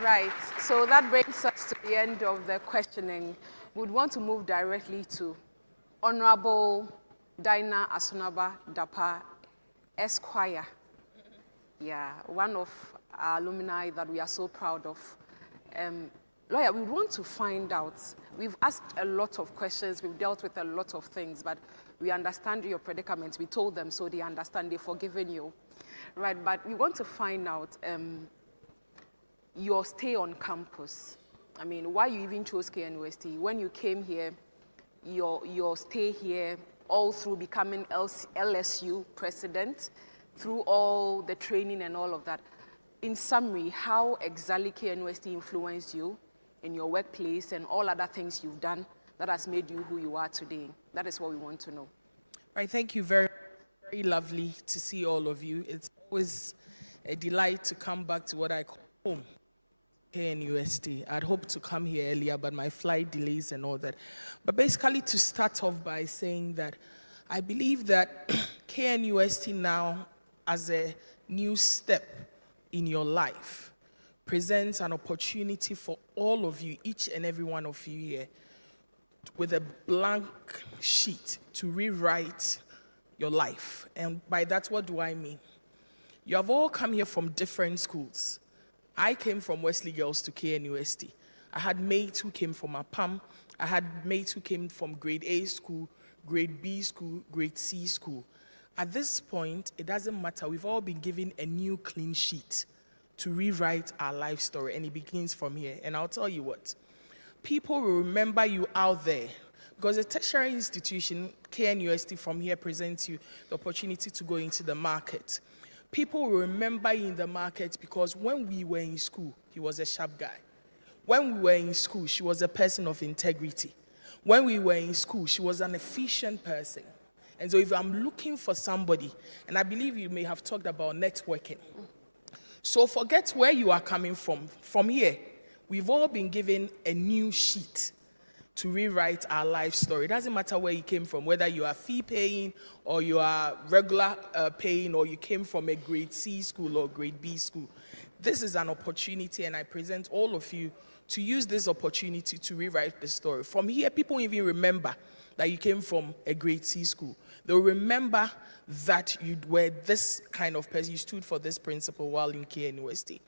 Right. So that brings us to the end of the questioning. We'd want to move directly to Honorable Dinah Asunaba Dapa, Esquire. Yeah, one of our alumni that we are so proud of. Lawyer, we want to find out, we've asked a lot of questions, we've dealt with a lot of things, but we understand your predicament. We told them, so they understand, they've forgiven you. Right, but we want to find out your stay on campus. I mean, why you even chose KNUST. When you came here, your stay here, all through becoming LSU president, through all the training and all of that. In summary, how exactly KNUST influenced you in your workplace and all other things you've done that has made you who you are today? That is what we want to know. Right, thank you. Very, very lovely to see all of you. It's always a delight to come back to what I call home, KNUST. I'd hoped to come here earlier, but my flight delays and all that. But basically, to start off by saying that I believe that KNUST now, as a new step in your life, presents an opportunity for all of you, each and every one of you here, with a blank sheet to rewrite your life. And by that, what do I mean? You have all come here from different schools. I came from Wesley Girls to KNUST. I had mates who came from APAM. I had mates who came from grade A school, grade B school, grade C school. At this point, it doesn't matter. We've all been given a new clean sheet to rewrite our life story, and it begins from here. And I'll tell you what, people will remember you out there, because a tertiary institution, KNUST, from here presents you the opportunity to go into the market. People will remember you in the market because when we were in school, he was a sharp guy. When we were in school, she was a person of integrity. When we were in school, she was an efficient person. And so if I'm looking for somebody, and I believe you may have talked about networking, so forget where you are coming from. From here, we've all been given a new sheet to rewrite our life story. It doesn't matter where you came from, whether you are fee paying or you are regular paying, or you came from a grade C school or grade B school. this is an opportunity, and I present all of you to use this opportunity to rewrite the story. From here, people even remember that you came from a grade C school. They'll remember that you were this kind of person, you stood for this principle while in KNUST.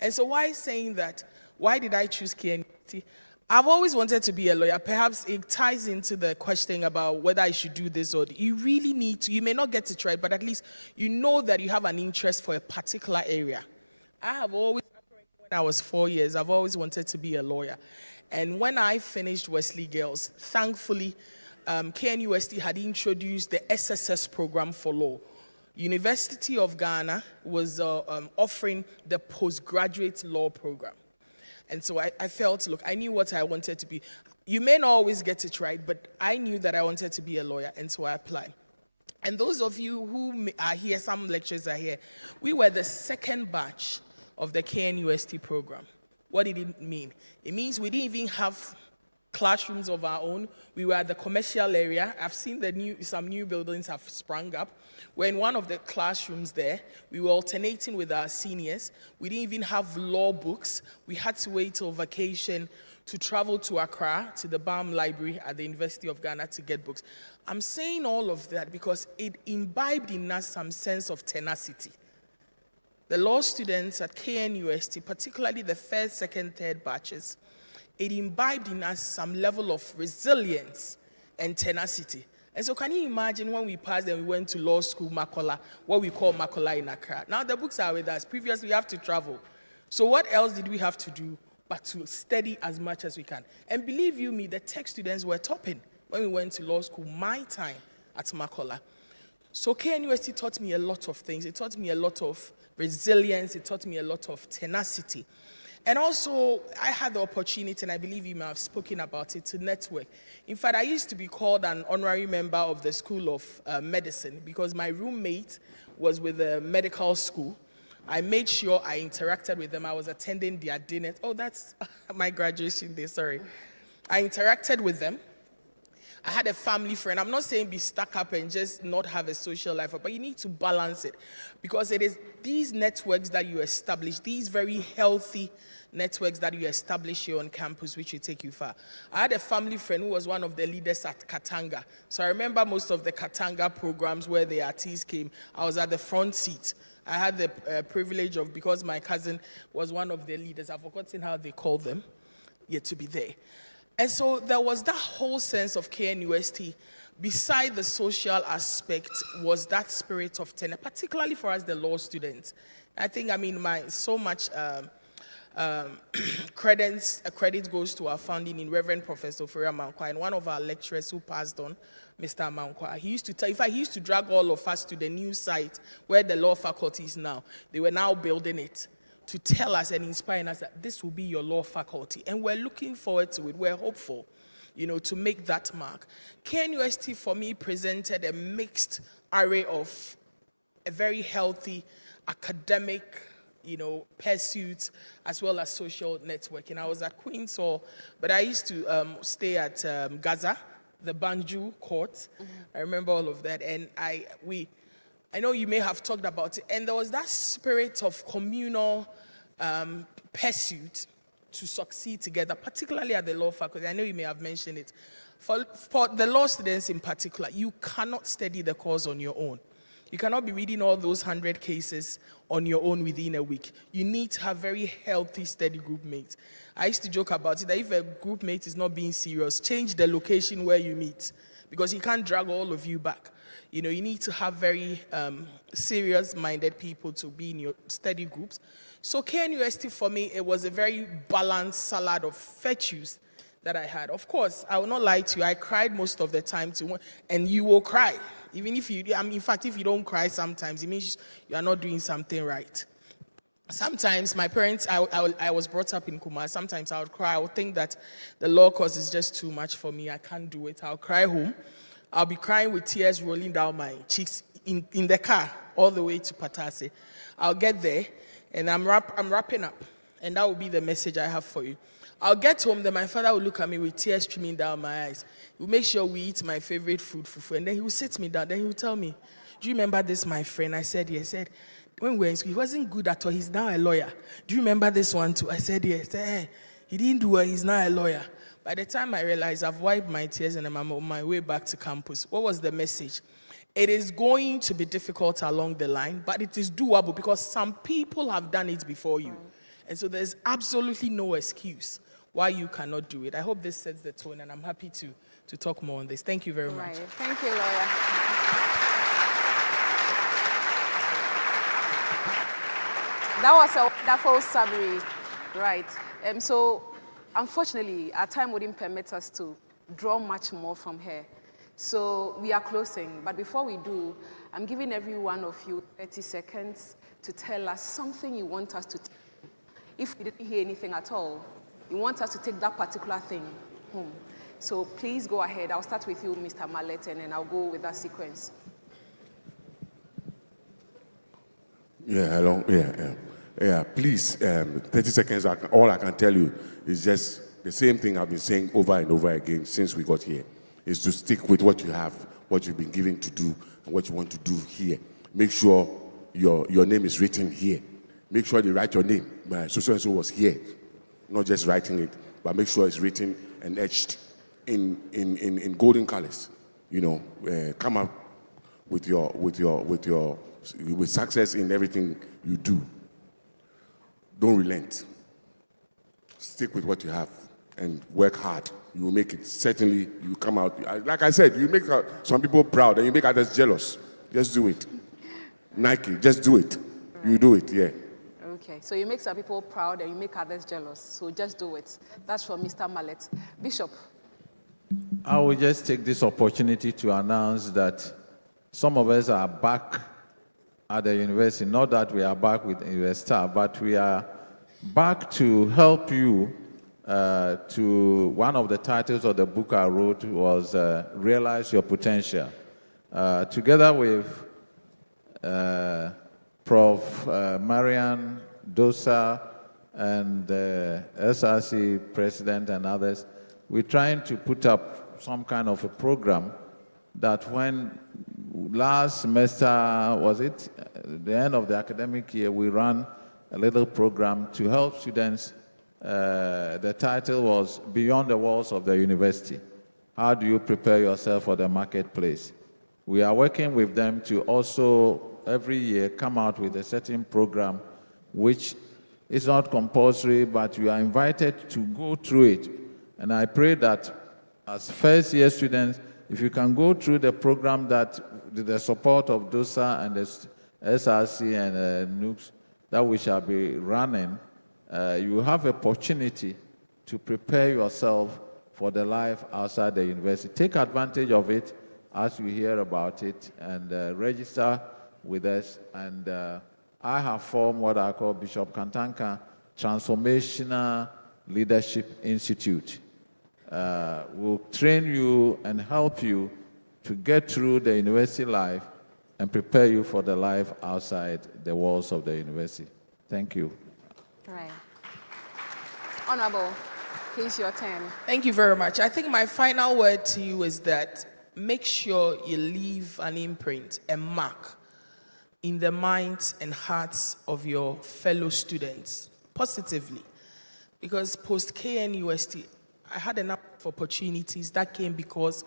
And so why saying that? Why did I choose KNUST? I've always wanted to be a lawyer. Perhaps it ties into the question about whether I should do this or you really need to. You may not get it right, but at least you know that you have an interest for a particular area. I have always, when I was 4 years, I've always wanted to be a lawyer. And when I finished Wesley Girls, thankfully, KNUST had introduced the SSS program for law. University of Ghana was offering the postgraduate law program. And so I felt, look, I knew what I wanted to be. You may not always get it right, but I knew that I wanted to be a lawyer, and so I applied. And those of you who are here, some lecturers are here, we were the second batch of the KNUST program. What did it mean? It means we didn't even have classrooms of our own. We were at the commercial area. I've seen some new buildings have sprung up. We're in one of the classrooms there. We were alternating with our seniors. We didn't even have law books. We had to wait till vacation to travel to Accra, to the BAM library at the University of Ghana to get books. I'm saying all of that because it imbibed in us some sense of tenacity. The law students at KNUST, particularly the first, second, third batches, it imbibed in us some level of resilience and tenacity. And so can you imagine when we passed and we went to law school, Makola, what we call Makola in Accra. Now the books are with us. Previously, we have to travel. So what else did we have to do but to study as much as we can? And believe you me, the tech students were topping when we went to law school, my time at Makola. So KNUST taught me a lot of things. It taught me a lot of resilience. It taught me a lot of tenacity. And also, I had the opportunity, and I believe you may have spoken about it, to network. In fact, I used to be called an honorary member of the School of Medicine because my roommate was with the medical school. I made sure I interacted with them. I was attending their dinner. Oh, that's my graduation day, sorry. I interacted with them. I had a family friend. I'm not saying be stuck up and just not have a social life, but you need to balance it because it is these networks that you establish, these very healthy networks that you establish here on campus, which will take you far. I had a family friend who was one of the leaders at Katanga. So I remember most of the Katanga programs where the artists came. I was at the front seat. I had the privilege of, because my cousin was one of the leaders, I've forgotten how they called them, yet to be there. And so there was that whole sense of KNUST. Beside the social aspect was that spirit of tenure, particularly for us, the law students. I think, so much credit goes to our founding in Reverend Professor Ofori Amankwa, and one of our lecturers who passed on, Mr. Amankwa. He used to drag all of us to the new site where the law faculty is now. They were now building it to tell us and inspire us that this will be your law faculty. And we're looking forward to it. We're hopeful, to make that mark. KNUST, for me, presented a mixed array of a very healthy academic, pursuits, as well as social networking. I was at Queen's Hall, but I used to stay at Gaza, the Banjul court. Mm-hmm. I remember all of that. And I know you may have talked about it. And there was that spirit of communal pursuit to succeed together, particularly at the law faculty. I know you may have mentioned it. For the law students in particular, you cannot study the cause on your own. You cannot be reading all those 100 cases on your own within a week. You need to have very healthy, steady group mates. I used to joke about it that if a group mate is not being serious, change the location where you meet because he can't drag all of you back. You need to have very serious-minded people to be in your study groups. So KNUST, for me, it was a very balanced salad of virtues that I had. Of course, I will not lie to you. I cried most of the time, and you will cry. Even if you, in fact, if you don't cry sometimes, it means you are not doing something right. Sometimes my parents, I was brought up in Kumasi. Sometimes I would cry. I would think that the law course is just too much for me. I can't do it. I'll cry home. I'll be crying with tears rolling down my cheeks in the car all the way to Patase. I'll get there, and I'm wrapping up, and that will be the message I have for you. I'll get home, then my father will look at me with tears streaming down my eyes. He'll make sure we eat my favorite food, fufu, and then he will sit me down. Then he will tell me, "Do you remember this, my friend?" I said, "Yes." He said, when we were in school, he wasn't good at all. He's now a lawyer. Do you remember this one too? I said, yes. Hey, he didn't do well. He's now a lawyer. By the time I realized I've wiped my tears and I'm on my way back to campus, what was the message? It is going to be difficult along the line, but it is doable because some people have done it before you. And so there's absolutely no excuse why you cannot do it. I hope this sets the tone, and I'm happy to talk more on this. Thank you very much. Thank you, lawyer. That was a wonderful summary, right? So, unfortunately, our time wouldn't permit us to draw much more from her. So, we are closing. But before we do, I'm giving every one of you 30 seconds to tell us something you want us to take. If we didn't hear anything at all, you want us to take that particular thing home. So, please go ahead. I'll start with you, Mr. Mallet, and then I'll go with that sequence. Yeah, please, 30 seconds, all I can tell you is just the same thing I've been saying over and over again since we got here, is to stick with what you have, what you've been given to do, and what you want to do here. Make sure your name is written here. Make sure they write your name. So-and-so was here. Not just writing it, but make sure it's written and etched in golden colors. You know, come up with success in everything you do. Don't relent. Stick with what you have and work hard. You will make it. Certainly, you come out. Like I said, you make some people proud and you make others jealous. Just do it. Nike, just do it. You do it, yeah. Okay, so you make some people proud and you make others jealous. So just do it. That's from Mr. Mallet. Bishop. I will just take this opportunity to announce that some of us are back at the university. Not that we are back with Investor, but we are back to help you. To one of the titles of the book I wrote was Realize Your Potential. Together with Prof. Marian Dosa and SRC president and others, we're trying to put up some kind of a program that when last semester, was it, the end of the academic year, we ran a little program to help students. The title was Beyond the Walls of the University. How do you prepare yourself for the marketplace? We are working with them to also every year come out with a certain program which is not compulsory, but you are invited to go through it. And I pray that as first year students, if you can go through the program that with the support of DOSA and the SRC and KNUST that we shall be running, you have an opportunity to prepare yourself for the life outside the university. Take advantage of it as you hear about it and register with us. And I have formed what I call Bishop Kantanka Transformational Leadership Institute. We'll train you and help you to get through the university life and prepare you for the life outside the walls of the university. Thank you. Right. Honorable, please, your turn. Thank you very much. I think my final word to you is that make sure you leave an imprint, a mark, in the minds and hearts of your fellow students, positively. Because post-KNUST, I had enough of opportunities that came because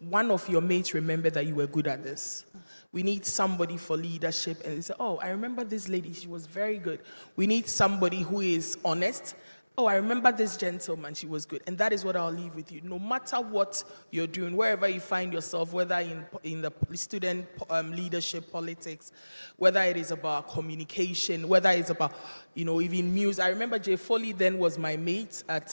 one of your mates remembered that you were good at this. We need somebody for leadership. And they say, oh, I remember this lady, she was very good. We need somebody who is honest. Oh, I remember this gentleman, she was good. And that is what I'll leave with you. No matter what you're doing, wherever you find yourself, whether in the student leadership, politics, whether it is about communication, whether it's about, even music. I remember Jay Foley then was my mate at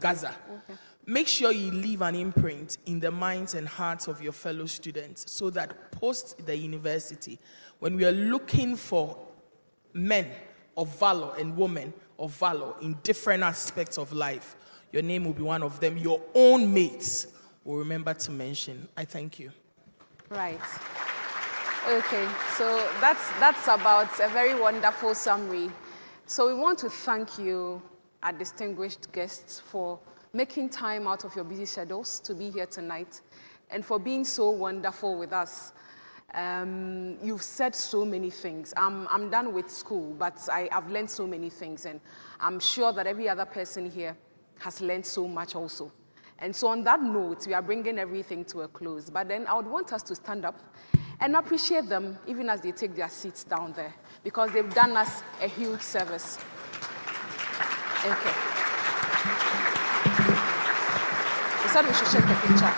Gaza. Okay. Make sure you leave an imprint in the minds and hearts of your fellow students so that post the university, when we are looking for men of valor and women of valor in different aspects of life, your name will be one of them. Your own mates will remember to mention. I thank you. Right. Okay, so that's about a very wonderful summary. So we want to thank you, our distinguished guests, for making time out of your busy schedules to be here tonight and for being so wonderful with us. You've said so many things. I'm done with school, but I've learned so many things, and I'm sure that every other person here has learned so much also. And so on that note, we are bringing everything to a close. But then I would want us to stand up and appreciate them even as they take their seats down there, because they've done us a huge service. Okay. He said we should check the picture.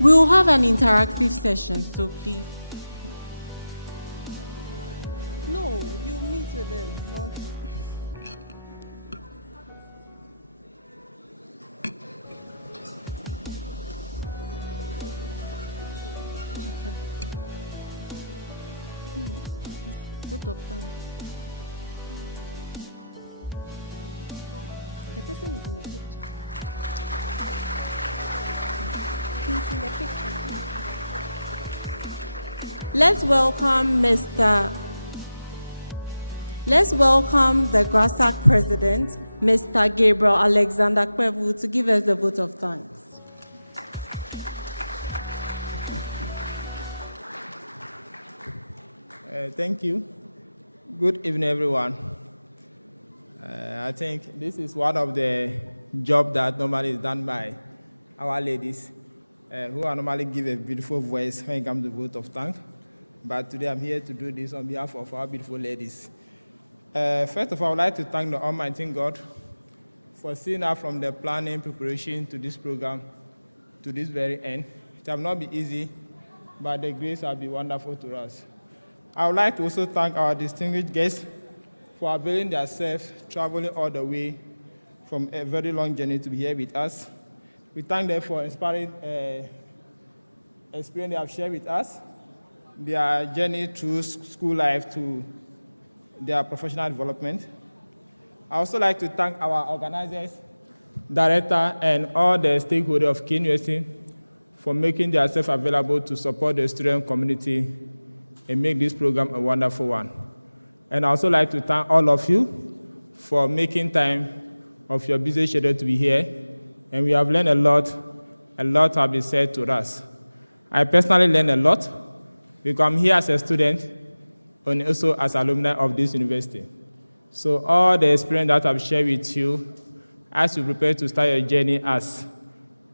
We'll have an interactive session, so please. No, you meet with them, not. Good of thanks. The person is in the picture. He's in the picture. Let's welcome the GRASAC president, Mr. Gabriel Alexander Kwevu, to give us the vote of thanks. Thank you. Good evening, everyone. I think this is one of the jobs that normally is done by our ladies, who are normally give a beautiful voice when it comes to vote of thanks. But today I'm here to do this on behalf of our beautiful ladies. First of all, I would like to thank the Almighty God for seeing us from the planning, preparation to this program to this very end. It has not been easy, but the grace has been wonderful to us. I would like to also thank our distinguished guests for availing themselves, traveling all the way from a very long journey to be here with us. We thank them for inspiring experience they have shared with us, their journey through school life to their professional development. I also like to thank our organizers, director, and all the stakeholders of KNUST for making themselves available to support the student community and make this program a wonderful one. And I also like to thank all of you for making time of your busy schedule to be here. And we have learned a lot has been said to us. I personally learned a lot because I'm here as a student and also as alumni of this university. So all the experience that I've shared with you as you prepare to start your journey as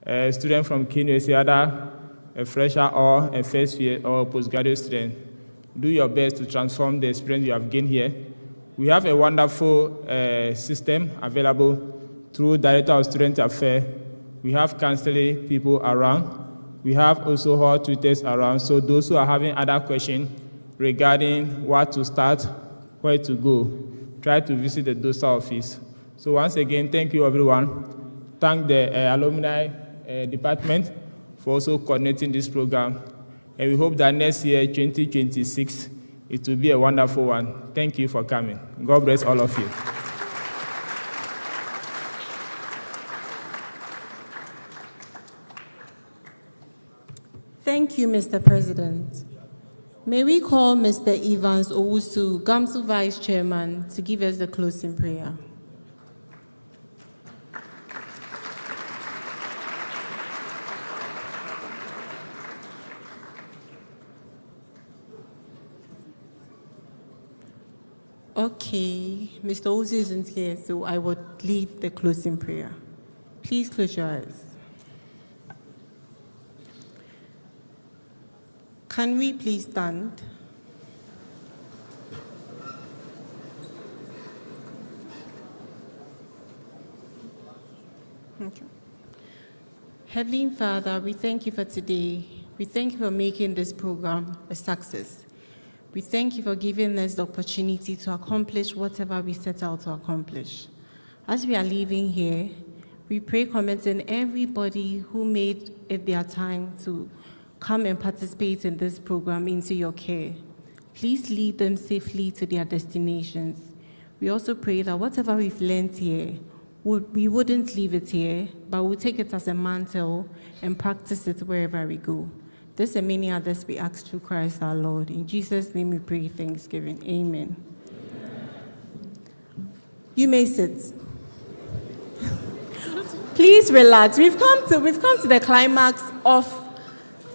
a student from KNUST, either a fresher or a first year or a postgraduate student, do your best to transform the experience you have gained here. We have a wonderful system available through Director of Student Affairs. We have counseling people around. We have also hall tutors around. So those who are having other questions regarding what to start, where to go, try to visit the DOSA office. So once again, thank you everyone. Thank the alumni department for also coordinating this program. And we hope that next year, 2026, it will be a wonderful one. Thank you for coming. God bless all of you. Thank you, Mr. President. May we call Mr. Evans Owusu, GAMSU Vice Chairman, to give us the closing prayer. Okay, Mr. Owusu isn't here, so I would lead the closing prayer. Please close your eyes. Can we please stand? Okay. Heavenly Father, we thank you for today. We thank you for making this program a success. We thank you for giving us the opportunity to accomplish whatever we set out to accomplish. As we are leaving here, we pray commenting everybody who made it their time to come and participate in this program into your care. Please lead them safely to their destinations. We also pray that whatever we've learned here, we wouldn't leave it here, but we'll take it as a mantle and practice it wherever we go. This and many others we ask through Christ our Lord. In Jesus' name we pray thanksgiving. Amen. You may sit. Please relax. We've come to the climax of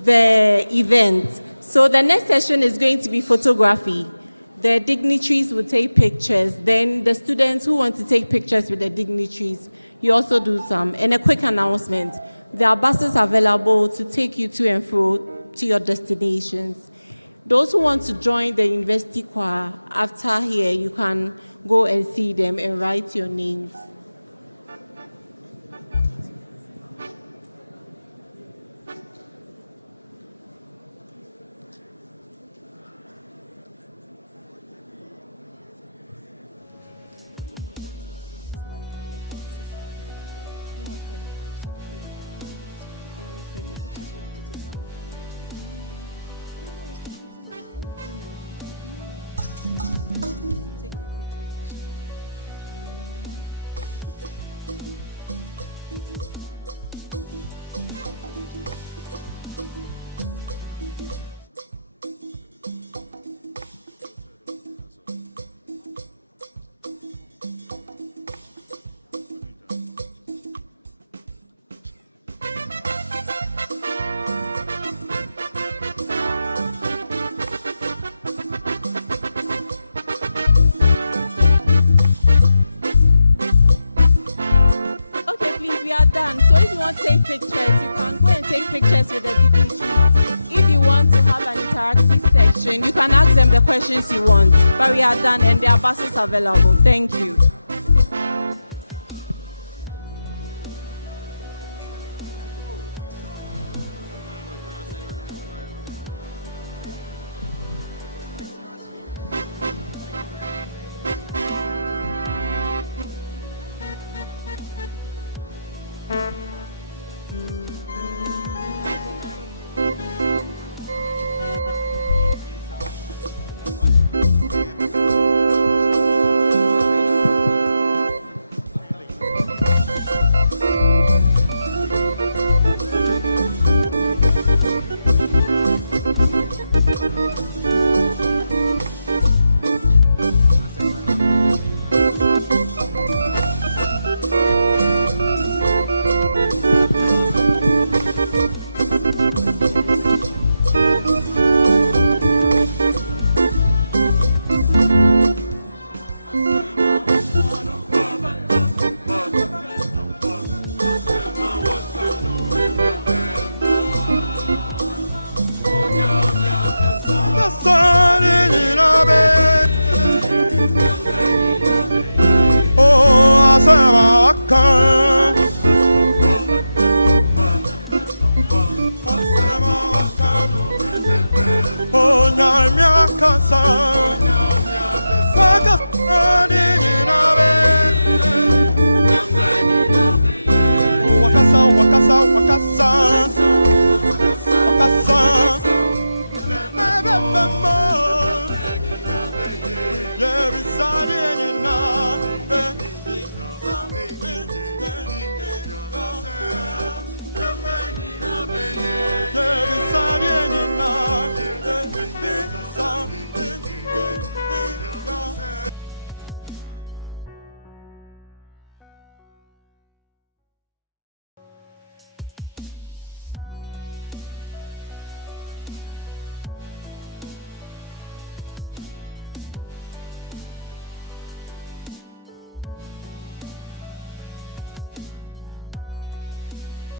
the event. So the next session is going to be photography. The dignitaries will take pictures. Then the students who want to take pictures with the dignitaries, you also do some. And a quick announcement. There are buses available to take you to and fro to your destinations. Those who want to join the university choir after here, you can go and see them and write your names. So if you want to take pictures, you can go and take pictures with the dignitaries. If you want to have an interactive section, you can ask them the questions you want. But we are done and there are buses available. Thank you.